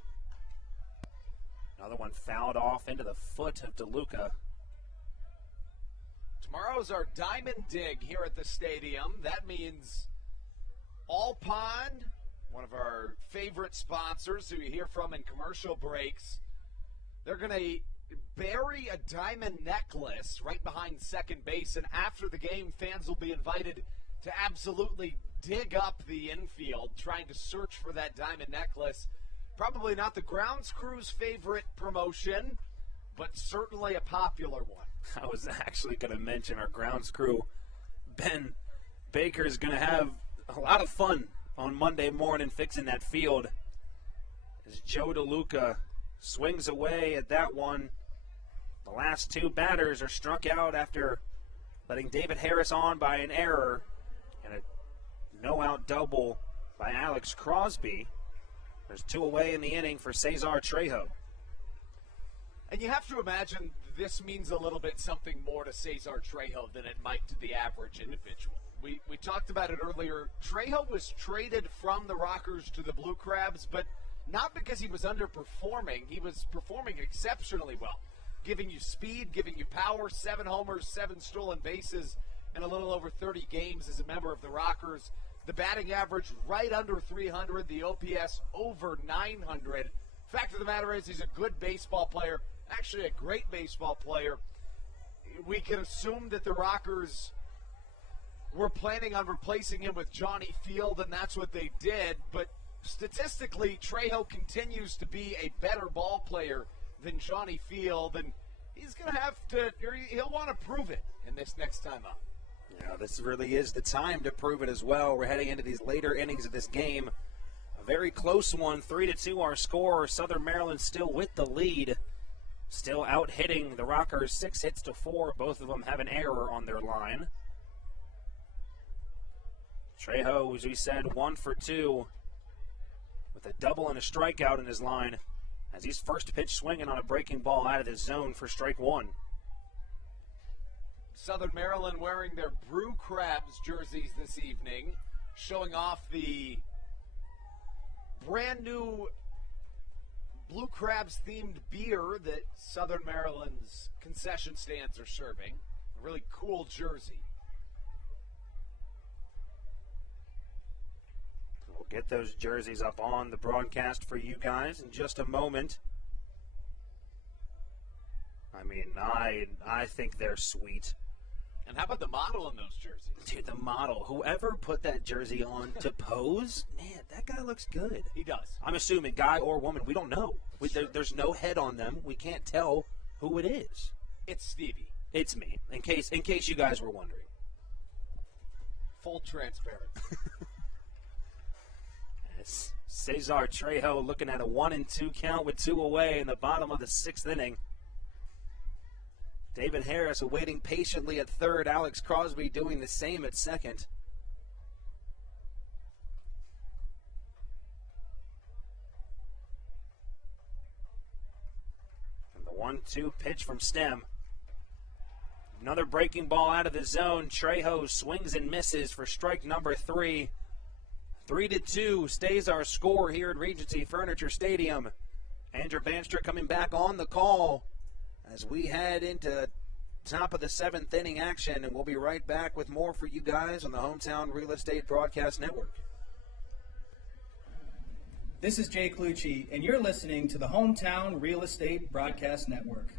Another one fouled off into the foot of DeLuca. Tomorrow's our Diamond Dig here at the stadium. That means All Pond, one of our favorite sponsors who you hear from in commercial breaks, they're going to bury a diamond necklace right behind second base, and after the game, fans will be invited to absolutely dig up the infield, trying to search for that diamond necklace. Probably not the grounds crew's favorite promotion, but certainly a popular one. I was actually going to mention our grounds crew. Ben Baker is going to have a lot of fun on Monday morning fixing that field as Joe DeLuca swings away at that one. The last 2 batters are struck out after letting David Harris on by an error, and a no-out double by Alex Crosby. There's 2 away in the inning for Cesar Trejo. And you have to imagine this means a little bit something more to Cesar Trejo than it might to the average individual. We talked about it earlier. Trejo was traded from the Rockers to the Blue Crabs, but not because he was underperforming. He was performing exceptionally well, giving you speed, giving you power, 7 homers, 7 stolen bases, and a little over 30 games as a member of the Rockers. The batting average right under 300, the OPS over 900. Fact of the matter is he's a good baseball player, actually a great baseball player. We can assume that the Rockers were planning on replacing him with Johnny Field, and that's what they did, but statistically, Trejo continues to be a better ball player than Johnny Field, and he's going to have to, he'll want to prove it in this next time up. Yeah, this really is the time to prove it as well. We're heading into these later innings of this game. A A very close one, 3-2 our score. Southern Maryland still with the lead. Still out hitting the Rockers 6 hits to 4. Both of them have an error on their line. Trejo, as we said, 1 for 2 with a double and a strikeout in his line as he's first pitch swinging on a breaking ball out of the zone for strike 1. Southern Maryland wearing their Brew Crabs jerseys this evening, showing off the brand new Blue Crabs themed beer that Southern Maryland's concession stands are serving. A really cool jersey. We'll get those jerseys up on the broadcast for you guys in just a moment. I mean, I think they're sweet. And how about the model in those jerseys? Dude, the model. Whoever put that jersey on to pose, man, that guy looks good. He does. I'm assuming guy or woman. We don't know. There's no head on them. We can't tell who it is. It's Stevie. It's me. In case you guys were wondering. Full transparency. Cesar Trejo looking at a 1-2 count with 2 away in the bottom of the 6th inning. David Harris awaiting patiently at third. Alex Crosby doing the same at second. And the 1-2 pitch from Stem. Another breaking ball out of the zone. Trejo swings and misses for strike number 3. 3-2 stays our score here at Regency Furniture Stadium. Andrew Bandstra coming back on the call as we head into top of the 7th inning action, and we'll be right back with more for you guys on the Hometown Real Estate Broadcast Network. This is Jay Clucci, and you're listening to the Hometown Real Estate Broadcast Network.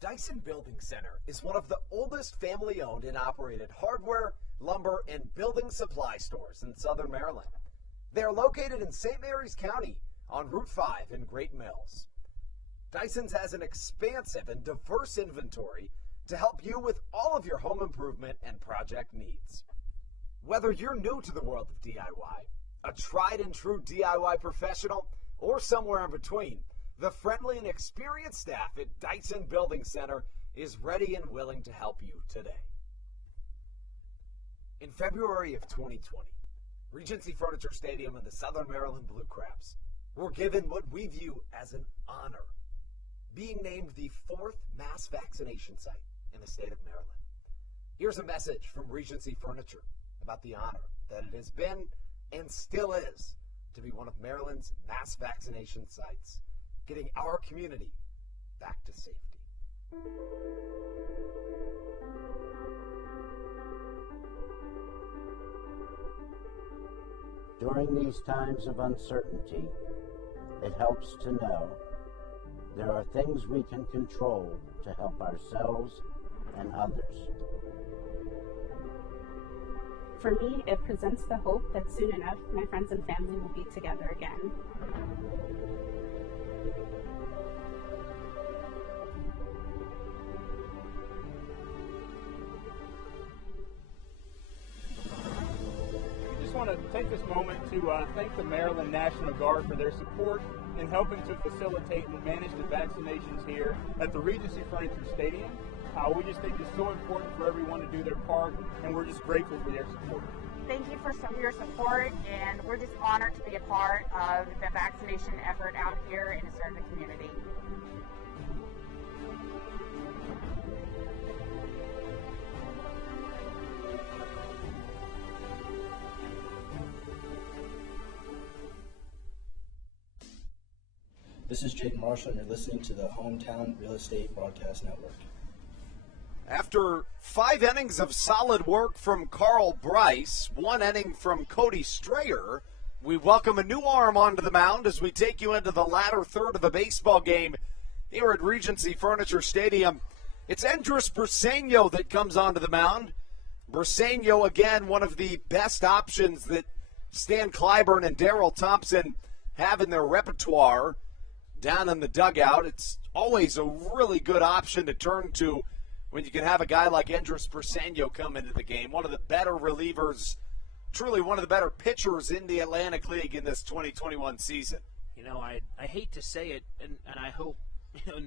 Dyson Building Center is one of the oldest family-owned and operated hardware, lumber, and building supply stores in Southern Maryland. They are located in St. Mary's County on Route 5 in Great Mills. Dyson's has an expansive and diverse inventory to help you with all of your home improvement and project needs. Whether you're new to the world of DIY, a tried and true DIY professional, or somewhere in between, the friendly and experienced staff at Dyson Building Center is ready and willing to help you today. In February of 2020, Regency Furniture Stadium and the Southern Maryland Blue Crabs were given what we view as an honor, being named the 4th mass vaccination site in the state of Maryland. Here's a message from Regency Furniture about the honor that it has been and still is to be one of Maryland's mass vaccination sites, getting our community back to safety. During these times of uncertainty, it helps to know there are things we can control to help ourselves and others. For me, it presents the hope that soon enough my friends and family will be together again. We just want to take this moment to thank the Maryland National Guard for their support in helping to facilitate and manage the vaccinations here at the Regency Furniture Stadium. We just think it's so important for everyone to do their part, and we're just grateful for their support. Thank you for your support, and we're just honored to be a part of the vaccination effort out here and to serve the community. This is Jake Marshall, and you're listening to the Hometown Real Estate Broadcast Network. After 5 innings of solid work from Carl Bryce, 1 inning from Cody Strayer, we welcome a new arm onto the mound as we take you into the latter third of the baseball game here at Regency Furniture Stadium. It's Andres Briseño that comes onto the mound. Briseño, again, one of the best options that Stan Clyburn and Darryl Thompson have in their repertoire down in the dugout. It's always a really good option to turn to when you can have a guy like Andres Briseño come into the game, one of the better relievers truly one of the better pitchers in the Atlantic League in this 2021 season. You know, I hate to say it, and I hope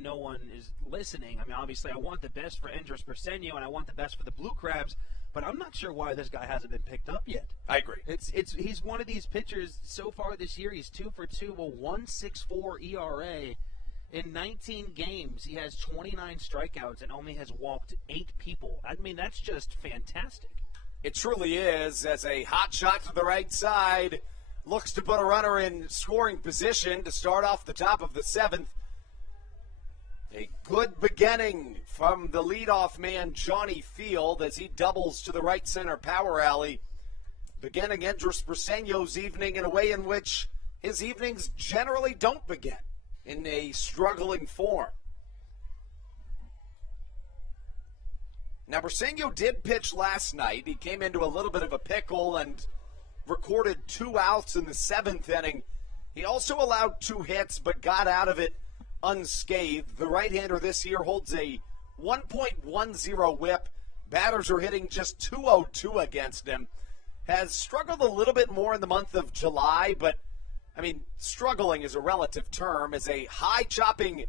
no one is listening. I mean, obviously, I want the best for Andres Briseño, and I want the best for the Blue Crabs, but I'm not sure why this guy hasn't been picked up yet. I agree. He's one of these pitchers so far this year. He's 2 for 2, a 1.64 ERA. In 19 games, he has 29 strikeouts and only has walked 8 people. I mean, that's just fantastic. It truly is, as a hot shot to the right side looks to put a runner in scoring position to start off the top of the 7th. A good beginning from the leadoff man, Johnny Field, as he doubles to the right center power alley, beginning Andres Briseño's evening in a way in which his evenings generally don't begin, in a struggling form. Now, Briseño did pitch last night. He came into a little bit of a pickle and recorded 2 outs in the 7th inning. He also allowed 2 hits but got out of it unscathed. The right-hander this year holds a 1.10 whip. Batters are hitting just .202 against him. Has struggled a little bit more in the month of July, but, I mean, struggling is a relative term, as a high-chopping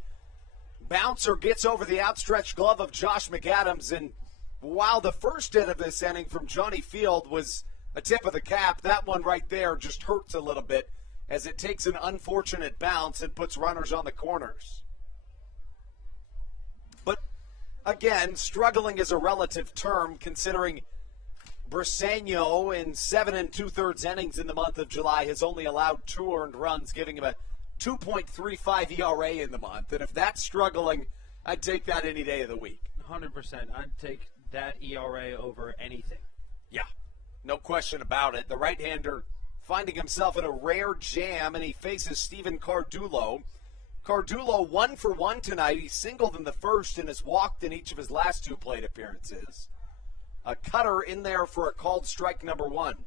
bouncer gets over the outstretched glove of Josh McAdams. And while the first hit of this inning from Johnny Field was a tip of the cap, that one right there just hurts a little bit, as it takes an unfortunate bounce and puts runners on the corners. But, again, struggling is a relative term, considering Briseño in 7 2/3 innings in the month of July has only allowed 2 earned runs, giving him a 2.35 ERA in the month. And if that's struggling, I'd take that any day of the week. 100%. I'd take that ERA over anything. Yeah, no question about it. The right-hander finding himself in a rare jam, and he faces Steven Cardulo. Cardulo 1 for 1 tonight. He singled in the first and has walked in each of his last 2 plate appearances. A cutter in there for a called strike number 1.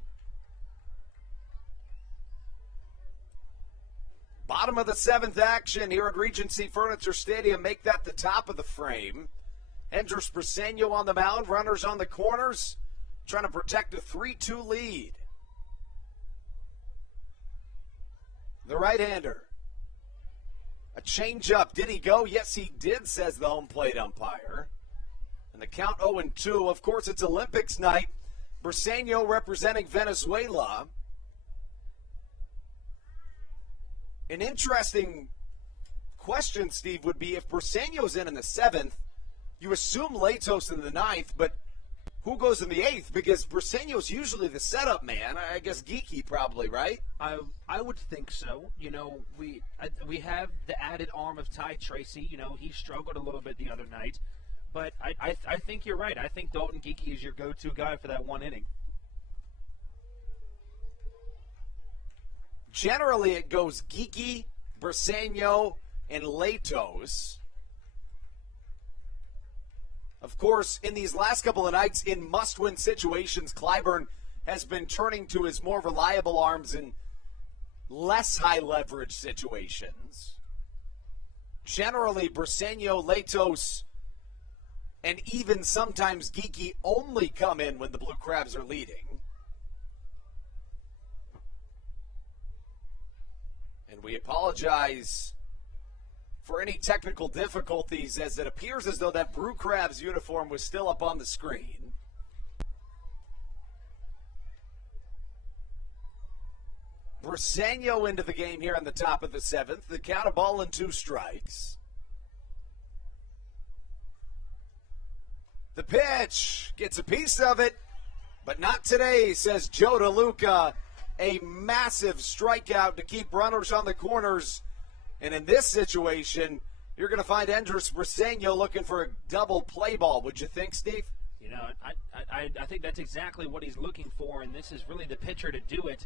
Bottom of the 7th action here at Regency Furniture Stadium. Make that the top of the frame. Andres Briseño on the mound. Runners on the corners. Trying to protect a 3-2 lead. The right-hander. A changeup. Did he go? Yes, he did, says the home plate umpire. And the count 0-2. Of course, it's Olympics night. Briseño representing Venezuela. An interesting question, Steve, would be if Briseño's in the 7th, you assume Latos in the 9th, but who goes in the 8th? Because Briseño's usually the setup man. I guess Geeky probably, right? I would think so. You know, we have the added arm of Ty Tracy. You know, he struggled a little bit the other night. But I think you're right. I think Dalton Geeky is your go-to guy for that 1 inning. Generally, it goes Geeky, Briseño, and Latos. Of course, in these last couple of nights, in must-win situations, Clyburn has been turning to his more reliable arms in less high-leverage situations. Generally, Briseño, Latos, and even sometimes Geeky only come in when the Blue Crabs are leading. And we apologize for any technical difficulties, as it appears as though that Blue Crabs uniform was still up on the screen. Briseño into the game here on the top of the 7th. The count, a ball and 2 strikes. The pitch gets a piece of it, but not today, says Joe DeLuca. A massive strikeout to keep runners on the corners. And in this situation, you're going to find Andres Briseño looking for a double play ball. Would you think, Steve? You know, I think that's exactly what he's looking for, and this is really the pitcher to do it.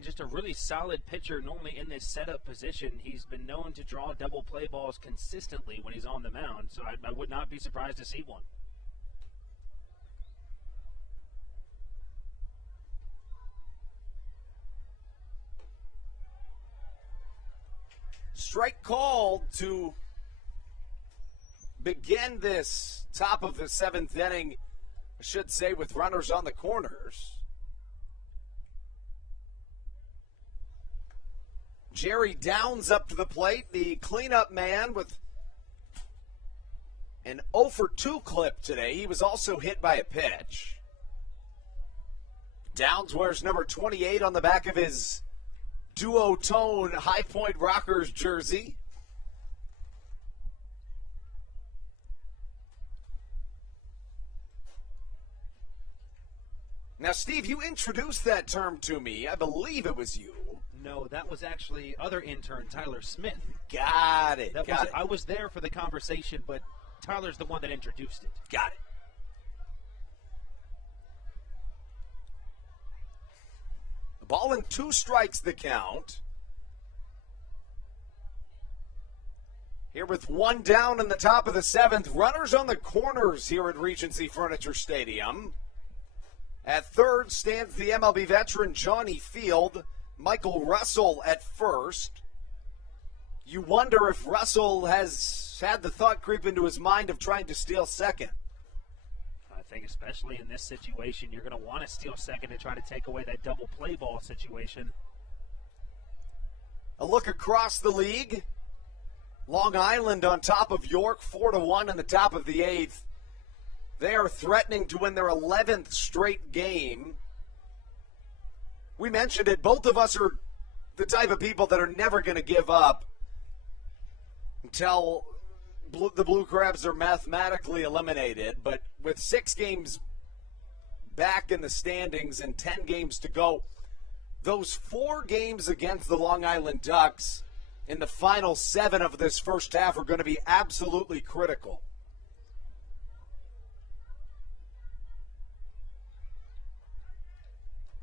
Just a really solid pitcher normally in this setup position. He's been known to draw double play balls consistently when he's on the mound, so I would not be surprised to see one. Strike called to begin this top of the 7th inning I should say, with runners on the corners. Jerry Downs up to the plate, the cleanup man, with an 0 for 2 clip today. He was also hit by a pitch. Downs wears number 28 on the back of his duotone High Point Rockers jersey. Now, Steve, you introduced that term to me. I believe it was you. No, that was actually other intern, Tyler Smith. Got it. I was there for the conversation, but Tyler's the one that introduced it. Got it. The ball and 2 strikes the count. Here with 1 down in the top of the 7th. Runners on the corners here at Regency Furniture Stadium. At third stands the MLB veteran Johnny Field. Michael Russell at first. You wonder if Russell has had the thought creep into his mind of trying to steal second. I think especially in this situation, you're going to want to steal second to try to take away that double play ball situation. A look across the league. Long Island on top of York, 4-1 in the top of the 8th. They are threatening to win their 11th straight game. We mentioned it. Both of us are the type of people that are never going to give up until the Blue Crabs are mathematically eliminated. But with 6 games back in the standings and 10 games to go, those 4 games against the Long Island Ducks in the final 7 of this first half are going to be absolutely critical.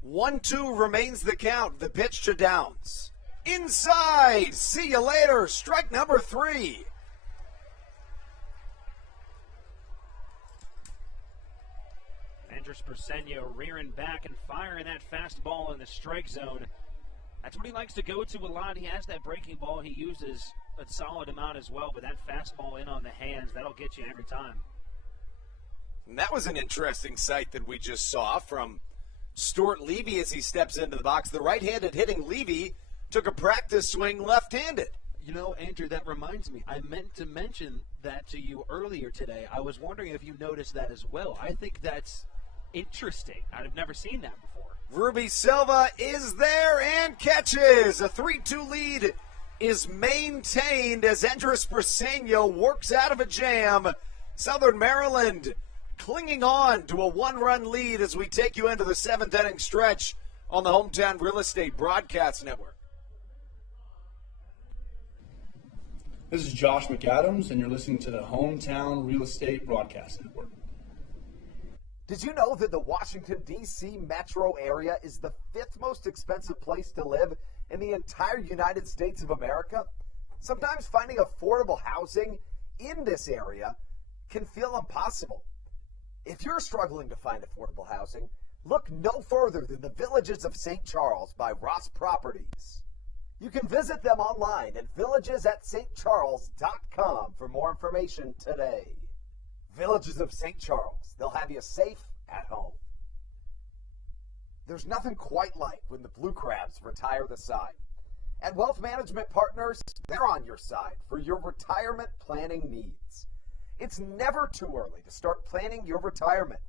1-2 remains the count. The pitch to Downs. Inside. See you later. Strike number 3. Andres Persenio rearing back and firing that fastball in the strike zone. That's what he likes to go to a lot. He has that breaking ball he uses a solid amount as well, but that fastball in on the hands, that'll get you every time. And that was an interesting sight that we just saw from Stuart Levy as he steps into the box. The right-handed hitting Levy took a practice swing left-handed. You know, Andrew, that reminds me. I meant to mention that to you earlier today. I was wondering if you noticed that as well. I think that's interesting. I've never seen that before. Ruby Silva is there and catches. A 3-2 lead is maintained as Andres Persenio works out of a jam. Southern Maryland clinging on to a 1-run lead as we take you into the 7th inning stretch on the Hometown Real Estate Broadcast Network. This is Josh McAdams, and you're listening to the Hometown Real Estate Broadcast Network. Did you know that the Washington, D.C. metro area is the 5th most expensive place to live in the entire United States of America? Sometimes finding affordable housing in this area can feel impossible. If you're struggling to find affordable housing, look no further than the Villages of St. Charles by Ross Properties. You can visit them online at villagesatstcharles.com for more information today. Villages of St. Charles. They'll have you safe at home. There's nothing quite like when the Blue Crabs retire the side. At Wealth Management Partners, they're on your side for your retirement planning needs. It's never too early to start planning your retirement.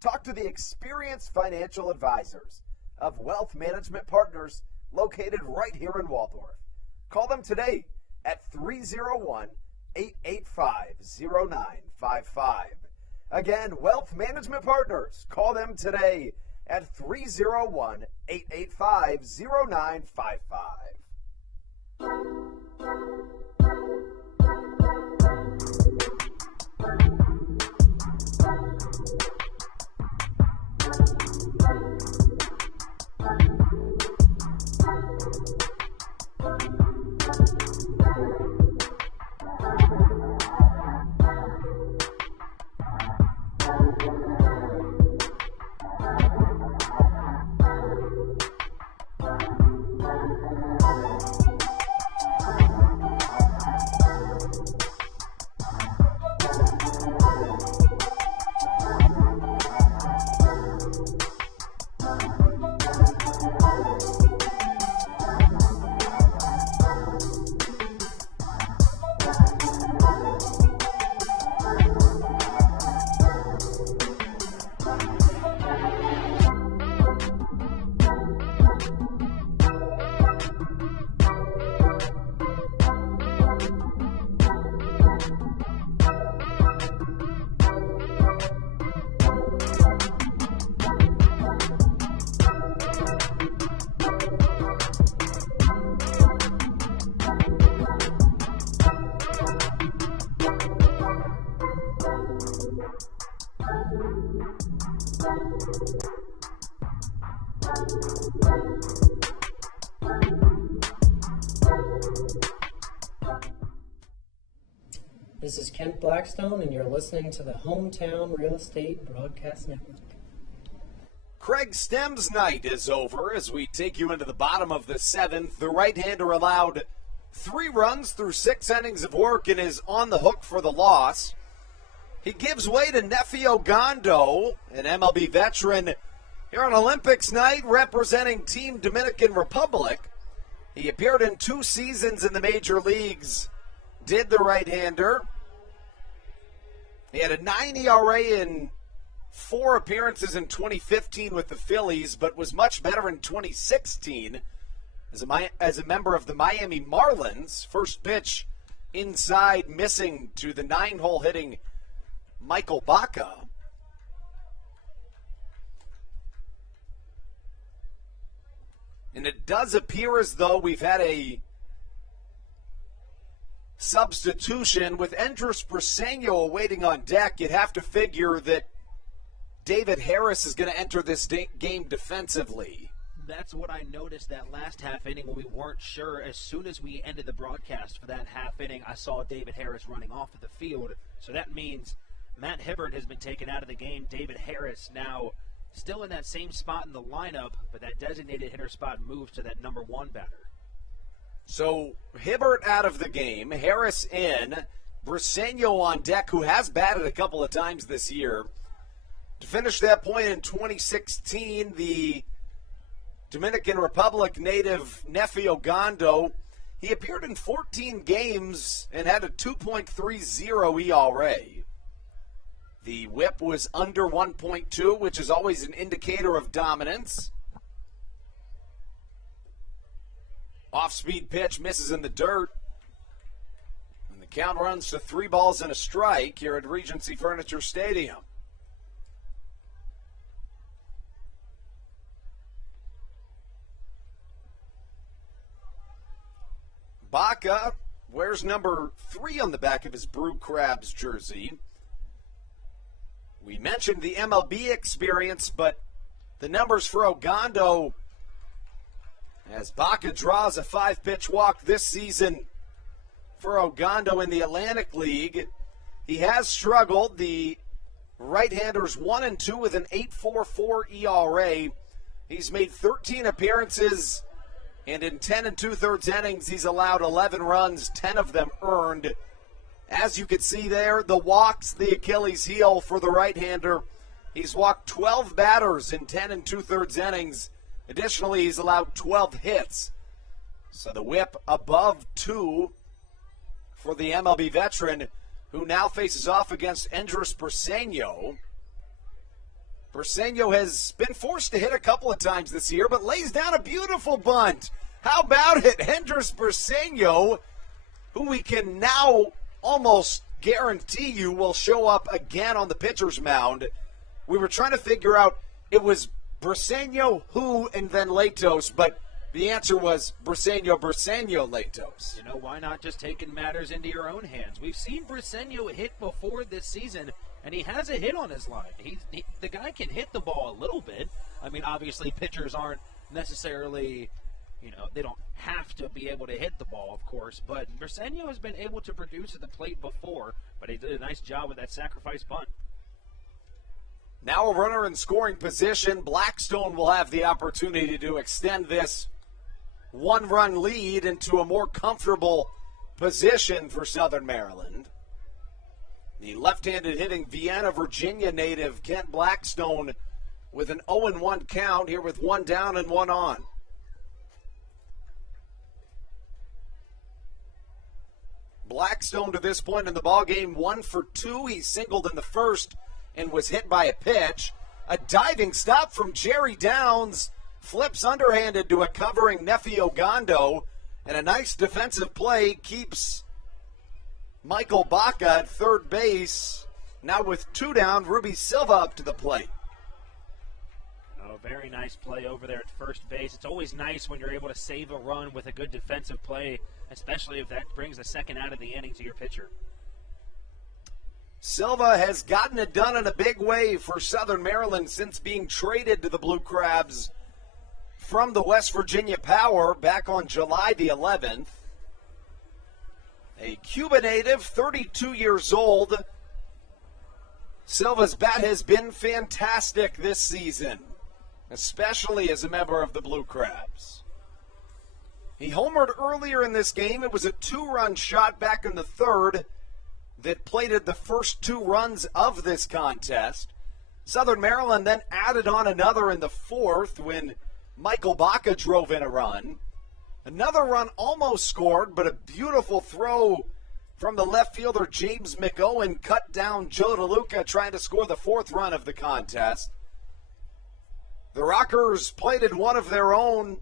Talk to the experienced financial advisors of Wealth Management Partners located right here in Waldorf. Call them today at 301-885-0955. Again, Wealth Management Partners. Call them today at 301-885-0955. This is Kent Blackstone, and you're listening to the Hometown Real Estate Broadcast Network. Craig Stem's night is over as we take you into the bottom of the seventh. The right-hander allowed 3 runs through 6 innings of work and is on the hook for the loss. He gives way to Nefi Ogando, an MLB veteran, here on Olympics night representing Team Dominican Republic. He appeared in 2 seasons in the major leagues, did the right-hander. He had a 9 ERA in 4 appearances in 2015 with the Phillies, but was much better in 2016 as a member of the Miami Marlins. First pitch inside, missing to the 9-hole hitting Michael Baca. And it does appear as though we've had a substitution with Andres Briseño awaiting on deck. You'd have to figure that David Harris is going to enter this game defensively. That's what I noticed that last half inning when we weren't sure. As soon as we ended the broadcast for that half inning, I saw David Harris running off of the field. So that means Matt Hibbert has been taken out of the game. David Harris now still in that same spot in the lineup, but that designated hitter spot moves to that number 1 batter. So Hibbert out of the game, Harris in, Briseño on deck, who has batted a couple of times this year. To finish that point in 2016, the Dominican Republic native Nefi Ogando, he appeared in 14 games and had a 2.30 ERA. The whip was under 1.2, which is always an indicator of dominance. Off-speed pitch misses in the dirt. And the count runs to 3 balls and a strike here at Regency Furniture Stadium. Baca wears number 3 on the back of his Brew Crabs jersey. We mentioned the MLB experience, but the numbers for Ogando, as Baca draws a 5-pitch walk this season for Ogando in the Atlantic League. He has struggled. The right-hander's 1-2 with an 8.44 ERA. He's made 13 appearances, and in 10 2/3 innings, he's allowed 11 runs, 10 of them earned. As you can see there, the walks, the Achilles heel for the right-hander. He's walked 12 batters in 10 2/3 innings. Additionally, he's allowed 12 hits. So the whip above 2 for the MLB veteran, who now faces off against Andres Briseño. Briseño has been forced to hit a couple of times this year, but lays down a beautiful bunt. How about it? Andres Briseño, who we can now almost guarantee you will show up again on the pitcher's mound. We were trying to figure out, it was Briseño, who, and then Latos, but the answer was Briseño, Latos. You know, why not just taking matters into your own hands? We've seen Briseño hit before this season, and he has a hit on his line. The guy can hit the ball a little bit. I mean, obviously, pitchers aren't necessarily, they don't have to be able to hit the ball, of course, but Briseño has been able to produce at the plate before, but he did a nice job with that sacrifice bunt. Now a runner in scoring position. Blackstone will have the opportunity to extend this 1-run lead into a more comfortable position for Southern Maryland. The left-handed hitting Vienna, Virginia native Kent Blackstone with an 0-1 count here with 1 down and 1 on. Blackstone to this point in the ballgame 1 for 2. He singled in the first and was hit by a pitch. A diving stop from Jerry Downs, flips underhanded to a covering Nefi Ogando, and a nice defensive play keeps Michael Baca at third base. Now with 2 down, Ruby Silva up to the plate. Oh, very nice play over there at first base. It's always nice when you're able to save a run with a good defensive play, especially if that brings a second out of the inning to your pitcher. Silva has gotten it done in a big way for Southern Maryland since being traded to the Blue Crabs from the West Virginia Power back on July the 11th. A Cuba native, 32 years old. Silva's bat has been fantastic this season, especially as a member of the Blue Crabs. He homered earlier in this game. It was a 2-run shot back in the third that plated the first 2 runs of this contest. Southern Maryland then added on another in the fourth when Michael Baca drove in a run. Another run almost scored, but a beautiful throw from the left fielder James McOwen cut down Joe DeLuca trying to score the 4th run of the contest. The Rockers plated one of their own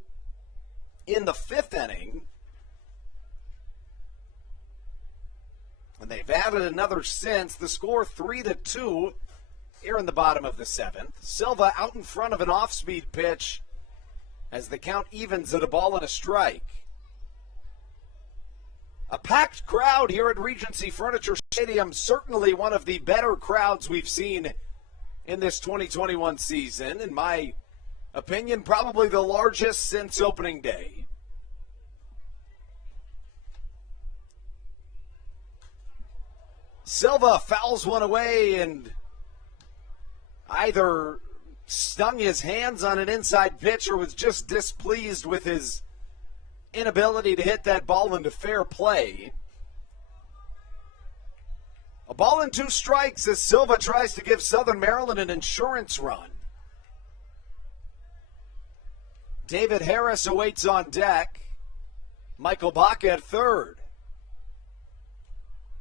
in the 5th inning. And they've added another since. The score 3-2 here in the bottom of the 7th. Silva out in front of an off-speed pitch as the count evens at a ball and a strike. A packed crowd here at Regency Furniture Stadium, certainly one of the better crowds we've seen in this 2021 season. In my opinion, probably the largest since opening day. Silva fouls one away and either stung his hands on an inside pitch or was just displeased with his inability to hit that ball into fair play. A ball and 2 strikes as Silva tries to give Southern Maryland an insurance run. David Harris awaits on deck. Michael Baca at third.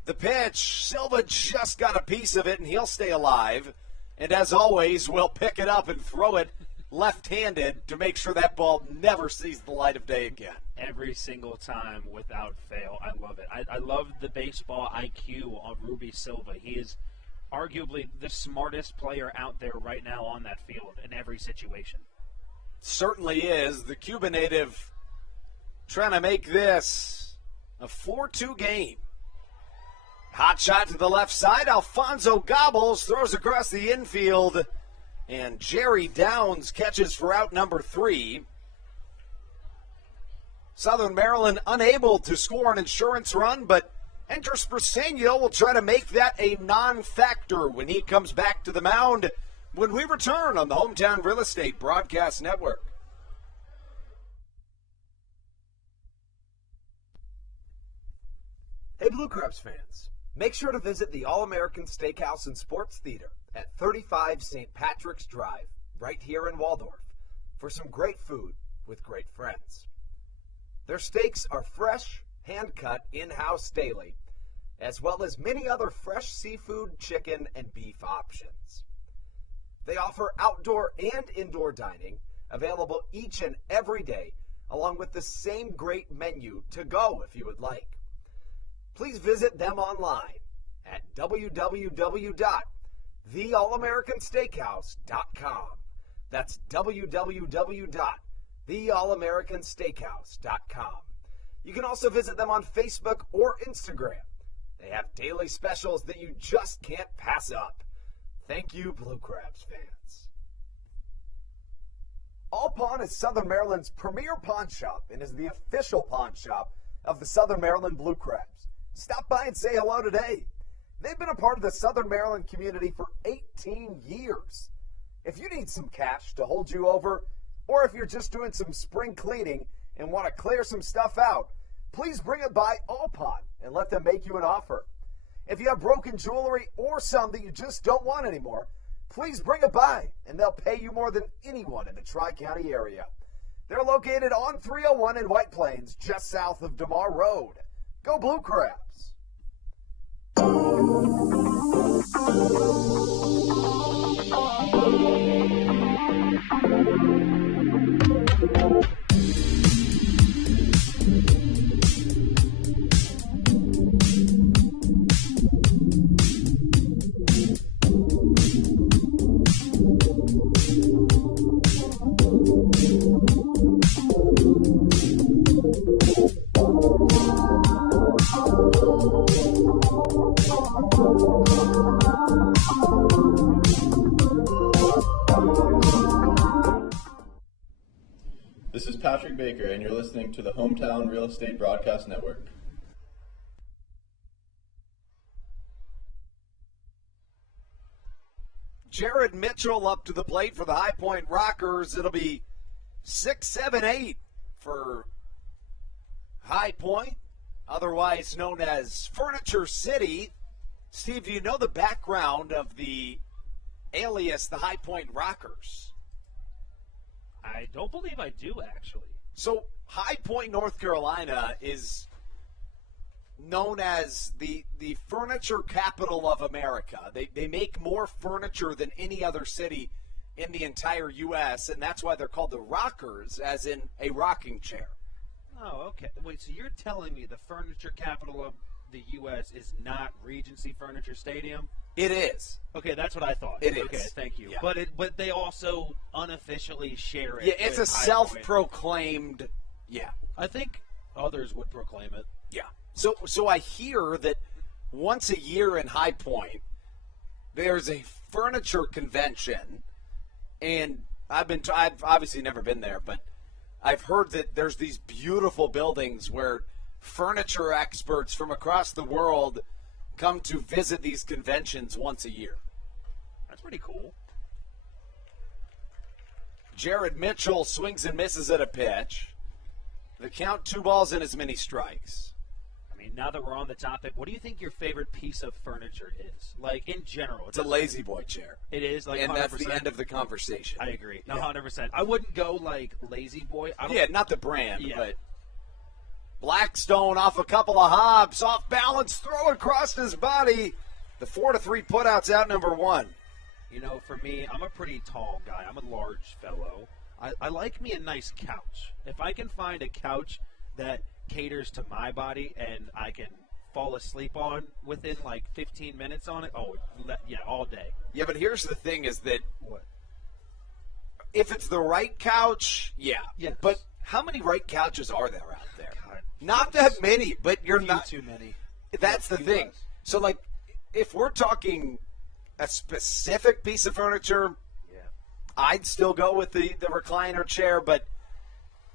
The pitch, Silva just got a piece of it and he'll stay alive. And as always, we'll pick it up and throw it left-handed to make sure that ball never sees the light of day again. Every single time without fail. I love it. I love the baseball IQ of Ruby Silva. He is arguably the smartest player out there right now on that field in every situation. Certainly is. The Cuba native trying to make this a 4-2 game. Hot shot to the left side. Alfonso Gobbles throws across the infield. And Jerry Downs catches for out number 3. Southern Maryland unable to score an insurance run, but Enter Spersenio will try to make that a non-factor when he comes back to the mound when we return on the Hometown Real Estate Broadcast Network. Hey Blue Crabs fans, make sure to visit the All-American Steakhouse and Sports Theater at 35 St. Patrick's Drive, right here in Waldorf, for some great food with great friends. Their steaks are fresh, hand-cut, in-house daily, as well as many other fresh seafood, chicken, and beef options. They offer outdoor and indoor dining, available each and every day, along with the same great menu to go if you would like. Please visit them online at www.theallamericansteakhouse.com. That's www.theallamericansteakhouse.com. You can also visit them on Facebook or Instagram. They have daily specials that you just can't pass up. Thank you, Blue Crabs fans. All Pawn is Southern Maryland's premier pawn shop and is the official pawn shop of the Southern Maryland Blue Crabs. Stop by and say hello today. They've been a part of the Southern Maryland community for 18 years. If you need some cash to hold you over, or if you're just doing some spring cleaning and want to clear some stuff out, please bring it by All Pawn and let them make you an offer. If you have broken jewelry or some that you just don't want anymore, please bring it by and they'll pay you more than anyone in the Tri-County area. They're located on 301 in White Plains, just south of DeMar Road. Go Blue Crabs! This is Patrick Baker, and you're listening to the Hometown Real Estate Broadcast Network. Jared Mitchell up to the plate for the High Point Rockers. It'll be 6-7-8 for High Point, otherwise known as Furniture City. Steve, do you know the background of the alias, the High Point Rockers? I don't believe I do, actually. So High Point, North Carolina is known as the furniture capital of America. They make more furniture than any other city in the entire U.S., and that's why they're called the Rockers, as in a rocking chair. Oh, okay. Wait, so you're telling me the furniture capital of the U.S. is not Regency Furniture Stadium? It is. Okay, that's what I thought. It is. Okay, thank you. Yeah. But they also unofficially share it. Yeah, it's a with High self-proclaimed, Point. I think others would proclaim it. Yeah. So I hear that once a year in High Point, there's a furniture convention, and I've obviously never been there, but I've heard that there's these beautiful buildings where furniture experts from across the world come to visit these conventions once a year. That's pretty cool. Jared Mitchell swings and misses at a pitch. The count, 2 balls and as many strikes. I mean, now that we're on the topic, what do you think your favorite piece of furniture is? Like, in general. It's a lazy boy chair. It is, like, and 100%. that's the end of the conversation. I agree. No, Yeah. 100%. I wouldn't go, like, lazy boy. Yeah, not the brand, but Blackstone off a couple of hops, off balance, throw across his body. The 4-3 putouts out number 1. You know, for me, I'm a pretty tall guy. I'm a large fellow. I like me a nice couch. If I can find a couch that caters to my body and I can fall asleep on within like 15 minutes on it, all day. Yeah, but here's the thing is that What? if it's the right couch, Yes. But how many right couches are there out there? Not that many, but you're not too many. That's the thing. less. So, like, if we're talking a specific piece of furniture, I'd still go with the recliner chair, but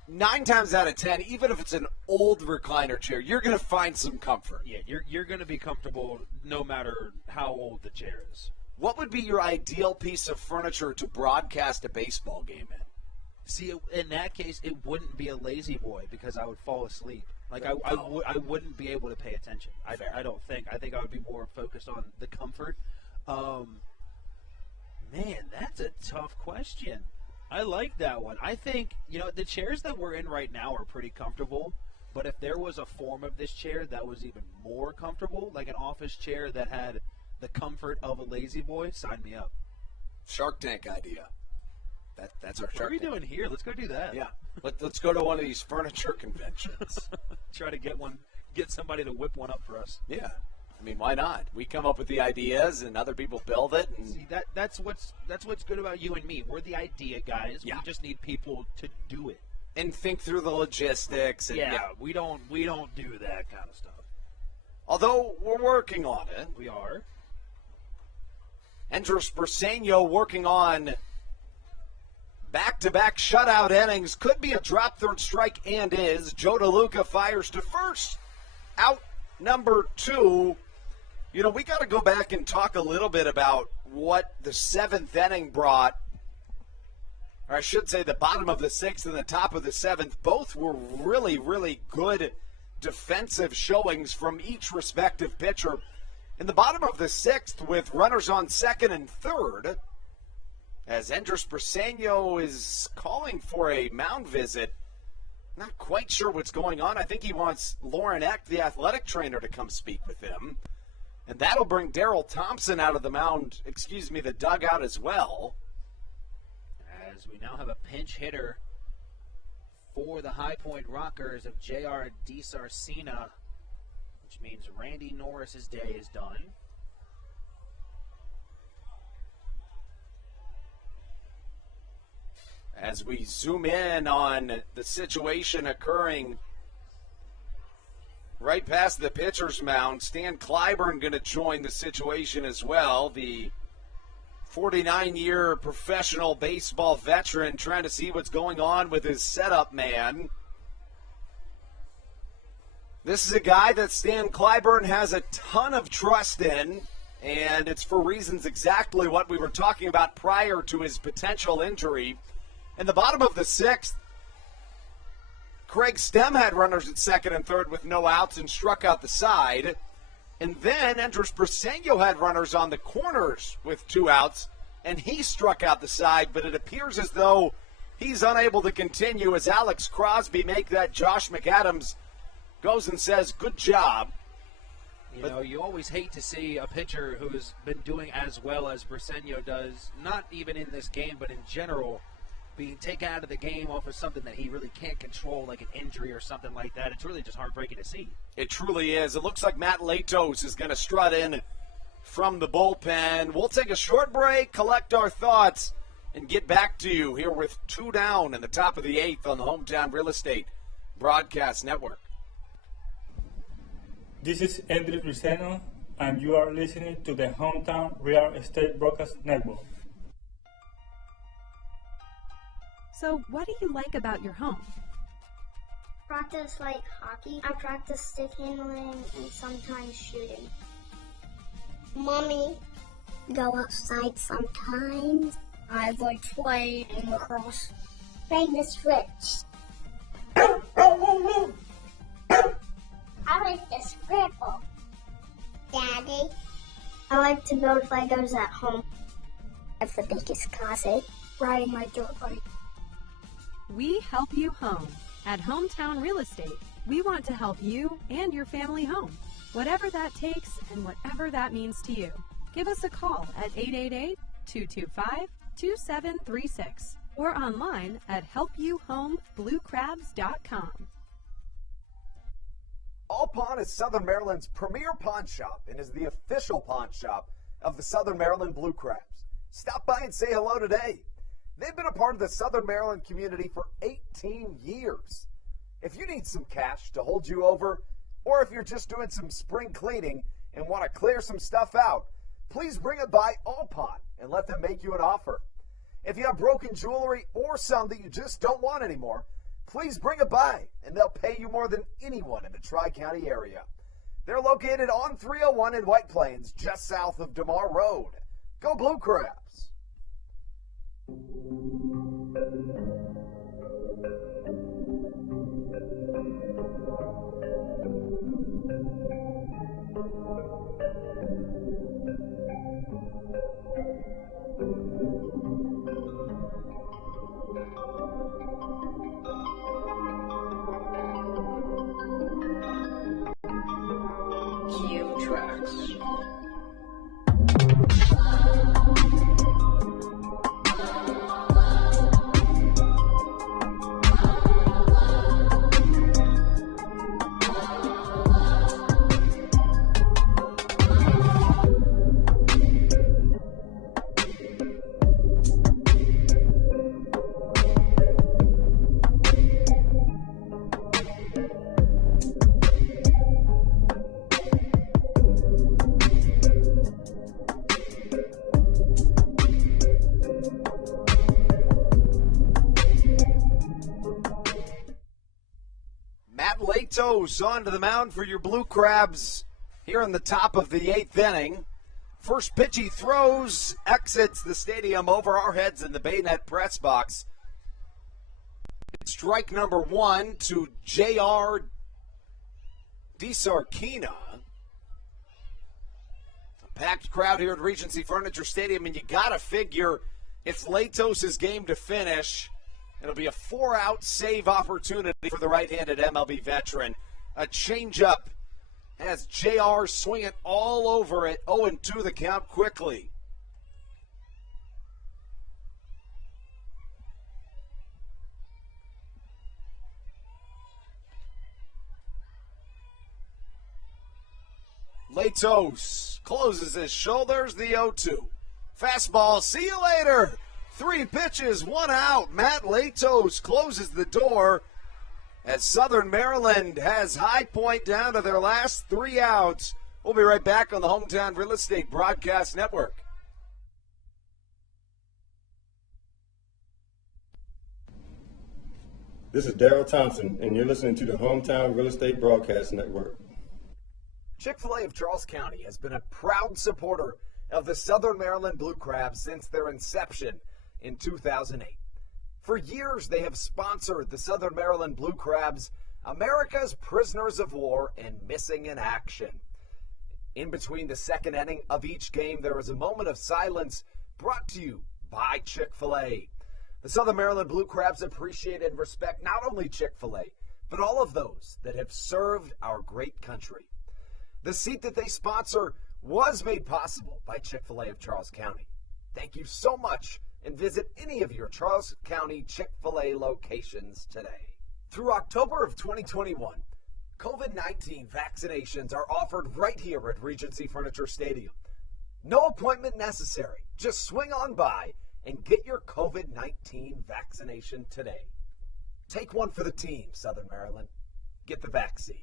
9 times out of 10, even if it's an old recliner chair, you're going to find some comfort. Yeah, you're going to be comfortable no matter how old the chair is. What would be your ideal piece of furniture to broadcast a baseball game in? See, in that case, it wouldn't be a lazy boy because I would fall asleep. Like, I wouldn't be able to pay attention. I don't think. I think I would be more focused on the comfort. Man, that's a tough question. I like that one. I think, the chairs that we're in right now are pretty comfortable, but if there was a form of this chair that was even more comfortable, like an office chair that had the comfort of a lazy boy, sign me up. Shark Tank idea. That's our What are Shark we Tank. doing here? Let's go do that. Yeah. Let's go to one of these furniture conventions. Try to get somebody to whip one up for us. Yeah. I mean, why not? We come up with the ideas, and other people build it. And See, that's what's good about you and me. We're the idea guys. Yeah. We just need people to do it. and think through the logistics. And, we don't do that kind of stuff. Although we're working on it. We are. Enters Briseño working on back-to-back shutout innings. Could be a drop third strike and is. Joe DeLuca fires to first. Out number 2. You know, we got to go back and talk a little bit about what the 7th inning brought. Or I should say the bottom of the 6th and the top of the 7th. Both were really, really good defensive showings from each respective pitcher. In the bottom of the 6th with runners on 2nd and 3rd, as Andres Briseño is calling for a mound visit. Not quite sure what's going on. I think he wants Lauren Eck, the athletic trainer, to come speak with him. And that'll bring Daryl Thompson out of the the dugout as well. As we now have a pinch hitter for the High Point Rockers of J.R. DiSarcina, which means Randy Norris's day is done. As we zoom in on the situation occurring right past the pitcher's mound, Stan Clyburn going to join the situation as well. The 49-year professional baseball veteran, trying to see what's going on with his setup man. This is a guy that Stan Clyburn has a ton of trust in, and it's for reasons exactly what we were talking about prior to his potential injury. In the bottom of the sixth, Craig Stem had runners at second and third with no outs and struck out the side. And then Andres Briseño had runners on the corners with 2 outs, and he struck out the side, but it appears as though he's unable to continue as Alex Crosby make that Josh McAdams goes and says, good job. You know, you always hate to see a pitcher who's been doing as well as Briseño does, not even in this game, but in general, being taken out of the game off of something that he really can't control, like an injury or something like that. It's really just heartbreaking to see. It truly is. It looks like Matt Latos is going to strut in from the bullpen. We'll take a short break, collect our thoughts, and get back to you here with 2 down in the top of the 8th on the Hometown Real Estate Broadcast Network. This is Andres Briseño, and you are listening to the Hometown Real Estate Broadcast Network. So, what do you like about your home? Practice like hockey. I practice stick handling and sometimes shooting. Mommy, go outside sometimes. I like playing in lacrosse. Famous Rich. I like to scribble. Daddy. I like to build Legos at home. I have the biggest closet. Riding my dirt bike. We help you home. At Hometown Real Estate, we want to help you and your family home, whatever that takes and whatever that means to you. Give us a call at 888-225-2736 or online at helpyouhomebluecrabs.com. All Pawn is Southern Maryland's premier pawn shop and is the official pawn shop of the Southern Maryland Blue Crabs. Stop by and say hello today. They've been a part of the Southern Maryland community for 18 years. If you need some cash to hold you over, or if you're just doing some spring cleaning and want to clear some stuff out, please bring it by All Pawn and let them make you an offer. If you have broken jewelry or some that you just don't want anymore, please bring it by and they'll pay you more than anyone in the Tri-County area. They're located on 301 in White Plains, just south of DeMar Road. Go Blue Crabs! Cue tracks. Latos onto the mound for your Blue Crabs here in the top of the 8th inning. First pitch he throws, exits the stadium over our heads in the Bayonet press box. Strike number 1 to J.R. DeSarkina. A packed crowd here at Regency Furniture Stadium, and you got to figure it's Latos' game to finish. It'll be a 4-out save opportunity for the right-handed MLB veteran. A changeup has JR swing it all over it. 0-2 the count quickly. Latos closes his shoulders, the 0-2. Fastball, see you later. 3 pitches, 1 out. Matt Latos closes the door as Southern Maryland has High Point down to their last 3 outs. We'll be right back on the Hometown Real Estate Broadcast Network. This is Daryl Thompson, and you're listening to the Hometown Real Estate Broadcast Network. Chick-fil-A of Charles County has been a proud supporter of the Southern Maryland Blue Crabs since their inception in 2008. For years, they have sponsored the Southern Maryland Blue Crabs, America's prisoners of war and missing in action. In between the second inning of each game, there is a moment of silence brought to you by Chick-fil-A. The Southern Maryland Blue Crabs appreciate and respect not only Chick-fil-A, but all of those that have served our great country. The seat that they sponsor was made possible by Chick-fil-A of Charles County. Thank you so much, and visit any of your Charles County Chick-fil-A locations today. Through October of 2021, COVID-19 vaccinations are offered right here at Regency Furniture Stadium. No appointment necessary. Just swing on by and get your COVID-19 vaccination today. Take one for the team, Southern Maryland. Get the vaccine.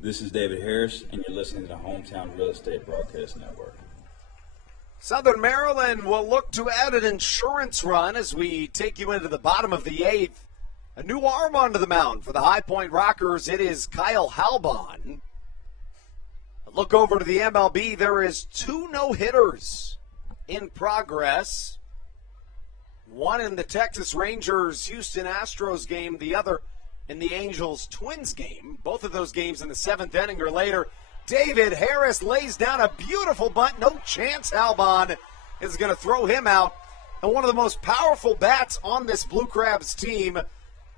This is David Harris, and you're listening to the Hometown Real Estate Broadcast Network. Southern Maryland will look to add an insurance run as we take you into the bottom of the eighth. A new arm onto the mound for the High Point Rockers. It is Kyle Halbon. A look over to the MLB. There is 2 no-hitters in progress. One in the Texas Rangers-Houston Astros game, the other in the Angels-Twins game. Both of those games in the 7th inning or later. David Harris lays down a beautiful bunt. No chance Halbon is going to throw him out. And one of the most powerful bats on this Blue Crabs team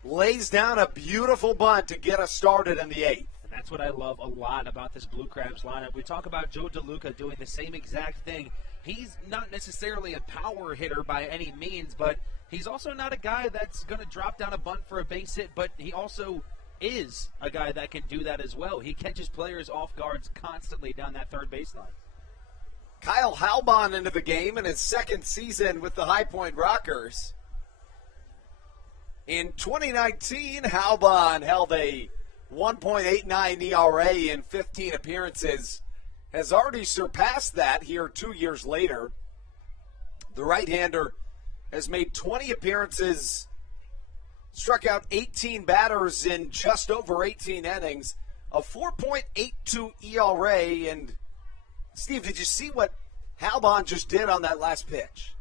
lays down a beautiful bunt to get us started in the 8th. And that's what I love a lot about this Blue Crabs lineup. We talk about Joe DeLuca doing the same exact thing. He's not necessarily a power hitter by any means, but he's also not a guy that's going to drop down a bunt for a base hit, but he also is a guy that can do that as well. He catches players off guards constantly down that third baseline. Kyle Halbon into the game in his 2nd season with the High Point Rockers. In 2019, Halbon held a 1.89 ERA in 15 appearances. Has already surpassed that here 2 years later. The right-hander has made 20 appearances, struck out 18 batters in just over 18 innings, a 4.82 ERA. And, Steve, did you see what Halbon just did on that last pitch?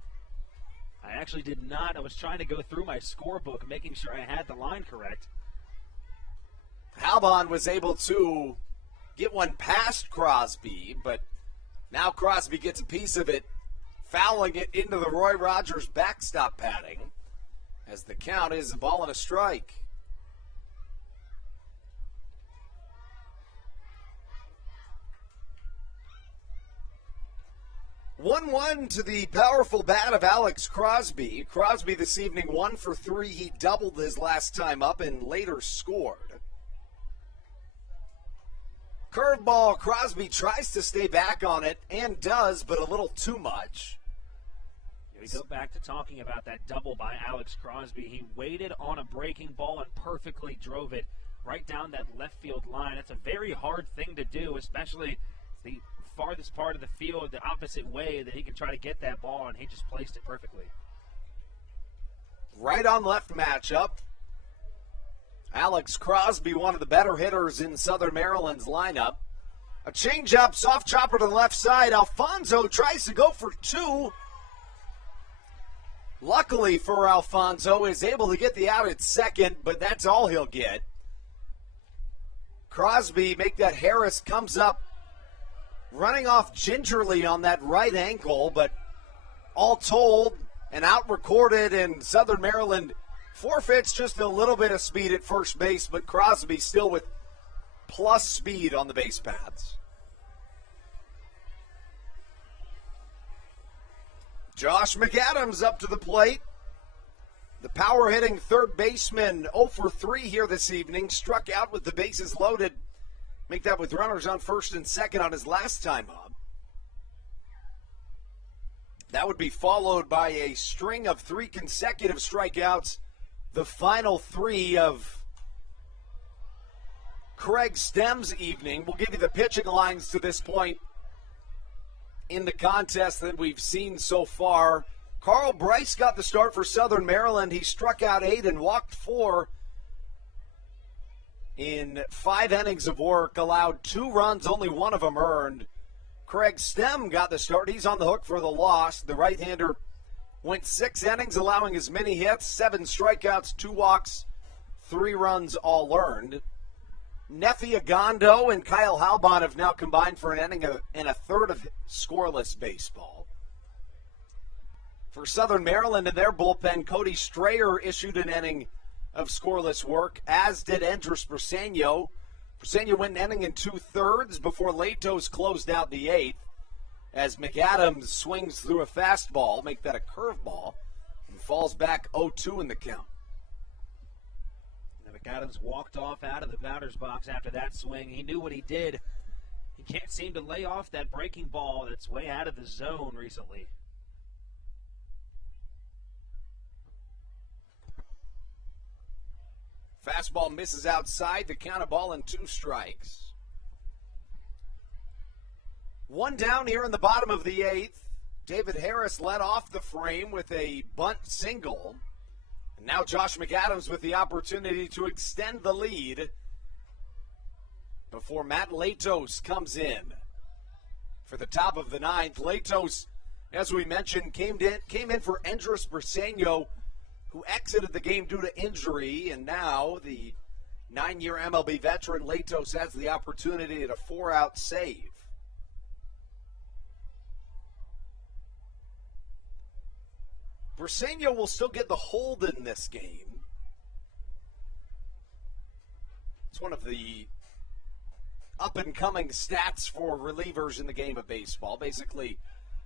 I actually did not. I was trying to go through my scorebook, making sure I had the line correct. Halbon was able to get one past Crosby, but now Crosby gets a piece of it, fouling it into the Roy Rogers backstop padding as the count is a ball and a strike. One to the powerful bat of Alex Crosby. Crosby this evening 1 for 3. He doubled his last time up and later scored. Curveball, Crosby tries to stay back on it and does, but a little too much. We go back to talking about that double by Alex Crosby. He waited on a breaking ball and perfectly drove it right down that left field line. It's a very hard thing to do, especially the farthest part of the field, the opposite way that he can try to get that ball, and he just placed it perfectly. Right on left matchup. Alex Crosby, one of the better hitters in Southern Maryland's lineup. A changeup, soft chopper to the left side. Alfonso tries to go for 2. Luckily for Alfonso, is able to get the out at second, but that's all he'll get. Crosby make that Harris comes up running off gingerly on that right ankle, but all told, an out recorded, and Southern Maryland forfeits just a little bit of speed at first base, but Crosby still with plus speed on the base paths. Josh McAdams up to the plate. The power-hitting third baseman 0 for 3 here this evening. Struck out with the bases loaded. Make that with runners on first and second on his last time up. That would be followed by a string of 3 consecutive strikeouts. The final 3 of Craig Stem's evening. We'll give you the pitching lines to this point in the contest that we've seen so far. Carl Bryce got the start for Southern Maryland. He struck out 8 and walked 4 in 5 innings of work, allowed 2 runs, only 1 of them earned. Craig Stem got the start. He's on the hook for the loss. The right-hander went 6 innings, allowing as many hits, 7 strikeouts, 2 walks, 3 runs all earned. Nefi Agondo and Kyle Halbon have now combined for an inning and a third of scoreless baseball. For Southern Maryland in their bullpen, Cody Strayer issued an inning of scoreless work, as did Andres Briseño. Briseño went an inning and 2/3 before Latos closed out the 8th, as McAdams swings through a fastball, make that a curveball, and falls back 0-2 in the count. McAdams walked off out of the batter's box after that swing. He knew what he did. He can't seem to lay off that breaking ball that's way out of the zone recently. Fastball misses outside. The count, a ball and 2 strikes. 1 down here in the bottom of the 8th. David Harris led off the frame with a bunt single. And now Josh McAdams with the opportunity to extend the lead before Matt Latos comes in. For the top of the 9th, Latos, as we mentioned, came in for Andres Briseño, who exited the game due to injury, and now the 9-year MLB veteran Latos has the opportunity at a 4-out save. Briseño will still get the hold in this game. It's one of the up-and-coming stats for relievers in the game of baseball. Basically,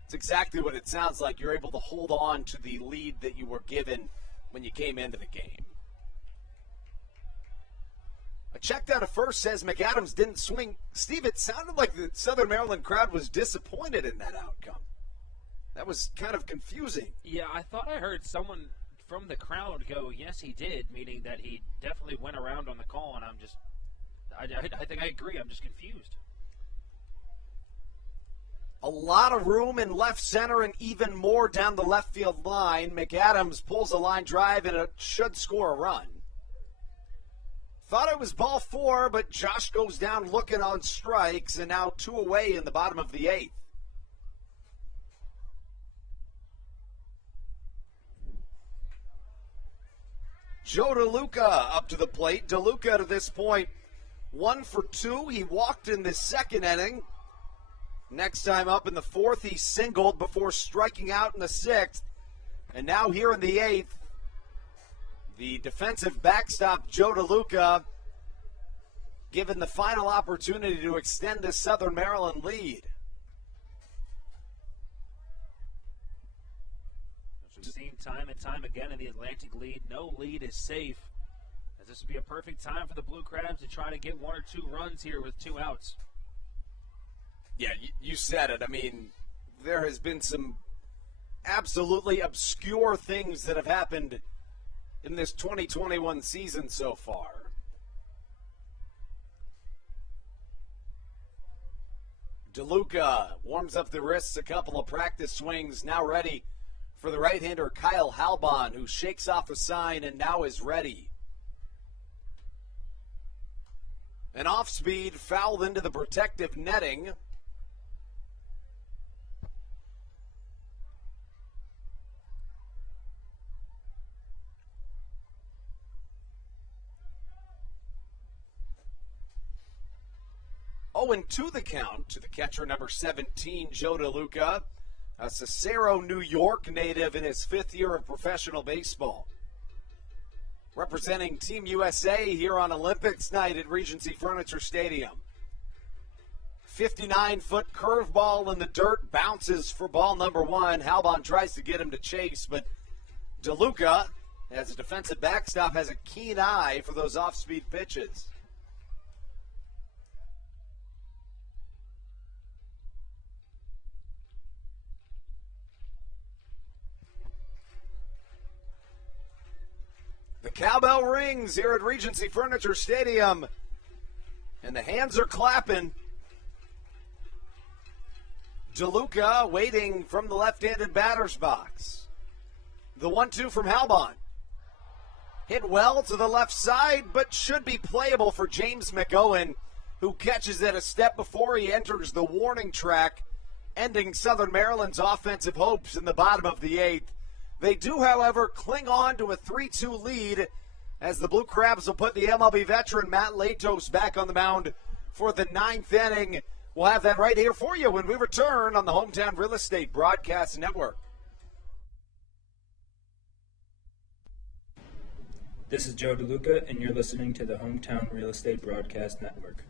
it's exactly what it sounds like. You're able to hold on to the lead that you were given when you came into the game. A check down at first says McAdams didn't swing. Steve, it sounded like the Southern Maryland crowd was disappointed in that outcome. That was kind of confusing. Yeah, I thought I heard someone from the crowd go, yes, he did, meaning that he definitely went around on the call, and I think I agree. I'm just confused. A lot of room in left center and even more down the left field line. McAdams pulls a line drive and it should score a run. Thought it was ball 4, but Josh goes down looking on strikes, and now 2 away in the bottom of the 8th. Joe DeLuca up to the plate. DeLuca to this point 1 for 2. He walked in the 2nd inning. Next time up in the 4th, he singled before striking out in the 6th. And now here in the 8th, the defensive backstop, Joe DeLuca, given the final opportunity to extend this Southern Maryland lead. We've seen time and time again in the Atlantic lead, no lead is safe. As this would be a perfect time for the Blue Crabs to try to get 1 or 2 runs here with 2 outs. Yeah, you said it. I mean, there has been some absolutely obscure things that have happened in this 2021 season so far. DeLuca warms up the wrists, a couple of practice swings, now ready for the right-hander Kyle Halbon, who shakes off a sign and now is ready. An off-speed fouled into the protective netting. 0-2 the count to the catcher, number 17, Joe DeLuca, a Cicero, New York native in his 5th year of professional baseball. Representing Team USA here on Olympics night at Regency Furniture Stadium. 59-foot curveball in the dirt, bounces for ball number 1. Halbon tries to get him to chase, but DeLuca, as a defensive backstop, has a keen eye for those off-speed pitches. The cowbell rings here at Regency Furniture Stadium, and the hands are clapping. DeLuca waiting from the left-handed batter's box. The 1-2 from Halbon. Hit well to the left side, but should be playable for James McOwen, who catches it a step before he enters the warning track, ending Southern Maryland's offensive hopes in the bottom of the 8th. They do, however, cling on to a 3-2 lead as the Blue Crabs will put the MLB veteran Matt Latos back on the mound for the 9th inning. We'll have that right here for you when we return on the Hometown Real Estate Broadcast Network. This is Joe DeLuca, and you're listening to the Hometown Real Estate Broadcast Network.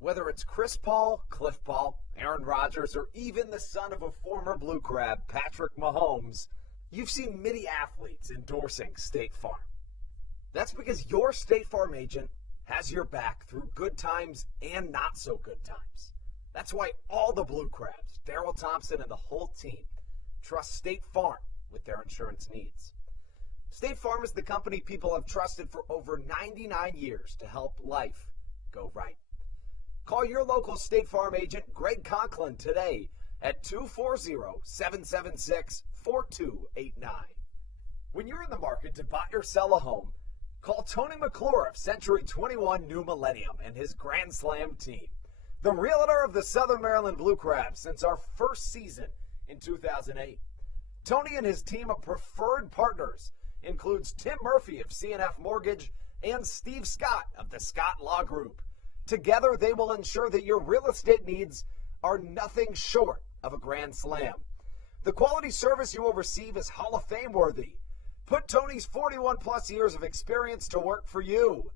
Whether it's Chris Paul, Cliff Paul, Aaron Rodgers, or even the son of a former Blue Crab, Patrick Mahomes, you've seen many athletes endorsing State Farm. That's because your State Farm agent has your back through good times and not so good times. That's why all the Blue Crabs, Daryl Thompson and the whole team, trust State Farm with their insurance needs. State Farm is the company people have trusted for over 99 years to help life go right. Call your local State Farm agent, Greg Conklin, today at 240-776-4289. When you're in the market to buy or sell a home, call Tony McClure of Century 21 New Millennium and his Grand Slam team, the realtor of the Southern Maryland Blue Crabs since our first season in 2008. Tony and his team of preferred partners includes Tim Murphy of CNF Mortgage and Steve Scott of the Scott Law Group. Together, they will ensure that your real estate needs are nothing short of a grand slam. The quality service you will receive is Hall of Fame worthy. Put Tony's 41-plus years of experience to work for you.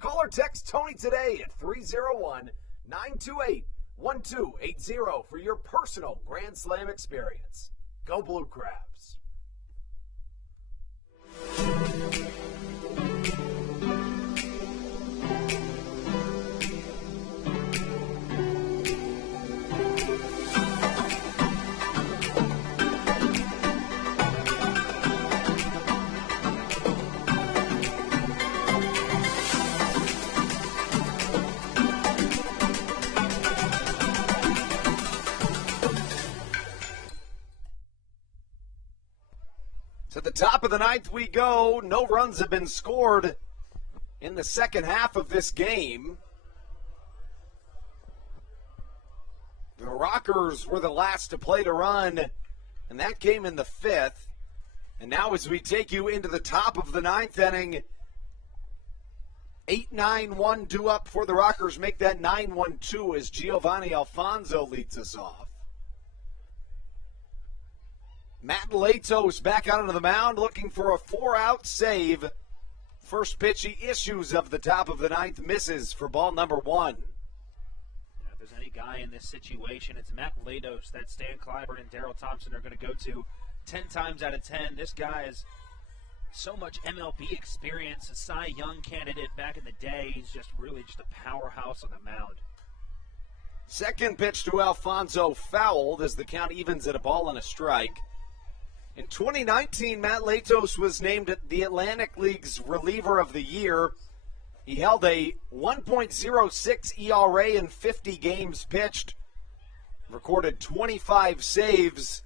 Call or text Tony today at 301-928-1280 for your personal Grand Slam experience. Go Blue Crabs. To the top of the 9th we go. No runs have been scored in the second half of this game. The Rockers were the last to play to run, and that came in the 5th. And now as we take you into the top of the 9th inning, 8-9-1 due up for the Rockers. Make that 9-1-2 as Giovanni Alfonso leads us off. Matt Latos back out onto the mound looking for a 4-out save. First pitch he issues of the top of the 9th, misses for ball number 1. If there's any guy in this situation, it's Matt Latos that Stan Clyburn and Daryl Thompson are going to go to 10 times out of 10. This guy has so much MLB experience, a Cy Young candidate back in the day. He's just really just a powerhouse on the mound. Second pitch to Alfonso fouled as the count evens at a ball and a strike. In 2019, Matt Latos was named the Atlantic League's Reliever of the Year. He held a 1.06 ERA in 50 games pitched, recorded 25 saves.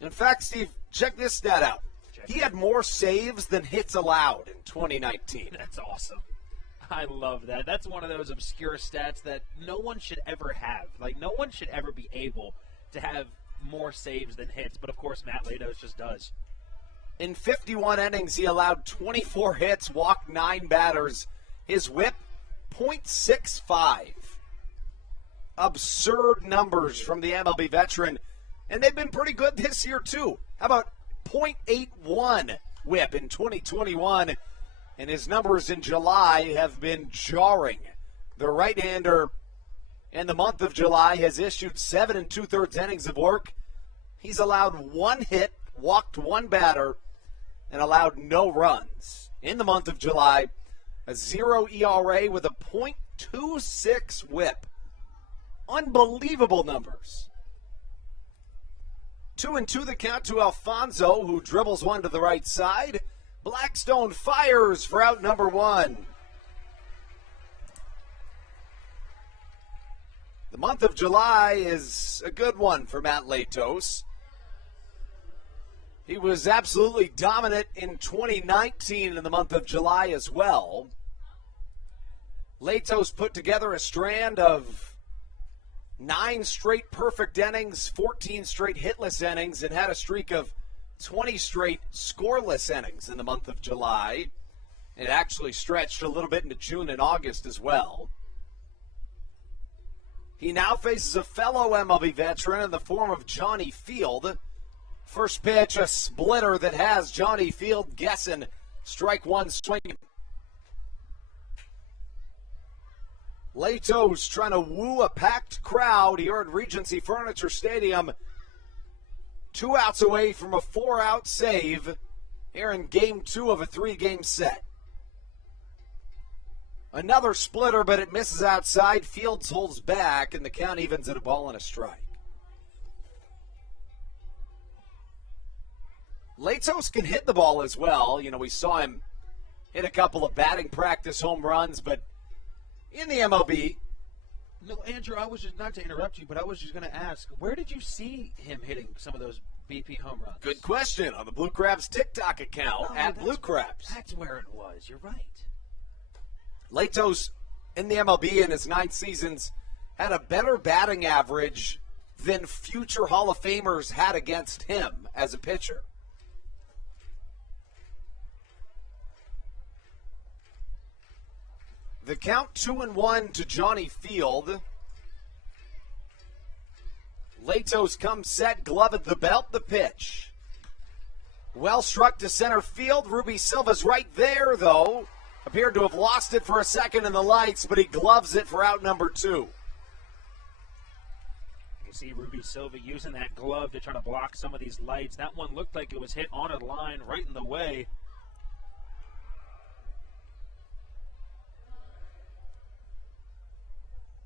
In fact, Steve, check this stat out. He had more saves than hits allowed in 2019. That's awesome. I love that. That's one of those obscure stats that no one should ever have. Like, no one should ever be able to have more saves than hits, but of course Matt Latos just does. In 51 innings, he allowed 24 hits, walked 9 batters. His whip, .65. absurd numbers from the MLB veteran, and they've been pretty good this year too. How about .81 whip in 2021, and his numbers in July have been jarring. The right-hander in the month of July has issued 7 2/3 innings of work. He's allowed 1 hit, walked 1 batter, and allowed no runs. In the month of July, a 0 ERA with a .26 whip. Unbelievable numbers. 2-2 the count to Alfonso, who dribbles one to the right side. Blackstone fires for out number 1. The month of July is a good one for Matt Latos. He was absolutely dominant in 2019 in the month of July as well. Latos put together a strand of 9 straight perfect innings, 14 straight hitless innings, and had a streak of 20 straight scoreless innings in the month of July. It actually stretched a little bit into June and August as well. He now faces a fellow MLB veteran in the form of Johnny Field. First pitch, a splitter that has Johnny Field guessing. Strike 1 swinging. Latos trying to woo a packed crowd here at Regency Furniture Stadium. 2 outs away from a 4-out save here in Game 2 of a 3-game set. Another splitter, but it misses outside. Fields holds back, and the count evens at a ball and a strike. Latos can hit the ball as well. You know, we saw him hit a couple of batting practice home runs, but in the MLB. No, Andrew, I was just, not to interrupt you, but I was just going to ask, where did you see him hitting some of those BP home runs? Good question. On the Blue Crabs TikTok account, at Blue Crabs. That's where it was. You're right. Latos in the MLB in his 9 seasons had a better batting average than future Hall of Famers had against him as a pitcher. The count 2-1 to Johnny Field. Latos comes set, glove at the belt, the pitch. Well struck to center field. Ruby Silva's right there, though. Appeared to have lost it for a second in the lights, but he gloves it for out number 2. You see Ruby Silva using that glove to try to block some of these lights. That one looked like it was hit on a line right in the way.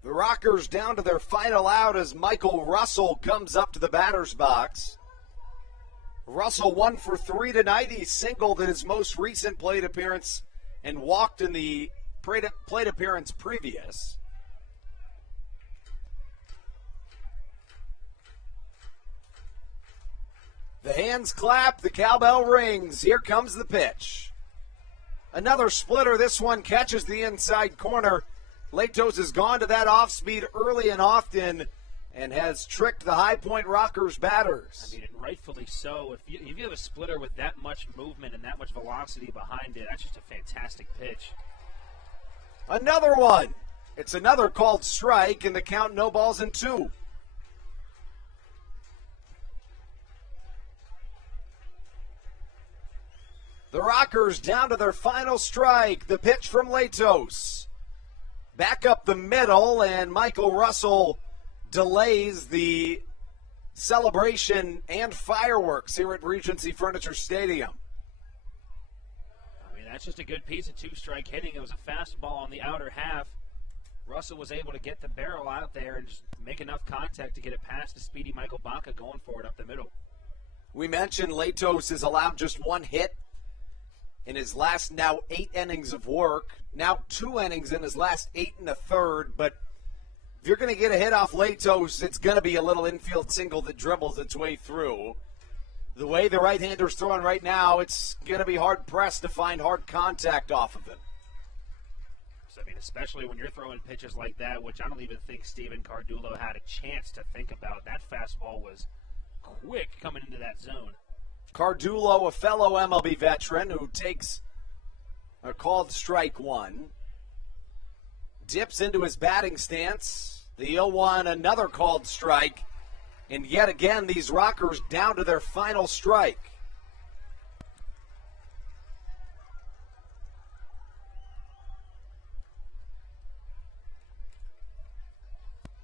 The Rockers down to their final out as Michael Russell comes up to the batter's box. Russell 1 for 3 tonight. He singled in his most recent plate appearance and walked in the plate appearance previous. The hands clap, the cowbell rings. Here comes the pitch. Another splitter. This one catches the inside corner. Latos has gone to that off speed early and often and has tricked the High Point Rockers batters. I mean, rightfully so. If you have a splitter with that much movement and that much velocity behind it, that's just a fantastic pitch. Another one. It's another called strike, and the count no balls and 2. The Rockers down to their final strike. The pitch from Latos. Back up the middle, and Michael Russell delays the celebration and fireworks here at Regency Furniture Stadium. I mean, that's just a good piece of 2-strike hitting. It was a fastball on the outer half. Russell was able to get the barrel out there and just make enough contact to get it past the speedy Michael Baca going for it up the middle. We mentioned Latos has allowed just 1 hit in his last now 8 innings of work. Now 2 innings in his last 8 1/3. But if you're going to get a hit off Latos, it's going to be a little infield single that dribbles its way through. The way the right-hander's throwing right now, it's going to be hard-pressed to find hard contact off of him. So, I mean, especially when you're throwing pitches like that, which I don't even think Steven Cardulo had a chance to think about. That fastball was quick coming into that zone. Cardulo, a fellow MLB veteran who takes a called strike 1. Dips into his batting stance. The 0-1, another called strike. And yet again, these Rockers down to their final strike.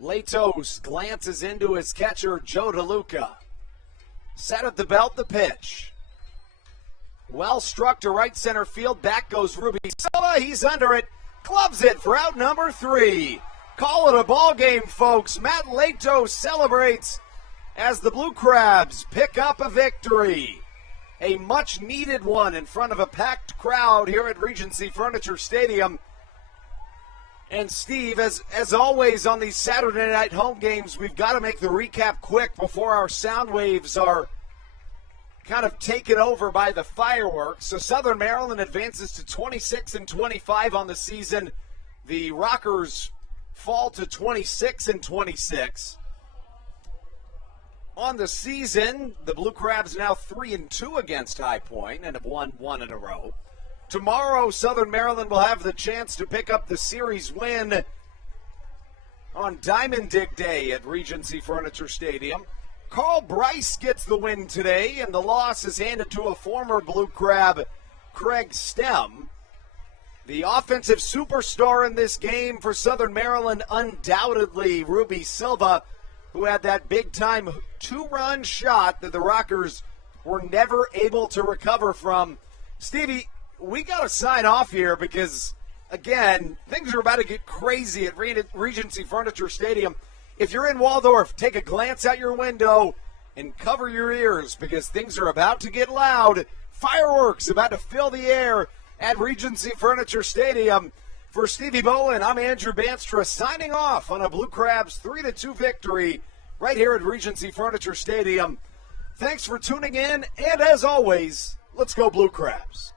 Latos glances into his catcher, Joe DeLuca. Set at the belt, the pitch. Well struck to right center field. Back goes Ruby Silva. He's under it. Clubs it for out number 3. Call it a ball game, folks. Matt Latos celebrates as the Blue Crabs pick up a victory. A much-needed one in front of a packed crowd here at Regency Furniture Stadium. And Steve, as always on these Saturday night home games, we've got to make the recap quick before our sound waves are kind of taken over by the fireworks. So Southern Maryland advances to 26-25 on the season. The Rockers fall to 26-26. On the season, the Blue Crabs now 3-2 against High Point and have won 1 in a row. Tomorrow, Southern Maryland will have the chance to pick up the series win on Diamond Dig Day at Regency Furniture Stadium. Carl Bryce gets the win today, and the loss is handed to a former Blue Crab, Craig Stem. The offensive superstar in this game for Southern Maryland, undoubtedly Ruby Silva, who had that big-time 2-run shot that the Rockers were never able to recover from. Stevie, we got to sign off here because, again, things are about to get crazy at Regency Furniture Stadium. If you're in Waldorf, take a glance out your window and cover your ears because things are about to get loud. Fireworks about to fill the air at Regency Furniture Stadium. For Stevie Bowen, I'm Andrew Banstra signing off on a Blue Crabs 3-2 victory right here at Regency Furniture Stadium. Thanks for tuning in, and as always, let's go Blue Crabs.